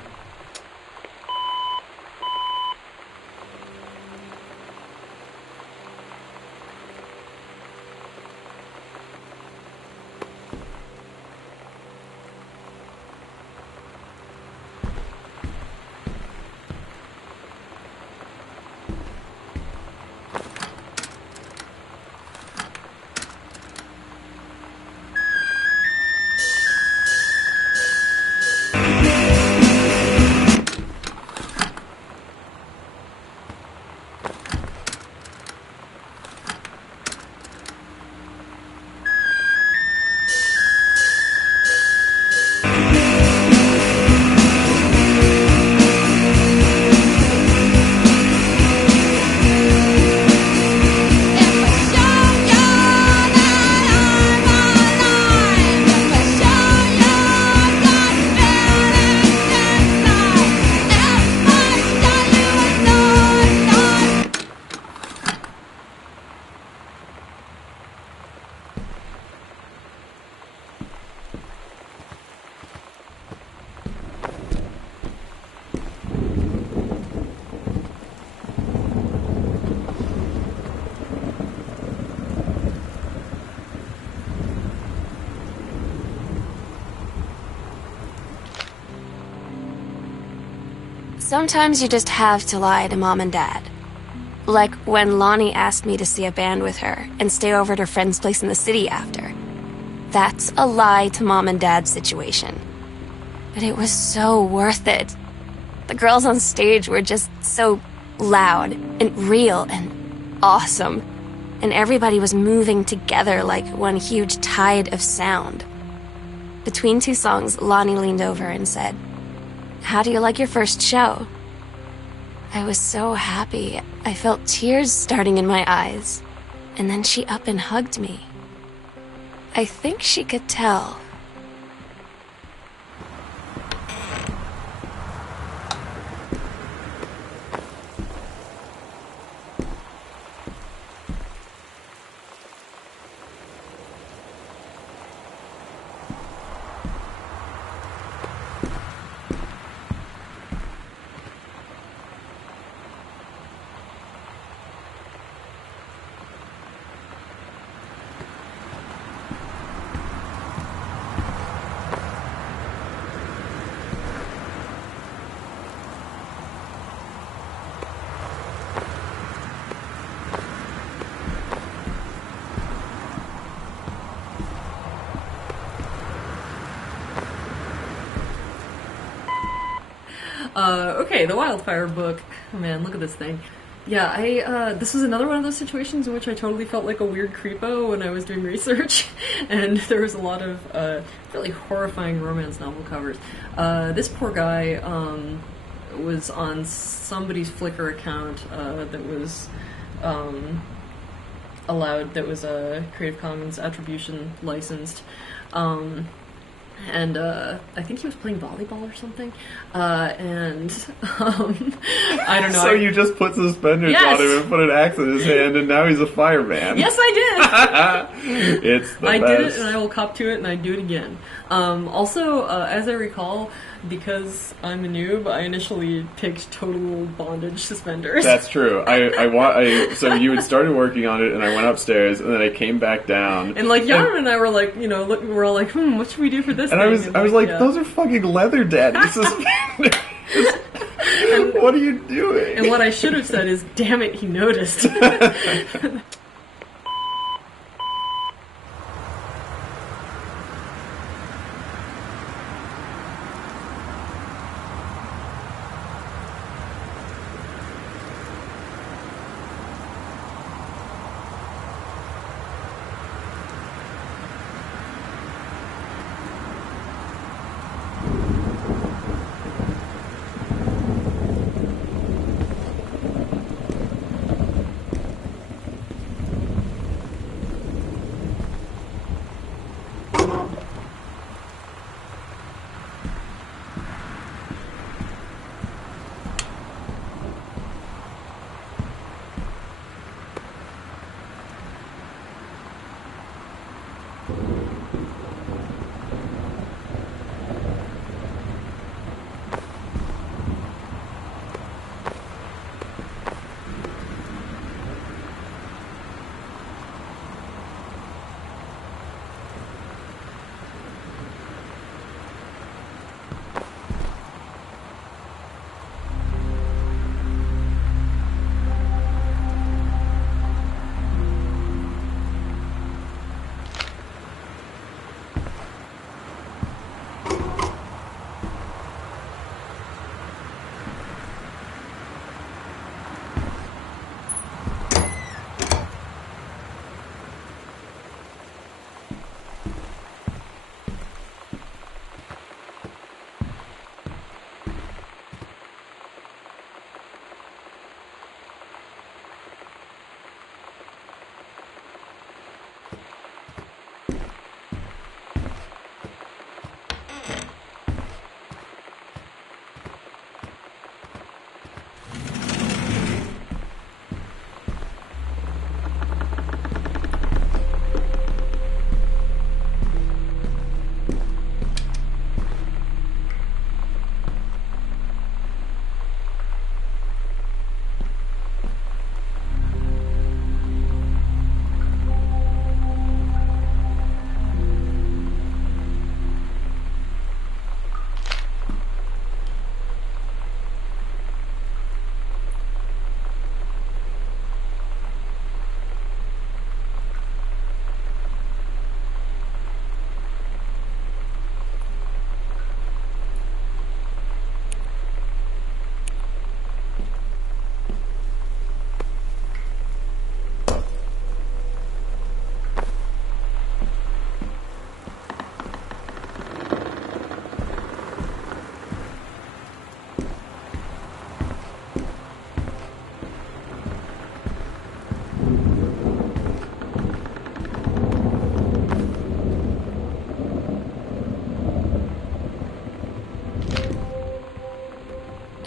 Sometimes you just have to lie to Mom and Dad. Like when Lonnie asked me to see a band with her and stay over at her friend's place in the city after. That's a lie to Mom and Dad situation. But it was so worth it. The girls on stage were just so loud and real and awesome. And everybody was moving together like one huge tide of sound. Between two songs, Lonnie leaned over and said, "How do you like your first show?" I was so happy. I felt tears starting in my eyes. And then she up and hugged me. I think she could tell. Okay, the Wildfire book. Oh man, look at this thing. Yeah, this was another one of those situations in which I totally felt like a weird creepo when I was doing research, and there was a lot of really horrifying romance novel covers. This poor guy was on somebody's Flickr account that was allowed, that was Creative Commons attribution licensed. And I think he was playing volleyball or something. I don't know. So you just put suspenders on him and put an axe in his hand, and now he's a fireman. Yes, I did. It's the I best. did it, and I will cop to it, and I do it again. Also, as I recall, because I'm a noob, I initially picked total bondage suspenders. That's true. So you had started working on it, and I went upstairs, and then I came back down. And like Yarn and I were like, you know, we're all like, what should we do for this? And thing? I was like, those are fucking leather, Daddy. Suspenders. What are you doing? And what I should have said is, damn it, he noticed.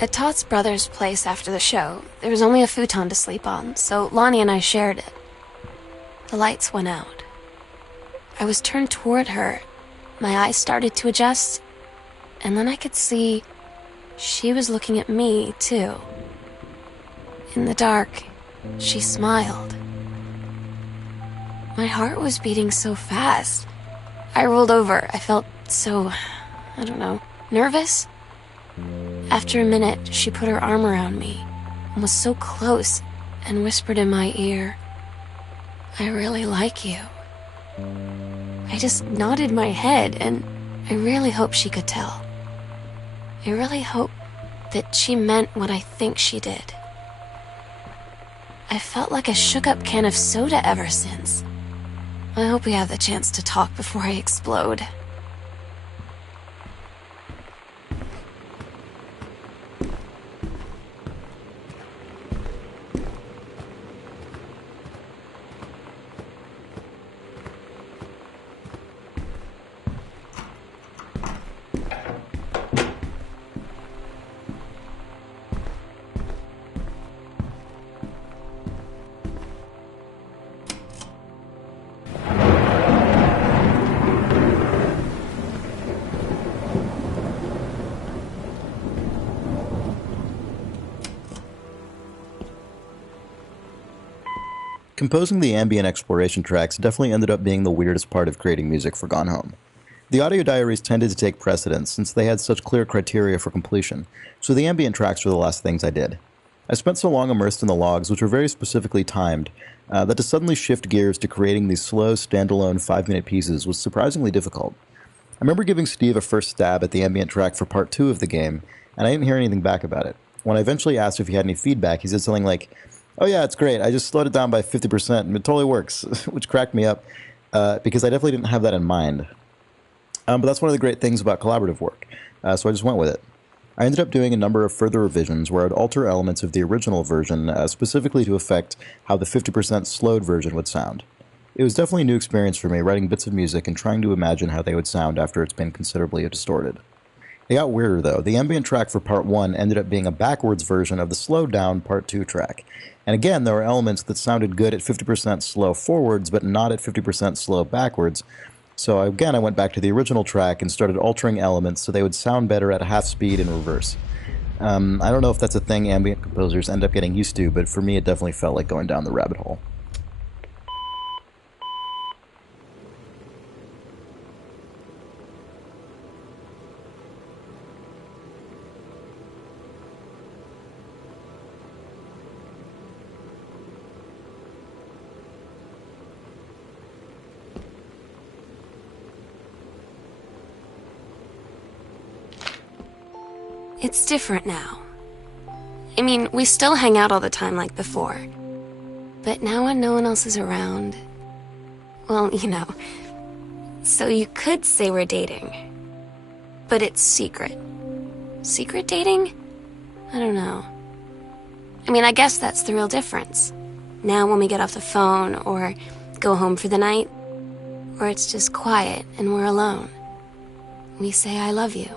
At Todd's brother's place after the show, there was only a futon to sleep on, so Lonnie and I shared it. The lights went out. I was turned toward her. My eyes started to adjust, and then I could see she was looking at me, too. In the dark, she smiled. My heart was beating so fast. I rolled over. I felt so, I don't know, nervous. After a minute, she put her arm around me and was so close and whispered in my ear, "I really like you." I just nodded my head, and I really hope she could tell. I really hope that she meant what I think she did. I felt like a shook-up can of soda ever since. I hope we have the chance to talk before I explode. Composing the ambient exploration tracks definitely ended up being the weirdest part of creating music for Gone Home. The audio diaries tended to take precedence since they had such clear criteria for completion, so the ambient tracks were the last things I did. I spent so long immersed in the logs, which were very specifically timed, that to suddenly shift gears to creating these slow, standalone 5-minute pieces was surprisingly difficult. I remember giving Steve a first stab at the ambient track for part 2 of the game, and I didn't hear anything back about it. When I eventually asked if he had any feedback, he said something like, "Oh yeah, it's great. I just slowed it down by 50% and it totally works," which cracked me up because I definitely didn't have that in mind. But that's one of the great things about collaborative work, so I just went with it. I ended up doing a number of further revisions where I'd alter elements of the original version specifically to affect how the 50% slowed version would sound. It was definitely a new experience for me, writing bits of music and trying to imagine how they would sound after it's been considerably distorted. It got weirder, though. The ambient track for Part 1 ended up being a backwards version of the slowed down Part 2 track. And again, there were elements that sounded good at 50% slow forwards, but not at 50% slow backwards. So again, I went back to the original track and started altering elements so they would sound better at half speed in reverse. I don't know if that's a thing ambient composers end up getting used to, but for me it definitely felt like going down the rabbit hole. It's different now. I mean, we still hang out all the time like before. But now when no one else is around, well, you know. So you could say we're dating. But it's secret. Secret dating? I don't know. I mean, I guess that's the real difference. Now when we get off the phone or go home for the night, or it's just quiet and we're alone, we say I love you.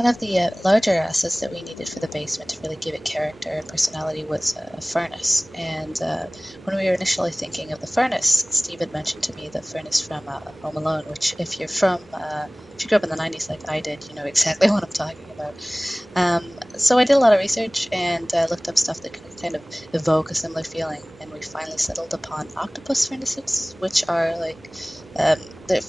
One of the larger assets that we needed for the basement to really give it character and personality was a furnace. And when we were initially thinking of the furnace, Steve had mentioned to me the furnace from Home Alone, which if you grew up in the 90s like I did, you know exactly what I'm talking about. So I did a lot of research and looked up stuff that could kind of evoke a similar feeling, and we finally settled upon octopus furnaces, which are like they're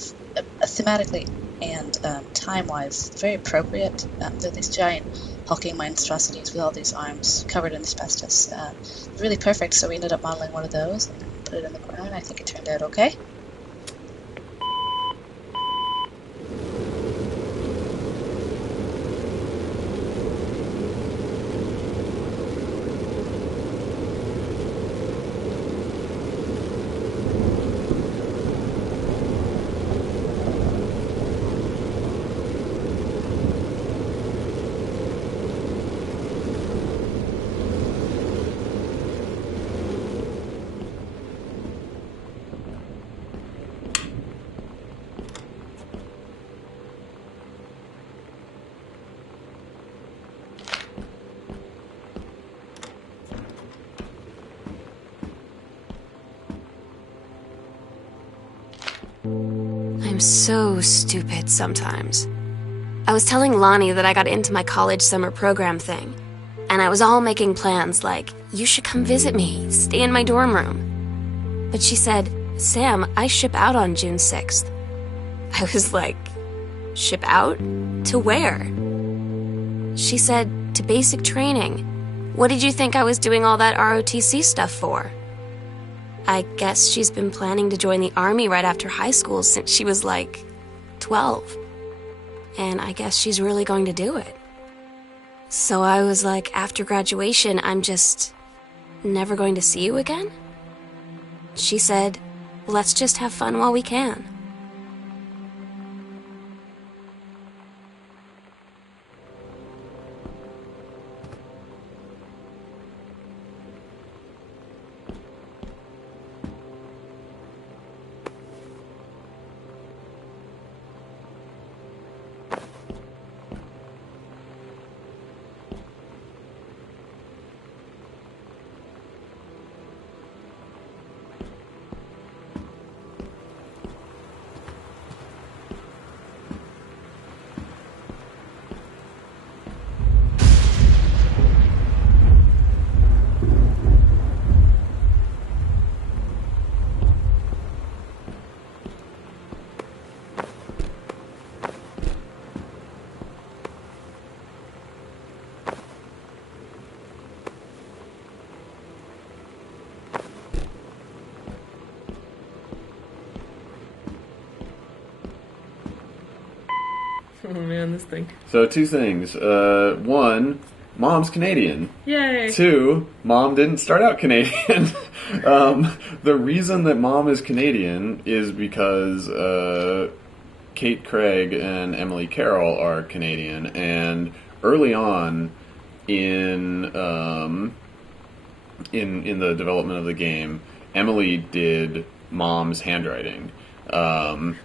thematically and time-wise very appropriate. They're these giant hulking monstrosities with all these arms covered in asbestos. Really perfect, so we ended up modeling one of those and put it in the corner, and I think it turned out okay. I'm so stupid sometimes. I was telling Lonnie that I got into my college summer program thing, and I was all making plans like, you should come visit me, stay in my dorm room. But she said, Sam, I ship out on June 6th. I was like, ship out? To where? She said, to basic training. What did you think I was doing all that ROTC stuff for? I guess she's been planning to join the army right after high school since she was like 12. And I guess she's really going to do it. So I was like, after graduation, I'm just never going to see you again? She said, let's just have fun while we can. Oh man, this thing. So 2 things. One, Mom's Canadian. Yay! 2, Mom didn't start out Canadian. The reason that Mom is Canadian is because Kate Craig and Emily Carroll are Canadian, and early on in the development of the game, Emily did Mom's handwriting.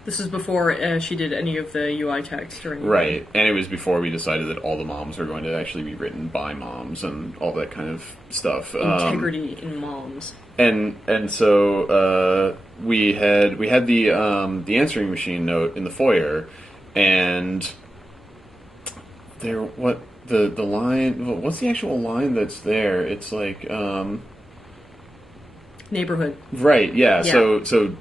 This is before she did any of the UI text or anything. Right, and it was before we decided that all the moms were going to actually be written by moms and all that kind of stuff. Integrity in moms. And so we had the answering machine note in the foyer, and there the line. What's the actual line that's there? It's like neighborhood. Right. Yeah. So.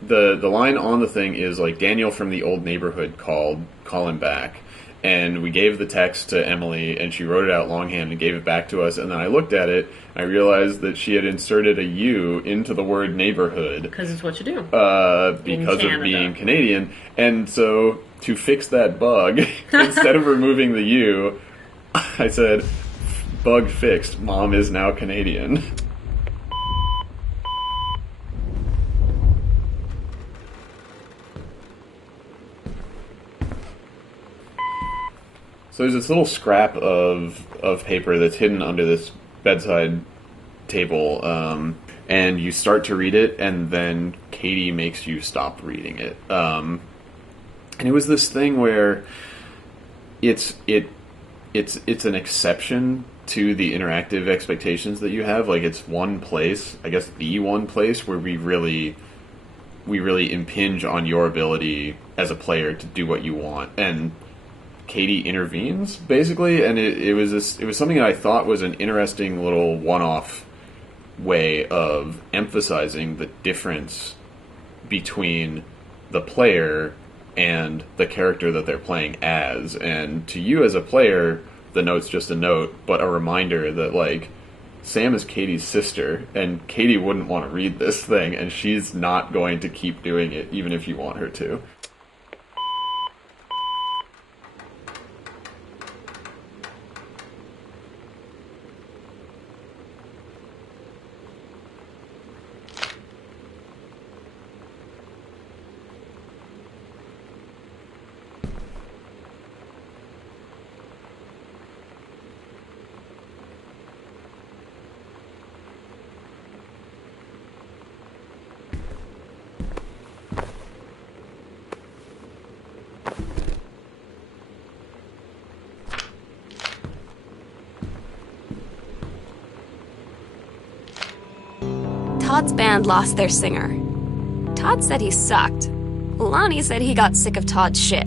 The line on the thing is like, Daniel from the old neighborhood called, call him back. And we gave the text to Emily, and she wrote it out longhand and gave it back to us. And then I looked at it, and I realized that she had inserted a U into the word neighborhood. Because it's what you do. Because of being Canadian. And so, to fix that bug, instead of removing the U, I said, bug fixed, Mom is now Canadian. So there's this little scrap of paper that's hidden under this bedside table, and you start to read it, and then Katie makes you stop reading it. And it was this thing where it's an exception to the interactive expectations that you have. Like, it's one place, I guess the one place where we really impinge on your ability as a player to do what you want. And Katie intervenes, basically, and it was something that I thought was an interesting little one-off way of emphasizing the difference between the player and the character that they're playing as. And to you as a player, the note's just a note, but a reminder that, like, Sam is Katie's sister, and Katie wouldn't want to read this thing, and she's not going to keep doing it, even if you want her to. Todd's band lost their singer. Todd said he sucked. Lonnie said he got sick of Todd's shit,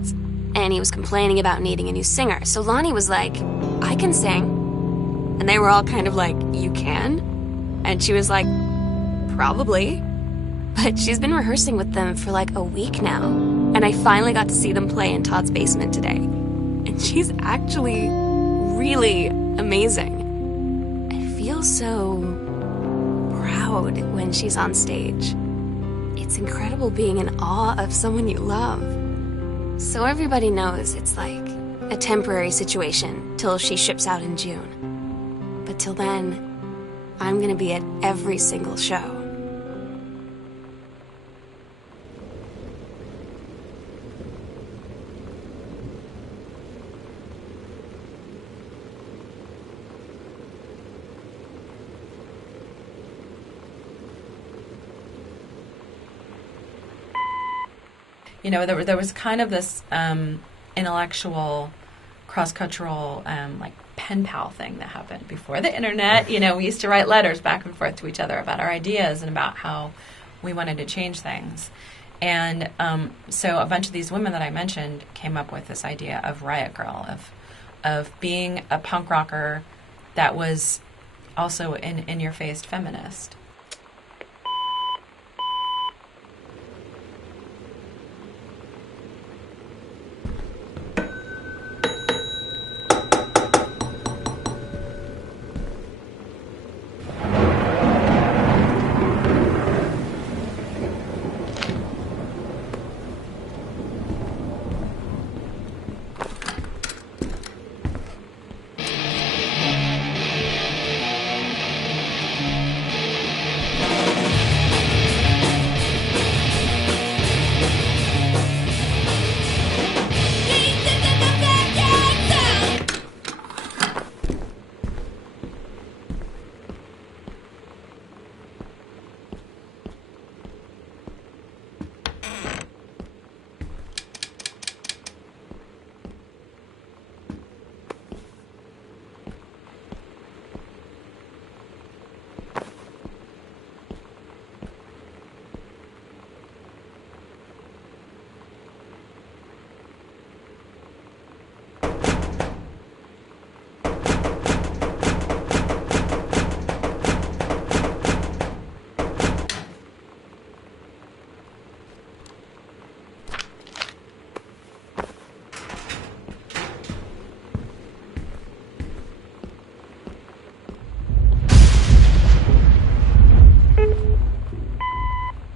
and he was complaining about needing a new singer. So Lonnie was like, I can sing. And they were all kind of like, you can? And she was like, probably. But she's been rehearsing with them for like a week now, and I finally got to see them play in Todd's basement today. And she's actually really amazing. I feel so proud when she's on stage. It's incredible being in awe of someone you love. So everybody knows it's like a temporary situation till she ships out in June. But till then, I'm gonna be at every single show. You know, there was kind of this intellectual, cross-cultural, like, pen pal thing that happened before the internet. You know, we used to write letters back and forth to each other about our ideas and about how we wanted to change things. And so a bunch of these women that I mentioned came up with this idea of Riot Girl, of being a punk rocker that was also an in-your-face feminist.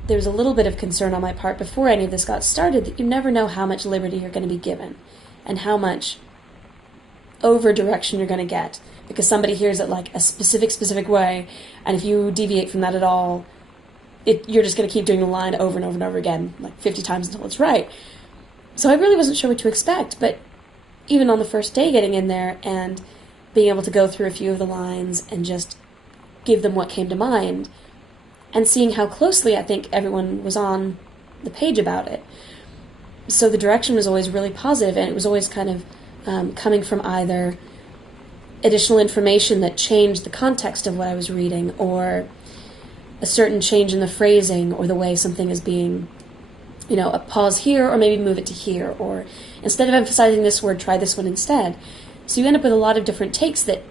There was a little bit of concern on my part before any of this got started that you never know how much liberty you're going to be given and how much over direction you're going to get, because somebody hears it like a specific way, and if you deviate from that at all, you're just going to keep doing the line over and over and over again, like 50 times until it's right. So I really wasn't sure what to expect, but even on the first day getting in there and being able to go through a few of the lines and just give them what came to mind, and seeing how closely I think everyone was on the page about it. So the direction was always really positive, and it was always kind of coming from either additional information that changed the context of what I was reading, or a certain change in the phrasing or the way something is being, a pause here, or maybe move it to here, or instead of emphasizing this word, try this one instead. So you end up with a lot of different takes that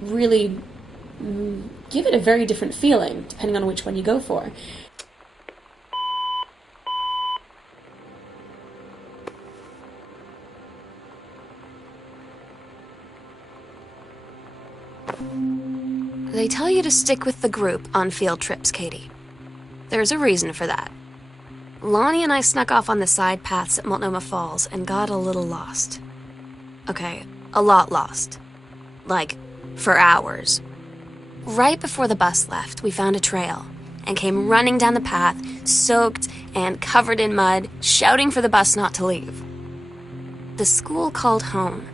really give it a very different feeling, depending on which one you go for. They tell you to stick with the group on field trips, Katie. There's a reason for that. Lonnie and I snuck off on the side paths at Multnomah Falls and got a little lost. Okay, a lot lost. Like, for hours. Right before the bus left, we found a trail and came running down the path, soaked and covered in mud, shouting for the bus not to leave. The school called home.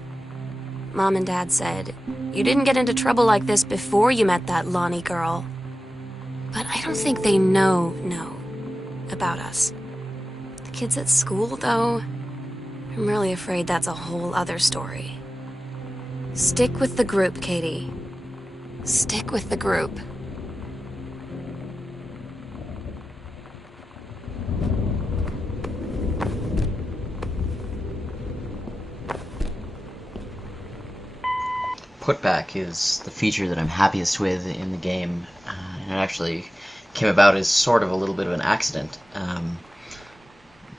Mom and Dad said, "You didn't get into trouble like this before you met that Lonnie girl." But I don't think they know about us. The kids at school, though, I'm really afraid that's a whole other story. Stick with the group, Katie. Stick with the group. Putback is the feature that I'm happiest with in the game, and it actually came about as sort of a little bit of an accident.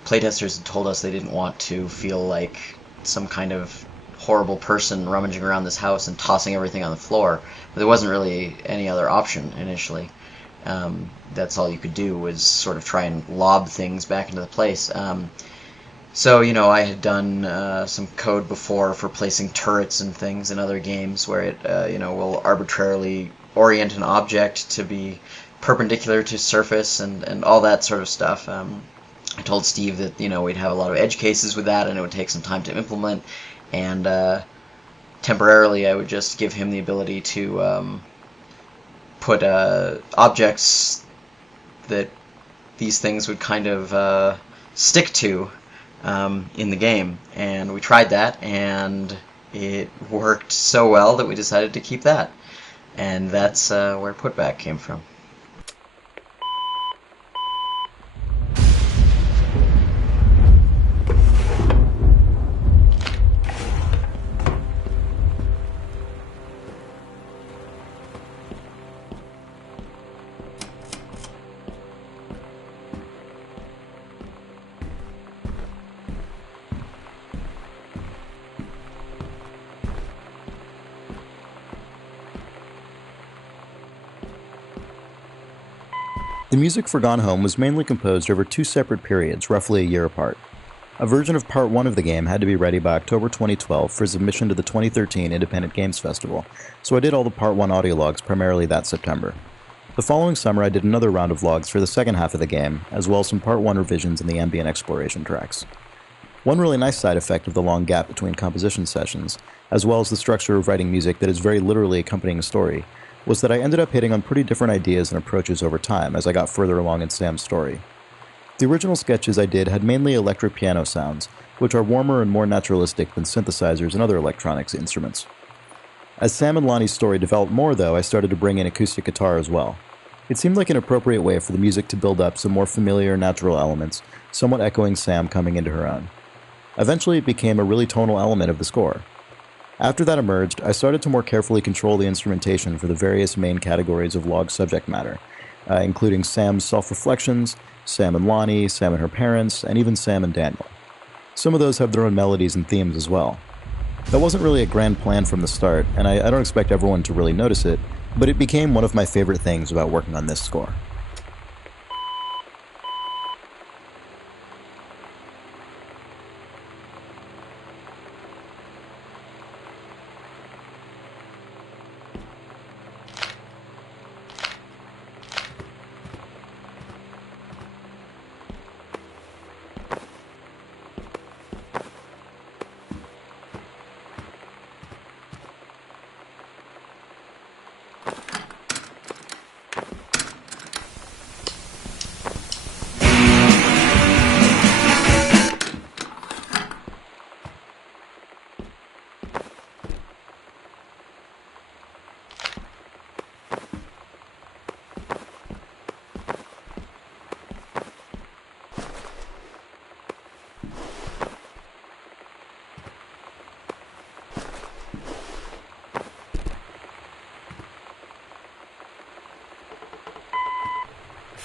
Playtesters had told us they didn't want to feel like some kind of horrible person rummaging around this house and tossing everything on the floor, but there wasn't really any other option initially. That's all you could do, was sort of try and lob things back into the place. So, I had done some code before for placing turrets and things in other games where it, will arbitrarily orient an object to be perpendicular to surface and all that sort of stuff. I told Steve that, we'd have a lot of edge cases with that and it would take some time to implement, and temporarily I would just give him the ability to put objects that these things would kind of stick to in the game, and we tried that, and it worked so well that we decided to keep that, and that's where Putback came from. The music for Gone Home was mainly composed over two separate periods, roughly a year apart. A version of Part 1 of the game had to be ready by October 2012 for submission to the 2013 Independent Games Festival, so I did all the Part 1 audio logs primarily that September. The following summer I did another round of logs for the second half of the game, as well as some Part 1 revisions in the ambient exploration tracks. One really nice side effect of the long gap between composition sessions, as well as the structure of writing music that is very literally accompanying a story, was that I ended up hitting on pretty different ideas and approaches over time as I got further along in Sam's story. The original sketches I did had mainly electric piano sounds, which are warmer and more naturalistic than synthesizers and other electronics instruments. As Sam and Lonnie's story developed more, though, I started to bring in acoustic guitar as well. It seemed like an appropriate way for the music to build up some more familiar, natural elements, somewhat echoing Sam coming into her own. Eventually it became a really tonal element of the score. After that emerged, I started to more carefully control the instrumentation for the various main categories of log subject matter, including Sam's self-reflections, Sam and Lonnie, Sam and her parents, and even Sam and Daniel. Some of those have their own melodies and themes as well. That wasn't really a grand plan from the start, and I don't expect everyone to really notice it, but it became one of my favorite things about working on this score.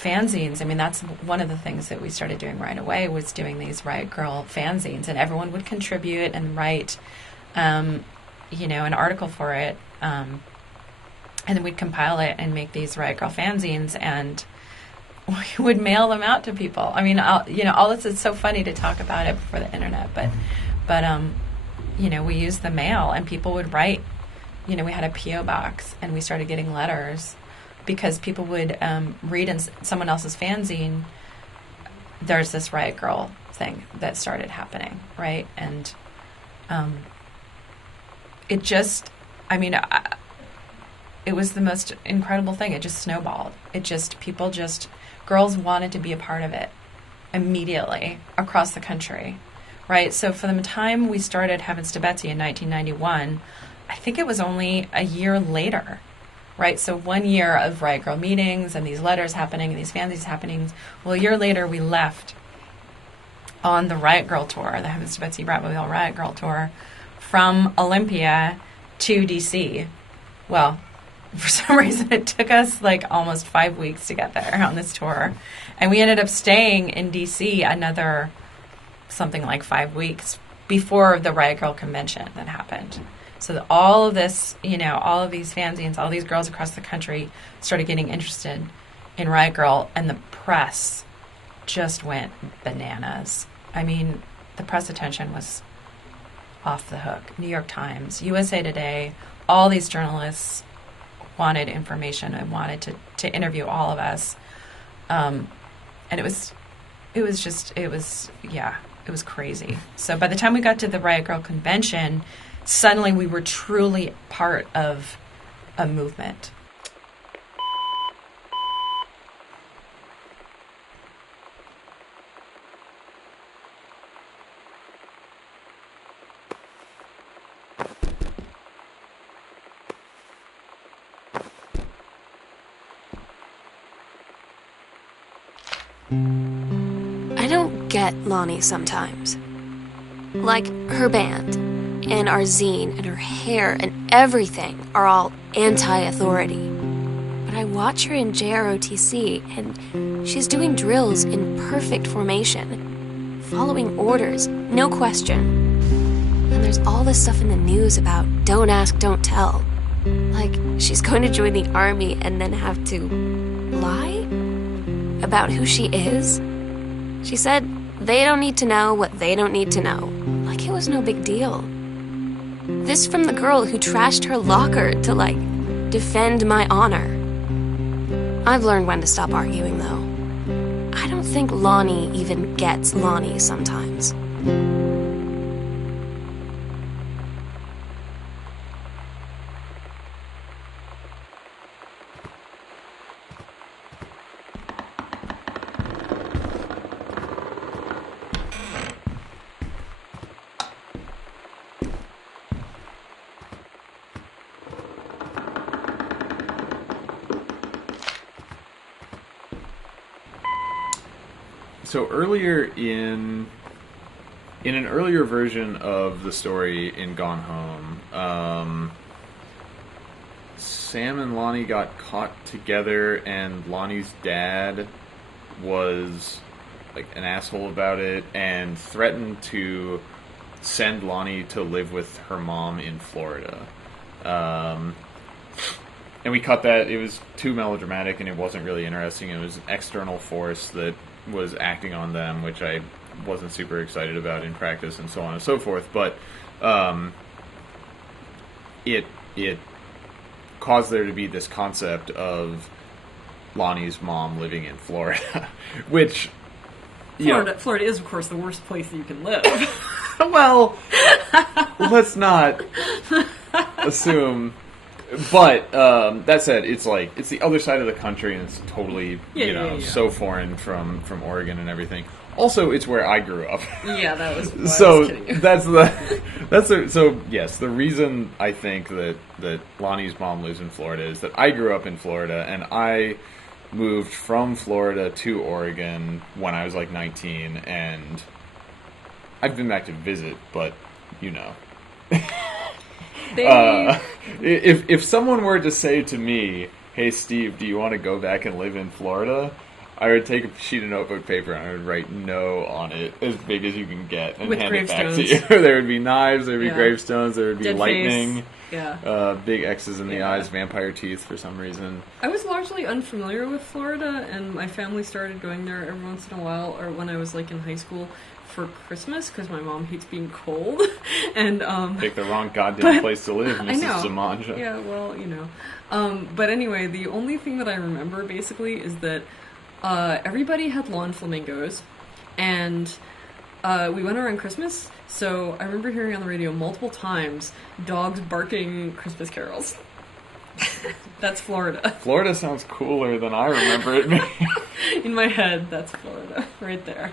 fanzines. I mean, that's one of the things that we started doing right away, was doing these Riot Grrrl fanzines, and everyone would contribute and write, an article for it, and then we'd compile it and make these Riot Grrrl fanzines, and we would mail them out to people. I mean, all this is so funny to talk about it before the internet, but we used the mail, and people would write. We had a P.O. box, and we started getting letters because people would read in someone else's fanzine, there's this Riot Grrrl thing that started happening, right? And it just, it was the most incredible thing. It just snowballed. Girls wanted to be a part of it immediately across the country, right? So from the time we started Heavens to Betsy in 1991, I think it was only a year later, right? So 1 year of Riot Grrrl meetings and these letters happening and these fanzines happening. Well, a year later, we left on the Riot Grrrl tour, the Heavens to Betsy Bratmobile Riot Grrrl tour, from Olympia to D.C. Well, for some reason, it took us like almost 5 weeks to get there on this tour. And we ended up staying in D.C. another something like 5 weeks before the Riot Grrrl convention that happened. So that all of this, all of these fanzines, all these girls across the country started getting interested in Riot Grrrl, and the press just went bananas. I mean, the press attention was off the hook. New York Times, USA Today, all these journalists wanted information and wanted to interview all of us. And it was crazy. So by the time we got to the Riot Grrrl convention, suddenly we were truly part of a movement. I don't get Lonnie sometimes. Like, her band, and our zine, and her hair, and everything are all anti-authority. But I watch her in JROTC, and she's doing drills in perfect formation, following orders, no question. And there's all this stuff in the news about don't ask, don't tell. Like, she's going to join the army and then have to lie about who she is. She said they don't need to know what they don't need to know. Like it was no big deal. This from the girl who trashed her locker to, defend my honor. I've learned when to stop arguing, though. I don't think Lonnie even gets Lonnie sometimes. So earlier in an earlier version of the story in Gone Home, Sam and Lonnie got caught together, and Lonnie's dad was an asshole about it and threatened to send Lonnie to live with her mom in Florida. And we cut that. It was too melodramatic, and it wasn't really interesting. It was an external force that was acting on them, which I wasn't super excited about in practice, and so on and so forth. But it caused there to be this concept of Lonnie's mom living in Florida, which Florida is, of course, the worst place that you can live. Well, let's not assume. But that said, it's the other side of the country, and it's totally so foreign from Oregon and everything. Also, it's where I grew up. Yeah, that was. So so yes, the reason I think that Lonnie's mom lives in Florida is that I grew up in Florida, and I moved from Florida to Oregon when I was 19, and I've been back to visit, but if someone were to say to me, "Hey, Steve, do you want to go back and live in Florida?" I would take a sheet of notebook paper and I would write "no" on it as big as you can get and With hand it back to gravestones. you. There would be knives, there would be Yeah. gravestones, there would be Dead lightning, face. Yeah. big X's in the Yeah. eyes, vampire teeth for some reason. I was largely unfamiliar with Florida, and my family started going there every once in a while, or when I was like in high school for Christmas, because my mom hates being cold. And Pick the wrong goddamn but- place to live, I Mrs. know. Zamanja. Yeah, well, you know. But anyway, the only thing that I remember basically is that everybody had lawn flamingos, and we went around Christmas, so I remember hearing on the radio multiple times dogs barking Christmas carols. That's Florida. Florida sounds cooler than I remember it being. In my head, that's Florida, right there.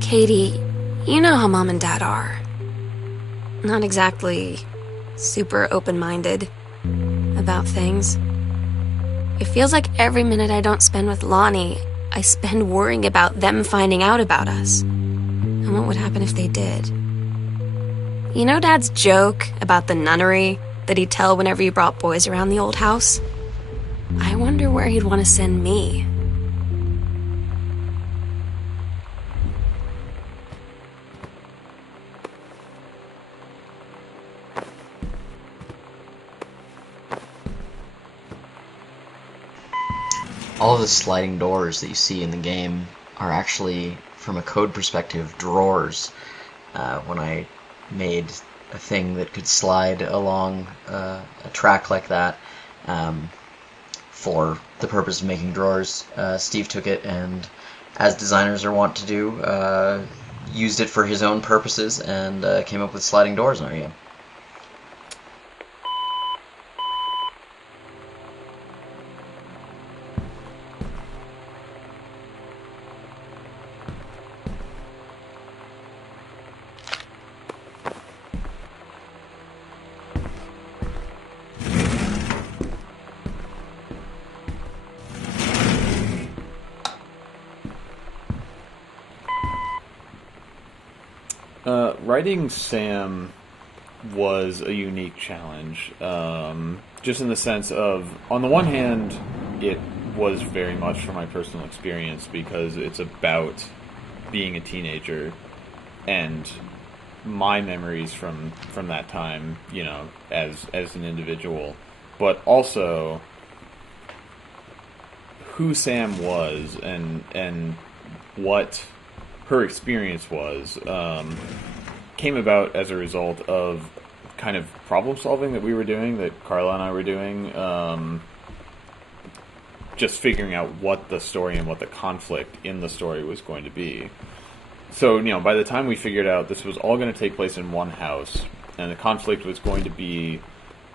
Katie, you know how Mom and Dad are. Not exactly super open-minded about things. It feels like every minute I don't spend with Lonnie, I spend worrying about them finding out about us. And what would happen if they did? You know Dad's joke about the nunnery that he'd tell whenever he brought boys around the old house? I wonder where he'd want to send me. All of the sliding doors that you see in the game are actually, from a code perspective, drawers. When I made a thing that could slide along a track like that, for the purpose of making drawers, Steve took it and, as designers are wont to do, used it for his own purposes and came up with sliding doors in our game. Writing Sam was a unique challenge, just in the sense of, on the one hand, it was very much from my personal experience because it's about being a teenager and my memories from that time, you know, as an individual, but also who Sam was and what her experience was came about as a result of kind of problem solving that we were doing, that Carla and I were doing, just figuring out what the story and what the conflict in the story was going to be. So, you know, by the time we figured out this was all going to take place in one house, and the conflict was going to be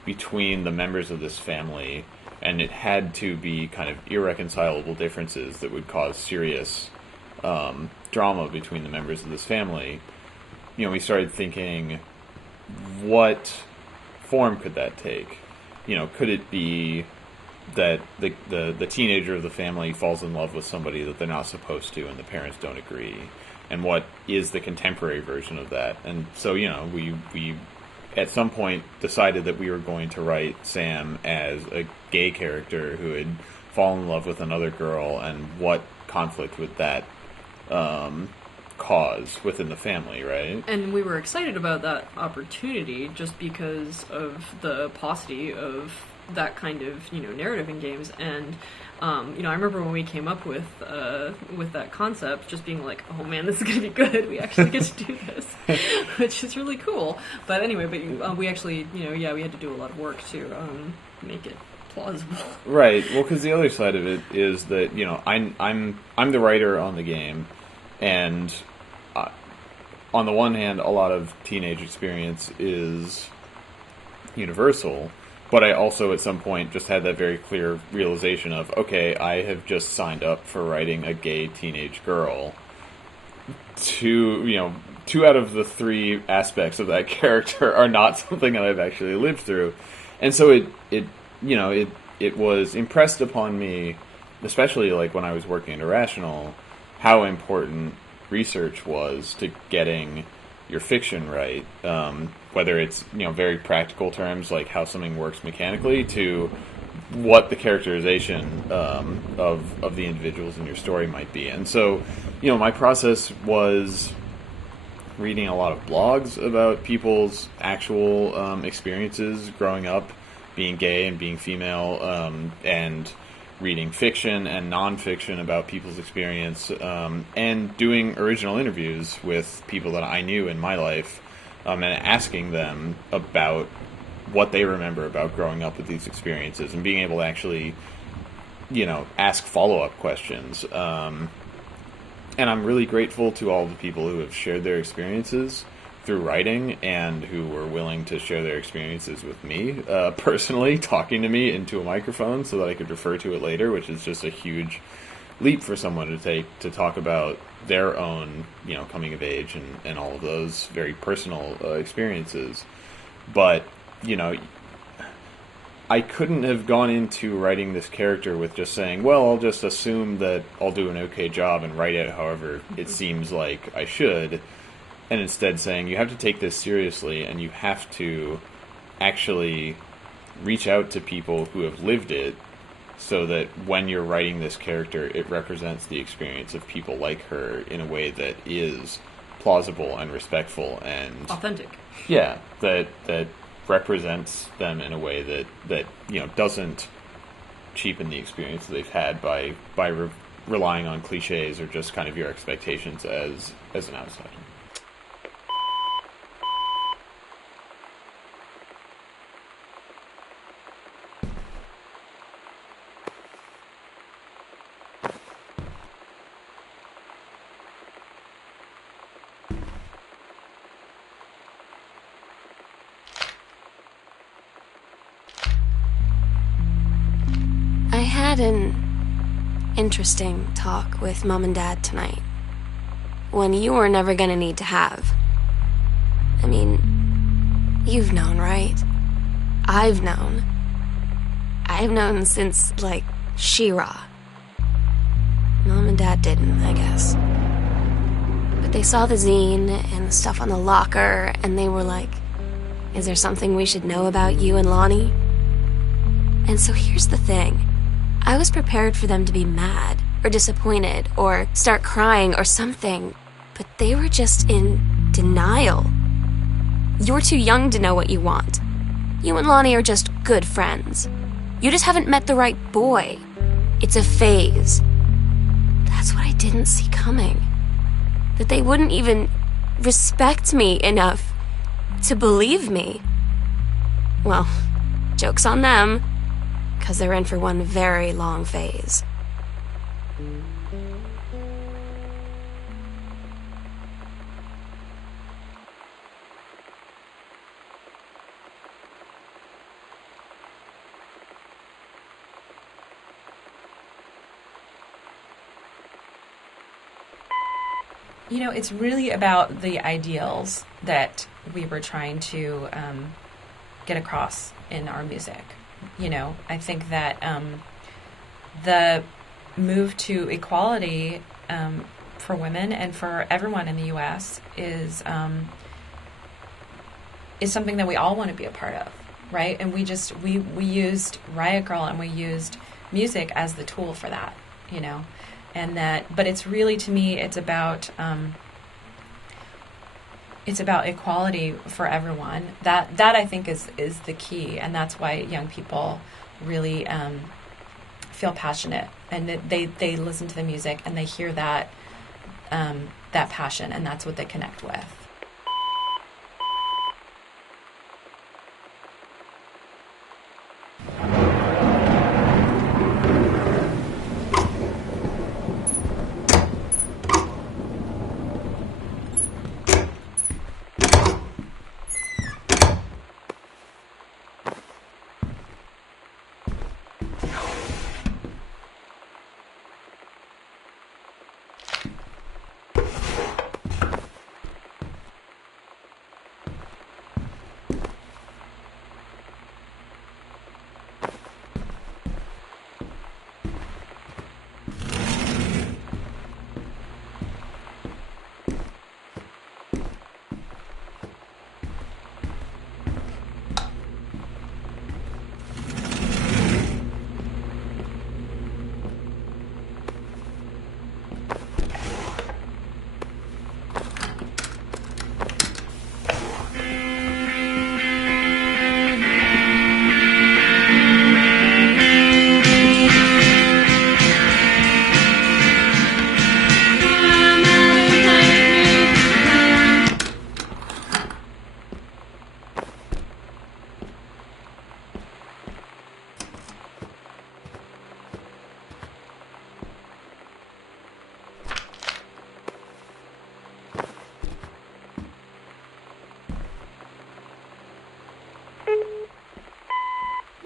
between the members of this family, and it had to be kind of irreconcilable differences that would cause serious drama between the members of this family, you know, we started thinking, what form could that take? You know, could it be that the teenager of the family falls in love with somebody that they're not supposed to and the parents don't agree? And what is the contemporary version of that? And so, you know, we at some point decided that we were going to write Sam as a gay character who had fallen in love with another girl, and what conflict would that cause within the family, right? And we were excited about that opportunity just because of the paucity of that kind of, you know, narrative in games. And you know, I remember when we came up with that concept, just being like, "Oh man, this is gonna be good. We actually get to do this," which is really cool. But anyway, we actually, you know, yeah, we had to do a lot of work to make it plausible. Right. Well, because the other side of it is that, you know, I'm the writer on the game, and on the one hand, a lot of teenage experience is universal. But I also, at some point, just had that very clear realization of, okay, I have just signed up for writing a gay teenage girl to, you know, 2 out of the 3 aspects of that character are not something that I've actually lived through, and so it was impressed upon me, especially like when I was working at Irrational, how important research was to getting your fiction right. Whether it's very practical terms like how something works mechanically to what the characterization of the individuals in your story might be. And so, my process was reading a lot of blogs about people's actual experiences growing up, being gay and being female, and reading fiction and nonfiction about people's experience, and doing original interviews with people that I knew in my life, and asking them about what they remember about growing up with these experiences and being able to actually, ask follow-up questions. And I'm really grateful to all the people who have shared their experiences through writing and who were willing to share their experiences with me, personally, talking to me into a microphone so that I could refer to it later, which is just a huge leap for someone to take, to talk about their own, coming of age and all of those very personal experiences. But, I couldn't have gone into writing this character with just saying, well, I'll just assume that I'll do an okay job and write it however it seems like I should, and instead saying, you have to take this seriously and you have to actually reach out to people who have lived it so that when you're writing this character, it represents the experience of people like her in a way that is plausible and respectful and authentic. Yeah, that represents them in a way that doesn't cheapen the experience that they've had by relying on cliches or just kind of your expectations as an outsider. I had an interesting talk with Mom and Dad tonight. One you were never gonna need to have. I mean, you've known, right? I've known. I've known since, like, She-Ra. Mom and Dad didn't, I guess. But they saw the zine and the stuff on the locker, and they were like, is there something we should know about you and Lonnie? And so here's the thing. I was prepared for them to be mad, or disappointed, or start crying, or something, but they were just in denial. You're too young to know what you want. You and Lonnie are just good friends. You just haven't met the right boy. It's a phase. That's what I didn't see coming. That they wouldn't even respect me enough to believe me. Well, joke's on them. Because they're in for one very long phase. It's really about the ideals that we were trying to get across in our music. I think that the move to equality for women and for everyone in the U.S. is something that we all want to be a part of, right? And we used Riot Grrrl and we used music as the tool for that, and that. But it's really, to me, it's about equality for everyone. That I think is the key, and that's why young people really feel passionate, and they listen to the music and they hear that passion, and that's what they connect with.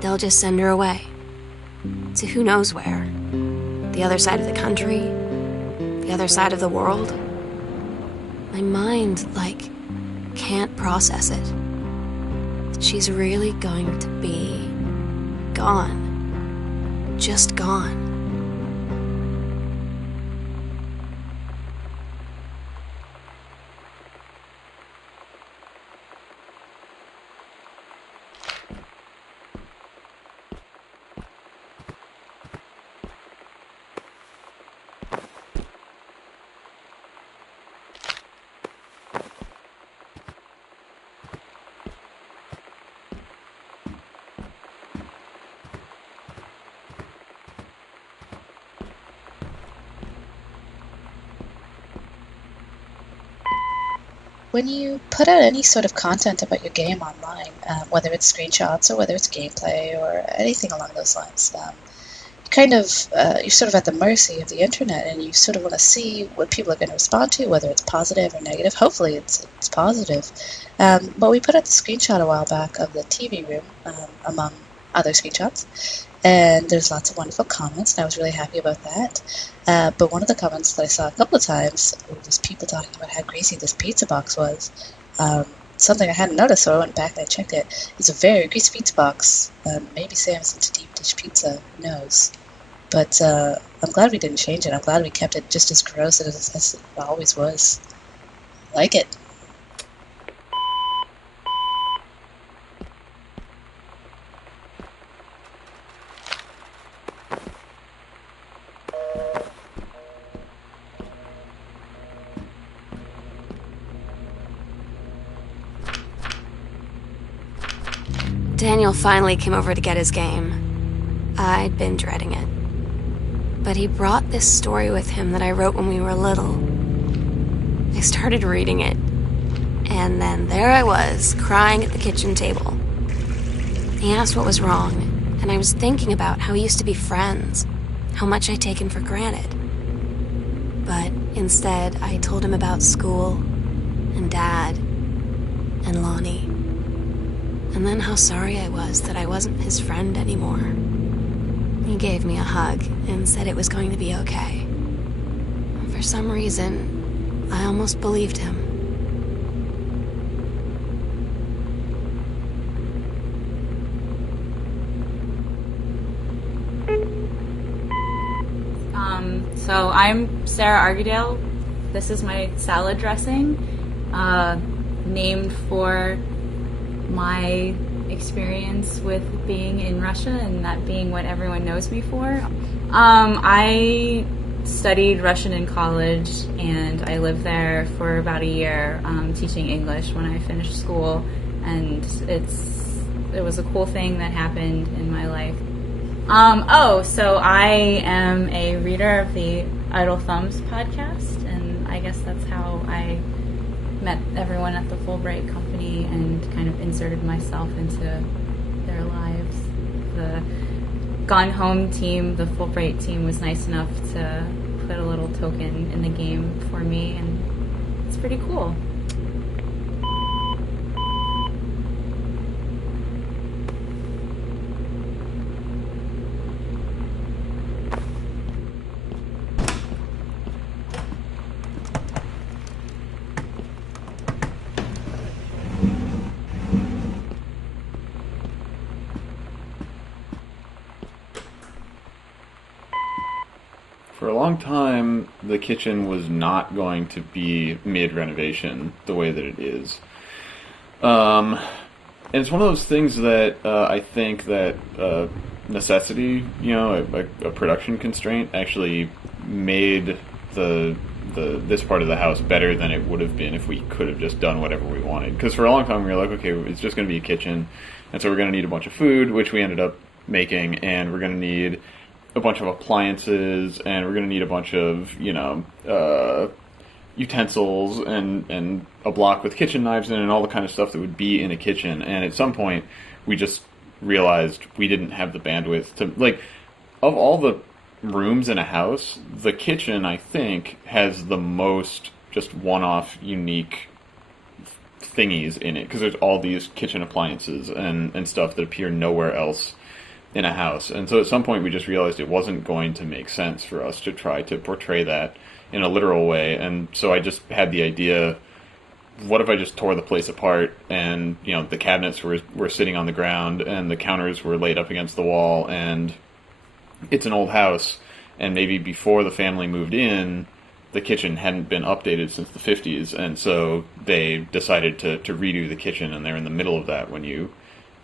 they'll just send her away. To who knows where. The other side of the country. The other side of the world. My mind, can't process it. She's really going to be gone. Just gone. When you put out any sort of content about your game online, whether it's screenshots or whether it's gameplay or anything along those lines, you're sort of at the mercy of the internet, and you sort of want to see what people are going to respond to, whether it's positive or negative. Hopefully it's positive. But we put out the screenshot a while back of the TV room, among other screenshots, and there's lots of wonderful comments, and I was really happy about that. But one of the comments that I saw a couple of times was people talking about how greasy this pizza box was. Something I hadn't noticed, so I went back and I checked it. It's a very greasy pizza box. Maybe Sam's into deep dish pizza, who knows. But I'm glad we didn't change it. I'm glad we kept it just as gross as it always was. Like it. Daniel finally came over to get his game. I'd been dreading it. But he brought this story with him that I wrote when we were little. I started reading it, and then there I was, crying at the kitchen table. He asked what was wrong, and I was thinking about how we used to be friends, how much I'd taken for granted. But instead, I told him about school, and Dad, and Lonnie. And then how sorry I was that I wasn't his friend anymore. He gave me a hug and said it was going to be okay. For some reason, I almost believed him. So I'm Sarah Argidale. This is my salad dressing, named for my experience with being in Russia and that being what everyone knows me for. I studied Russian in college, and I lived there for about a year teaching English when I finished school, and it was a cool thing that happened in my life. So I am a reader of the Idle Thumbs podcast, and I guess that's how I met everyone at the Fulbright Company and kind of inserted myself into their lives. The Gone Home team, the Fulbright team, was nice enough to put a little token in the game for me, and it's pretty cool. For a long time, the kitchen was not going to be mid-renovation the way that it is. And it's one of those things that I think that necessity, a production constraint, actually made this part of the house better than it would have been if we could have just done whatever we wanted. Because for a long time we were like, okay, it's just going to be a kitchen, and so we're going to need a bunch of food, which we ended up making, and we're going to need a bunch of appliances, and we're going to need a bunch of, utensils and a block with kitchen knives in it and all the kind of stuff that would be in a kitchen. And at some point, we just realized we didn't have the bandwidth to, of all the rooms in a house, the kitchen, I think, has the most just one-off, unique thingies in it, because there's all these kitchen appliances and stuff that appear nowhere else in a house. And so at some point we just realized it wasn't going to make sense for us to try to portray that in a literal way. And so I just had the idea, what if I just tore the place apart and, you know, the cabinets were sitting on the ground and the counters were laid up against the wall, and it's an old house, and maybe before the family moved in, the kitchen hadn't been updated since the 50s, and so they decided to redo the kitchen, and they're in the middle of that when you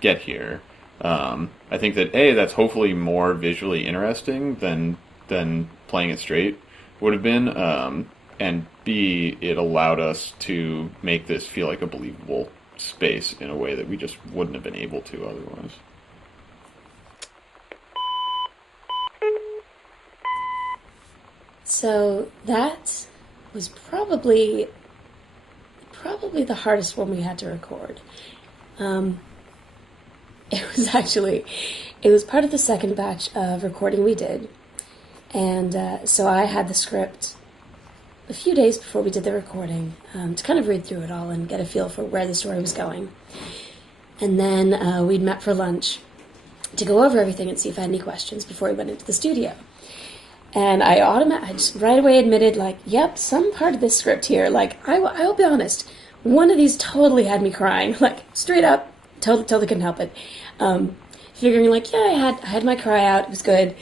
get here. I think that A, that's hopefully more visually interesting than playing it straight would have been, and B, it allowed us to make this feel like a believable space in a way that we just wouldn't have been able to otherwise. So that was probably the hardest one we had to record. It was part of the second batch of recording we did, and so I had the script a few days before we did the recording to kind of read through it all and get a feel for where the story was going. And then we'd met for lunch to go over everything and see if I had any questions before we went into the studio. And I just right away admitted, like, yep, some part of this script here, like, I'll be honest, one of these totally had me crying, like, straight up, totally couldn't help it. Figuring, like, yeah, I had my cry out, it was good,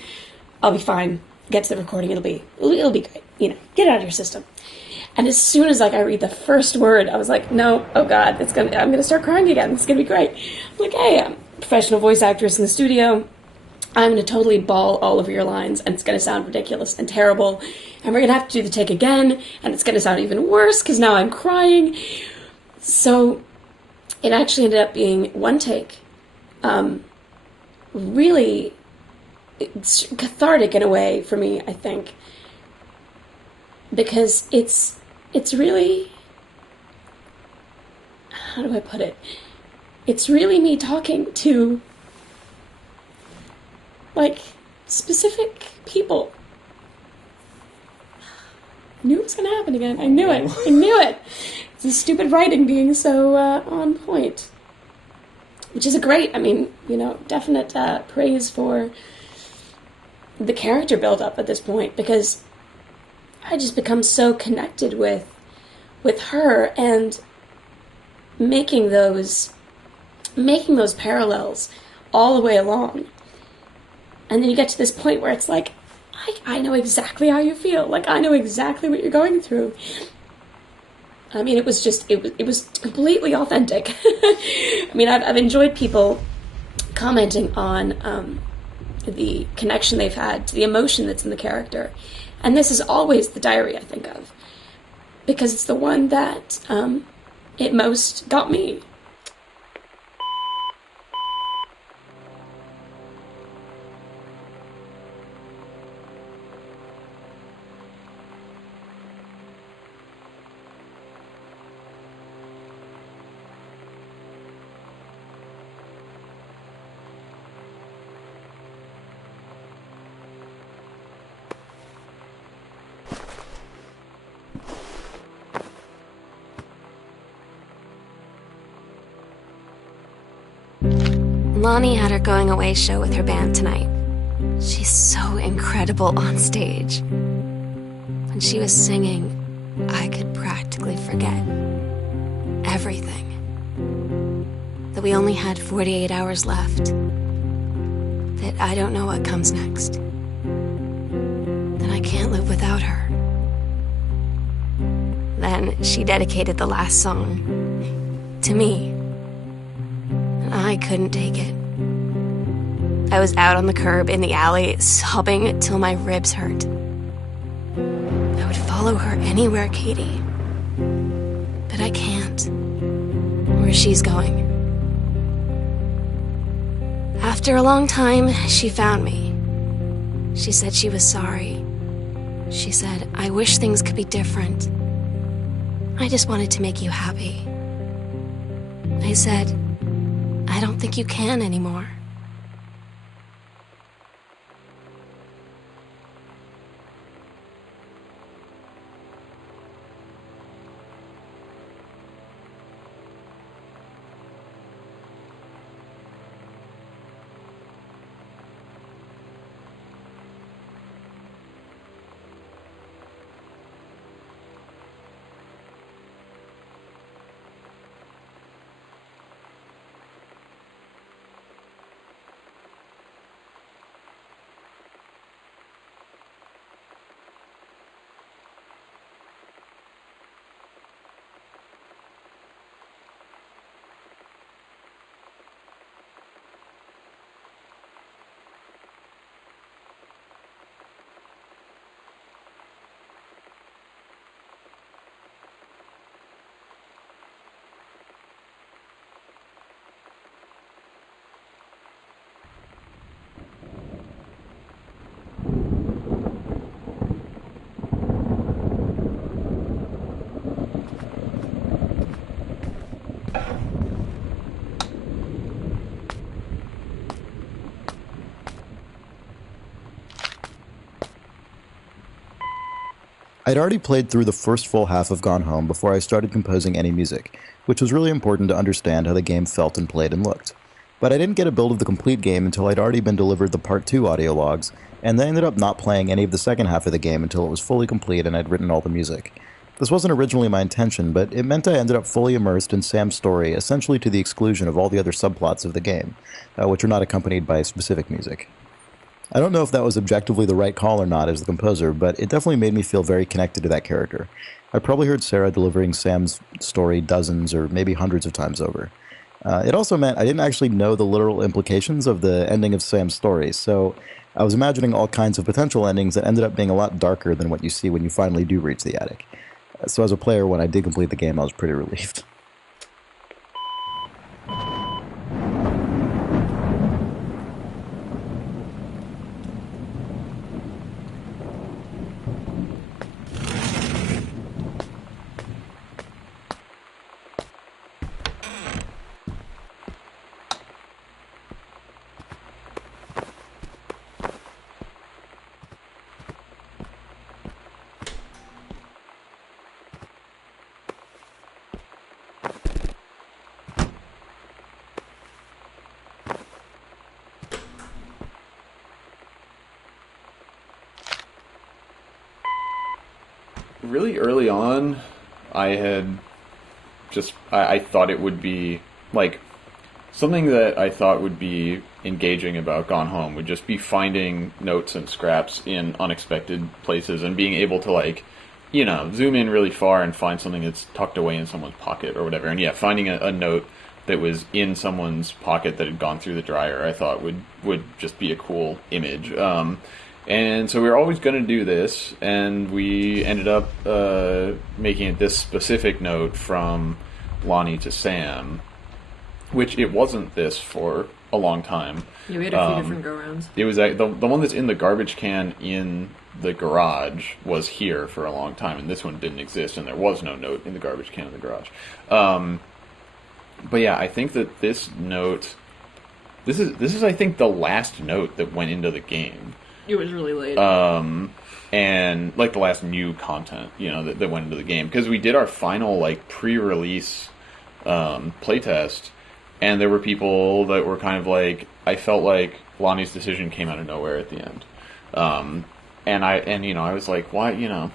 I'll be fine, get to the recording, it'll be great, you know, get it out of your system. And as soon as, like, I read the first word, I was like, no, oh God, I'm gonna start crying again, it's gonna be great. I'm like, hey, I'm a professional voice actress in the studio, I'm going to totally bawl all over your lines, and it's going to sound ridiculous and terrible, and we're going to have to do the take again, and it's going to sound even worse, because now I'm crying. So it actually ended up being one take. Really it's cathartic in a way for me, I think, because it's really, how do I put it? It's really me talking to, like, specific people. I knew it was going to happen again. I knew it. I knew it. It's the stupid writing being so on point. Which is I mean, you know, definite praise for the character build-up at this point, because I just become so connected with her, and making those parallels all the way along. And then you get to this point where it's like, I know exactly how you feel. Like, I know exactly what you're going through. I mean, it was completely authentic. I mean, I've enjoyed people commenting on the connection they've had to the emotion that's in the character. And this is always the diary I think of, because it's the one that it most got me. Lonnie had her going away show with her band tonight. She's so incredible on stage. When she was singing, I could practically forget everything. That we only had 48 hours left. That I don't know what comes next. That I can't live without her. Then she dedicated the last song to me. I couldn't take it. I was out on the curb in the alley, sobbing till my ribs hurt. I would follow her anywhere, Katie. But I can't. Where she's going. After a long time, she found me. She said she was sorry. She said, I wish things could be different. I just wanted to make you happy. I said, I don't think you can anymore. I'd already played through the first full half of Gone Home before I started composing any music, which was really important to understand how the game felt and played and looked. But I didn't get a build of the complete game until I'd already been delivered the Part 2 audio logs, and then ended up not playing any of the second half of the game until it was fully complete and I'd written all the music. This wasn't originally my intention, but it meant I ended up fully immersed in Sam's story, essentially to the exclusion of all the other subplots of the game, which are not accompanied by specific music. I don't know if that was objectively the right call or not as the composer, but it definitely made me feel very connected to that character. I probably heard Sarah delivering Sam's story dozens or maybe hundreds of times over. It also meant I didn't actually know the literal implications of the ending of Sam's story, so I was imagining all kinds of potential endings that ended up being a lot darker than what you see when you finally do reach the attic. So as a player, when I did complete the game, I was pretty relieved. Really early on, I thought it would be, like, something that I thought would be engaging about Gone Home would just be finding notes and scraps in unexpected places and being able to, like, you know, zoom in really far and find something that's tucked away in someone's pocket or whatever. And yeah, finding a note that was in someone's pocket that had gone through the dryer, I thought would just be a cool image. And so we were always going to do this, and we ended up making it this specific note from Lonnie to Sam, which it wasn't this for a long time. Yeah, we had a few different go-rounds. It was the one that's in the garbage can in the garage was here for a long time, and this one didn't exist, and there was no note in the garbage can in the garage. But yeah, I think that this note, this is I think the last note that went into the game. It was really late. And like the last new content, you know, that went into the game. Because we did our final like pre-release playtest, and there were people that were kind of like, I felt like Lonnie's decision came out of nowhere at the end. And you know, I was like, why, you know,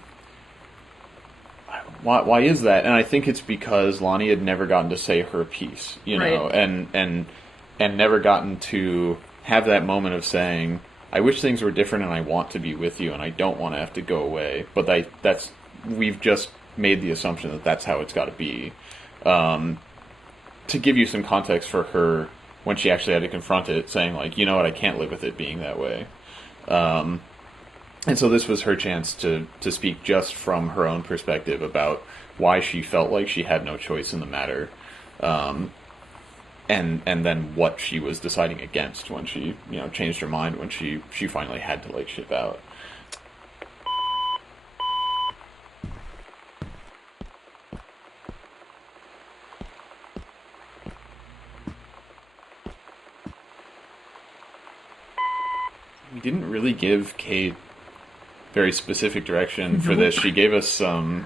why is that? And I think it's because Lonnie had never gotten to say her piece, you know, right. and never gotten to have that moment of saying, I wish things were different and I want to be with you and I don't want to have to go away. But we've just made the assumption that that's how it's got to be. To give you some context for her, when she actually had to confront it, saying like, you know what, I can't live with it being that way. And so this was her chance to speak just from her own perspective about why she felt like she had no choice in the matter. And then what she was deciding against when she, you know, changed her mind when she finally had to, like, ship out. We didn't really give Kate very specific direction for this. She gave us some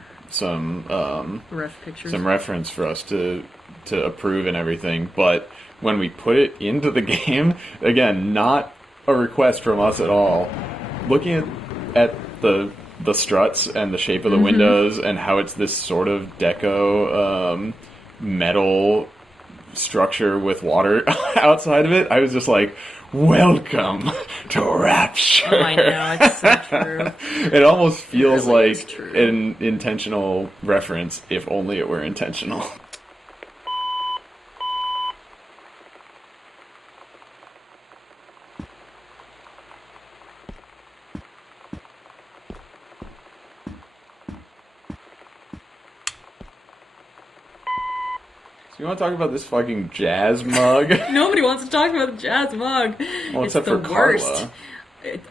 reference for us to approve and everything, but when we put it into the game, again, not a request from us at all, looking at the struts and the shape of the windows and how it's this sort of deco metal structure with water outside of it, I was just like, welcome to Rapture. Oh, I know, it's so true. It almost feels really like an intentional reference, if only it were intentional. So you want to talk about this fucking jazz mug? Nobody wants to talk about the jazz mug. Well, it's except the for worst. Carla.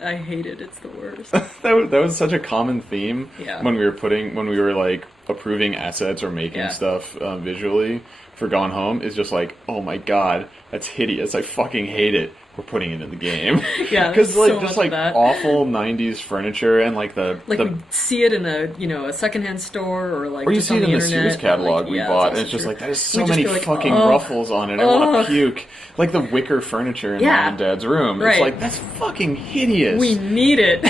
I hate it. It's the worst. that was such a common theme Yeah. when we were approving assets or making Yeah. stuff visually for Gone Home is just like, oh my god, that's hideous. I fucking hate it. We're putting it in the game. Yeah, because there's like so just much like of that. awful '90s furniture and like the Like we see it in a secondhand store or like or you just see on it the in the internet. Sears catalog Like, we yeah, bought, that's and it's just true. like there's We so just many go like, fucking "Oh, ruffles on it. I want oh." to puke. Like the wicker furniture in Yeah. Mom and Dad's room. Right. It's like that's fucking hideous. We need it.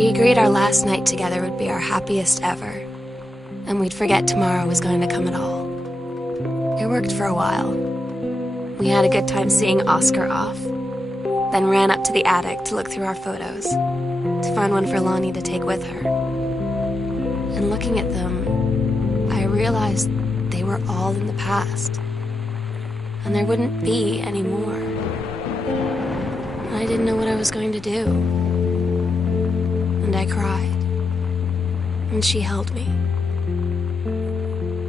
We agreed our last night together would be our happiest ever, and we'd forget tomorrow was going to come at all. It worked for a while. We had a good time seeing Oscar off, then ran up to the attic to look through our photos, to find one for Lonnie to take with her. And looking at them, I realized they were all in the past, and there wouldn't be any more. And I didn't know what I was going to do. And I cried, and she held me.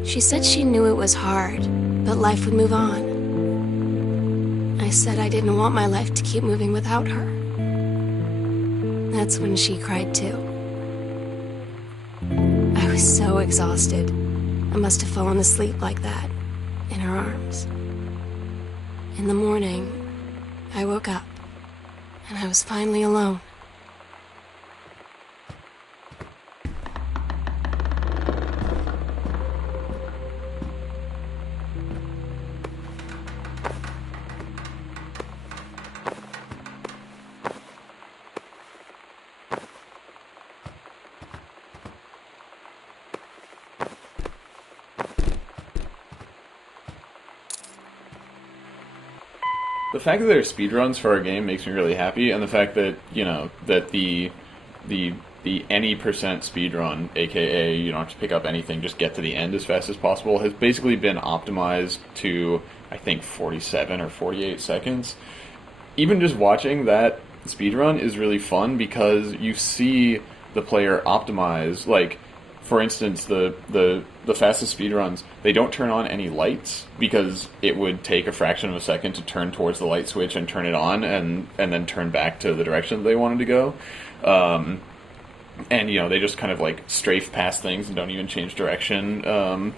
She said she knew it was hard, but life would move on. I said I didn't want my life to keep moving without her. That's when she cried too. I was so exhausted. I must have fallen asleep like that, in her arms. In the morning, I woke up, and I was finally alone. The fact that there are speedruns for our game makes me really happy, and the fact that, you know, that the any percent speedrun, aka you don't have to pick up anything, just get to the end as fast as possible, has basically been optimized to, I think, 47 or 48 seconds. Even just watching that speedrun is really fun because you see the player optimize, like, for instance, the fastest speedruns, they don't turn on any lights because it would take a fraction of a second to turn towards the light switch and turn it on and then turn back to the direction that they wanted to go. And, you know, they just kind of, like, strafe past things and don't even change direction to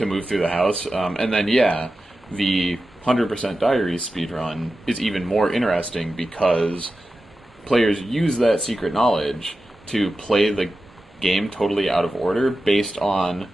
move through the house. And then, yeah, the 100% Diaries speedrun is even more interesting because players use that secret knowledge to play the game totally out of order based on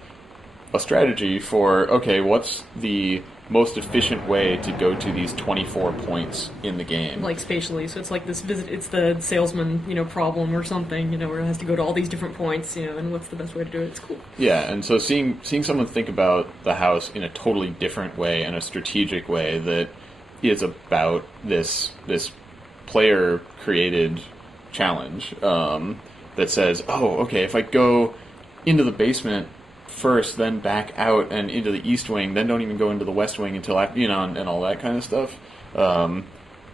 a strategy for, okay, what's the most efficient way to go to these 24 points in the game? Like spatially, so it's like this visit, it's the salesman, you know, problem or something, you know, where it has to go to all these different points, you know, and what's the best way to do it. It's cool. Yeah, and so seeing someone think about the house in a totally different way and a strategic way that is about this player created challenge, that says, oh, okay, if I go into the basement first, then back out and into the east wing, then don't even go into the west wing until after, you know, and all that kind of stuff.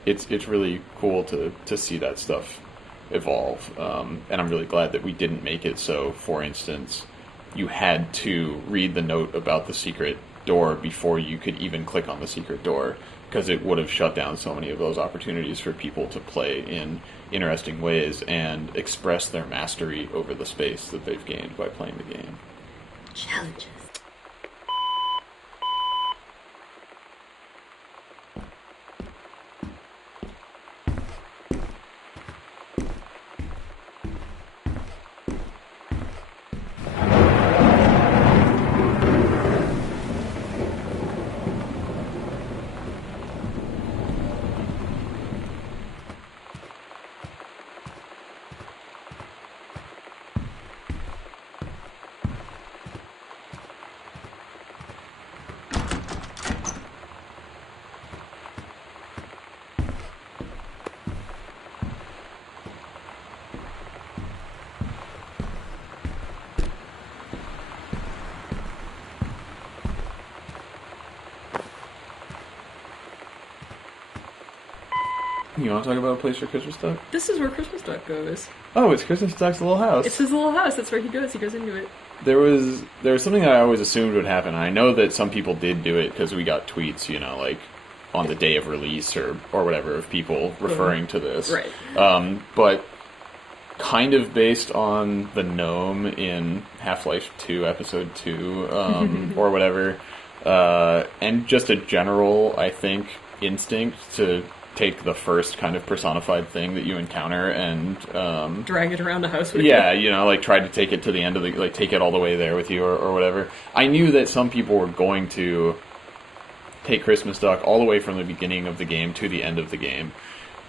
It's really cool to see that stuff evolve, and I'm really glad that we didn't make it so, for instance, you had to read the note about the secret door before you could even click on the secret door, because it would have shut down so many of those opportunities for people to play in interesting ways and express their mastery over the space that they've gained by playing the game. Challenges. You want to talk about a place for Christmas Duck? This is where Christmas Duck goes. Oh, it's Christmas Duck's little house. It's his little house. That's where he goes. He goes into it. There was something that I always assumed would happen. I know that some people did do it because we got tweets, you know, like on the day of release or whatever, of people referring to this. Right. But kind of based on the gnome in Half-Life 2, Episode 2, or whatever, and just a general, I think, instinct to take the first kind of personified thing that you encounter and drag it around the house with you. Yeah, you know, like try to take it to the end of the, like take it all the way there with you or whatever. I knew that some people were going to take Christmas Duck all the way from the beginning of the game to the end of the game,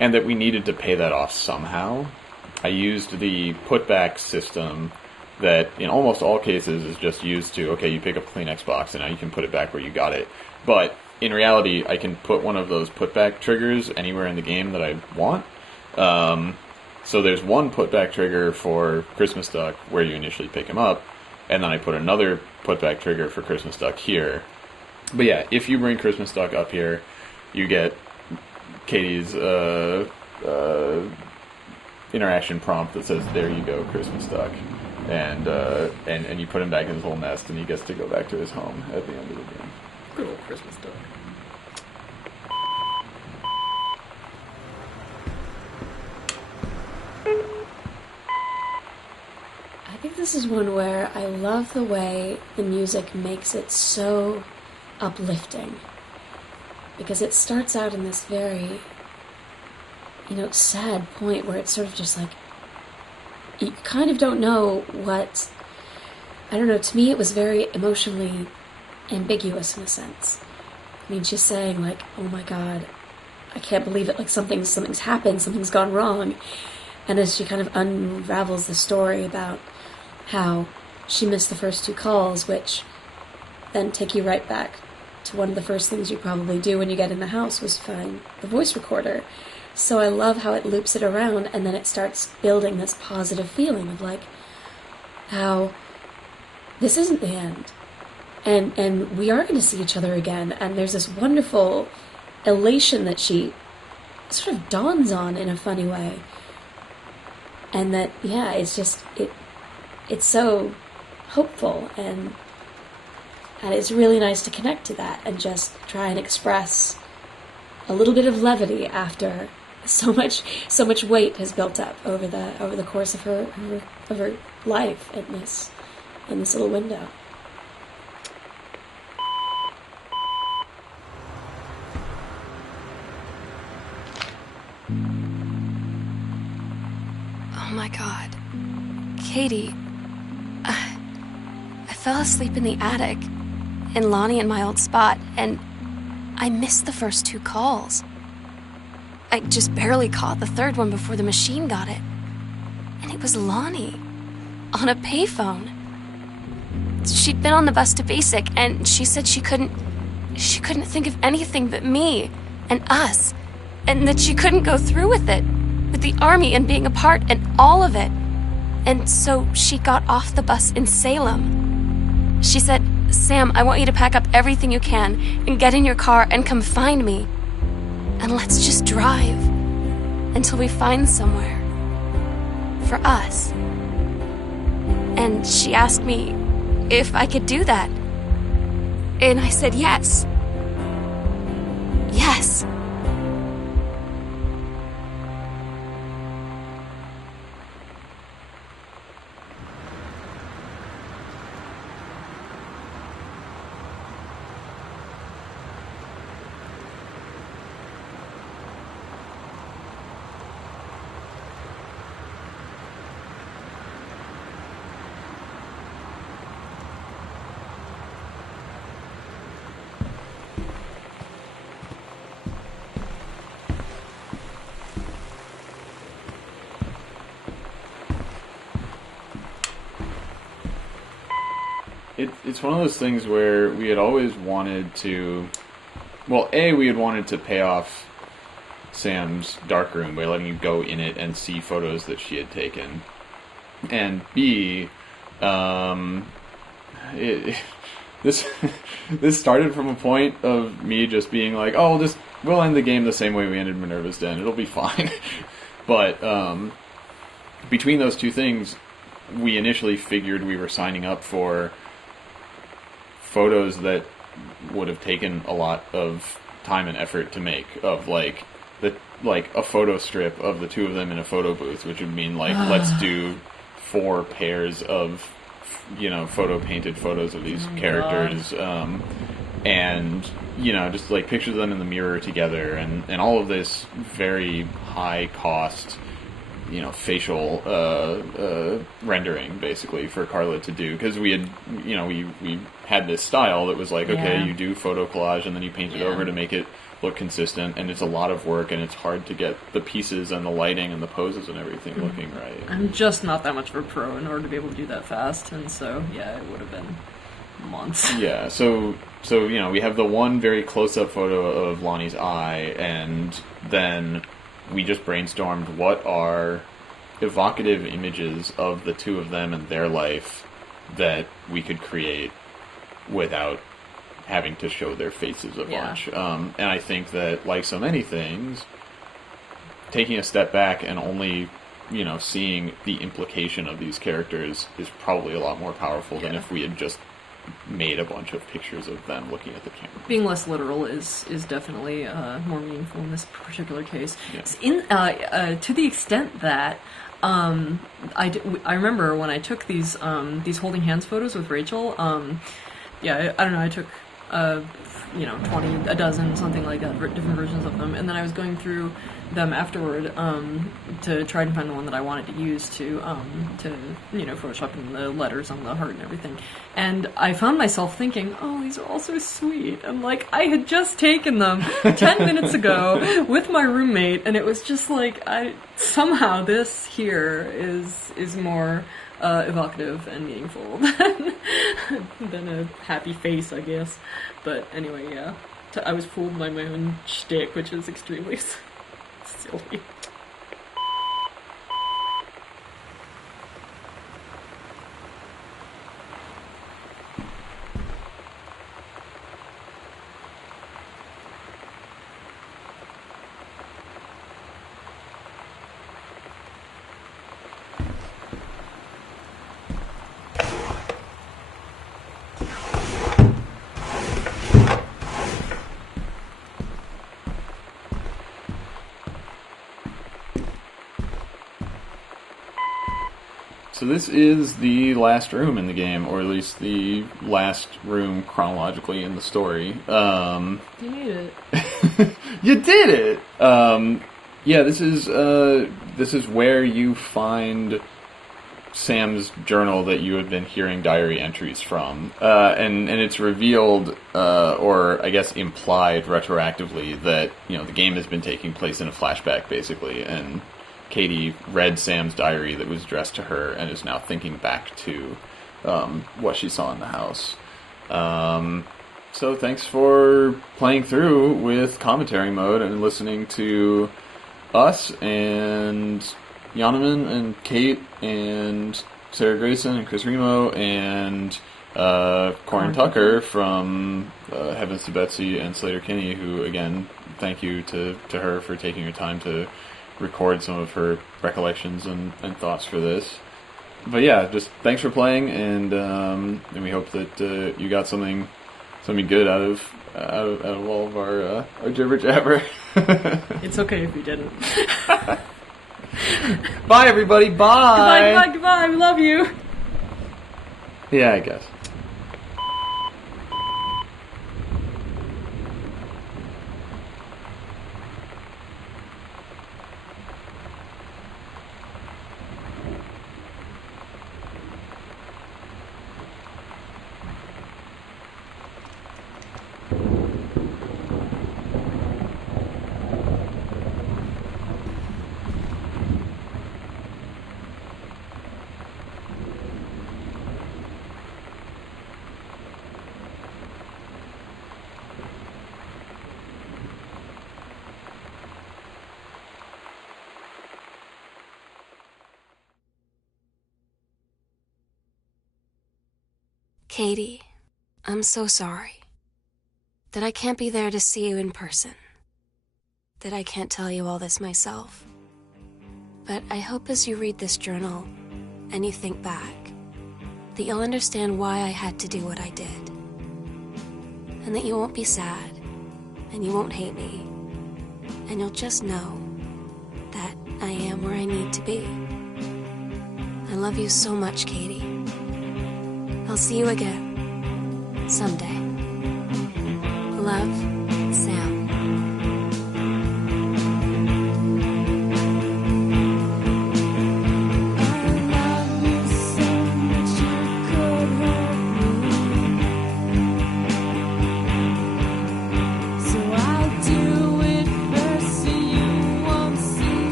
and that we needed to pay that off somehow. I used the putback system that in almost all cases is just used to, okay, you pick up a clean Xbox and now you can put it back where you got it. But in reality, I can put one of those putback triggers anywhere in the game that I want. So there's one putback trigger for Christmas Duck where you initially pick him up, and then I put another putback trigger for Christmas Duck here. But yeah, if you bring Christmas Duck up here, you get Katie's interaction prompt that says, "There you go, Christmas Duck," and you put him back in his little nest, and he gets to go back to his home at the end of the game. Good old Christmas Duck. I think this is one where I love the way the music makes it so uplifting. Because it starts out in this very, sad point where it's sort of just like, you kind of don't know what, I don't know, to me it was very emotionally ambiguous in a sense. I mean, she's saying like, oh my God, I can't believe it, like something's happened, something's gone wrong. And as she kind of unravels the story about how she missed the first 2 calls, which then take you right back to one of the first things you probably do when you get in the house was find the voice recorder. So I love how it loops it around, and then it starts building this positive feeling of like how this isn't the end. And we are going to see each other again. And there's this wonderful elation that she sort of dawns on in a funny way. And that, yeah, it's just, it's so hopeful, and it's really nice to connect to that and just try and express a little bit of levity after so much weight has built up over the course of her life in this little window. Oh my God. Katie, I fell asleep in the attic in Lonnie and my old spot, and I missed the first 2 calls. I just barely caught the third one before the machine got it. And it was Lonnie on a payphone. She'd been on the bus to Basic, and she said she couldn't think of anything but me and us, and that she couldn't go through with it, with the army and being apart and all of it. And so she got off the bus in Salem. She said, "Sam, I want you to pack up everything you can and get in your car and come find me. And let's just drive until we find somewhere for us." And she asked me if I could do that. And I said yes. Yes. It's one of those things where we had always wanted to... Well, A, we had wanted to pay off Sam's darkroom by letting you go in it and see photos that she had taken. And B, this started from a point of me just being like, oh, we'll end the game the same way we ended Minerva's Den. It'll be fine. But between those two things, we initially figured we were signing up for photos that would have taken a lot of time and effort to make, of like a photo strip of the 2 of them in a photo booth, which would mean let's do 4 pairs of photo painted photos of these characters, and just like pictures of them in the mirror together, and all of this very high cost facial rendering basically for Carla to do, because we had we had this style that was like, okay, Yeah. you do photo collage and then you paint it over to make it look consistent, and it's a lot of work, and it's hard to get the pieces and the lighting and the poses and everything looking right. I'm just not that much of a pro in order to be able to do that fast, and so yeah, it would have been months. Yeah, so you know, we have the one very close-up photo of Lonnie's eye, and then we just brainstormed what are evocative images of the two of them and their life that we could create without having to show their faces a bunch. And I think that, like so many things, taking a step back and only, you know, seeing the implication of these characters is probably a lot more powerful than if we had just made a bunch of pictures of them looking at the camera. Being less literal is definitely more meaningful in this particular case. Yeah. It's to the extent that I remember when I took these holding hands photos with Rachel. I don't know. I took 20, a dozen, something like that, different versions of them, and then I was going through them afterward to try and find the one that I wanted to use to Photoshop in the letters on the heart and everything. And I found myself thinking, oh, these are all so sweet, and like I had just taken them 10 minutes ago with my roommate, and it was just like somehow this here is more evocative and meaningful than a happy face, I guess. But anyway, yeah. I was fooled by my own shtick, which is extremely silly. So this is the last room in the game, or at least the last room chronologically in the story. You made it. You did it! Yeah, this is where you find Sam's journal that you had been hearing diary entries from. And it's revealed, or I guess implied retroactively, that, you know, the game has been taking place in a flashback, basically, and Katie read Sam's diary that was addressed to her and is now thinking back to what she saw in the house. So thanks for playing through with commentary mode and listening to us and Yonaman and Kate and Sarah Grayson and Chris Remo and Corin Tucker from Heavens to Betsy and Slater Kinney, who, again, thank you to her for taking her time to record some of her recollections and thoughts for this. But yeah, just thanks for playing, and we hope that you got something good out of all of our jibber jabber. It's okay if you didn't. Bye, everybody. Bye. Goodbye. We love you. Yeah, I guess. Katie, I'm so sorry that I can't be there to see you in person, that I can't tell you all this myself. But I hope as you read this journal and you think back, that you'll understand why I had to do what I did, and that you won't be sad, and you won't hate me, and you'll just know that I am where I need to be. I love you so much, Katie. I'll see you again someday.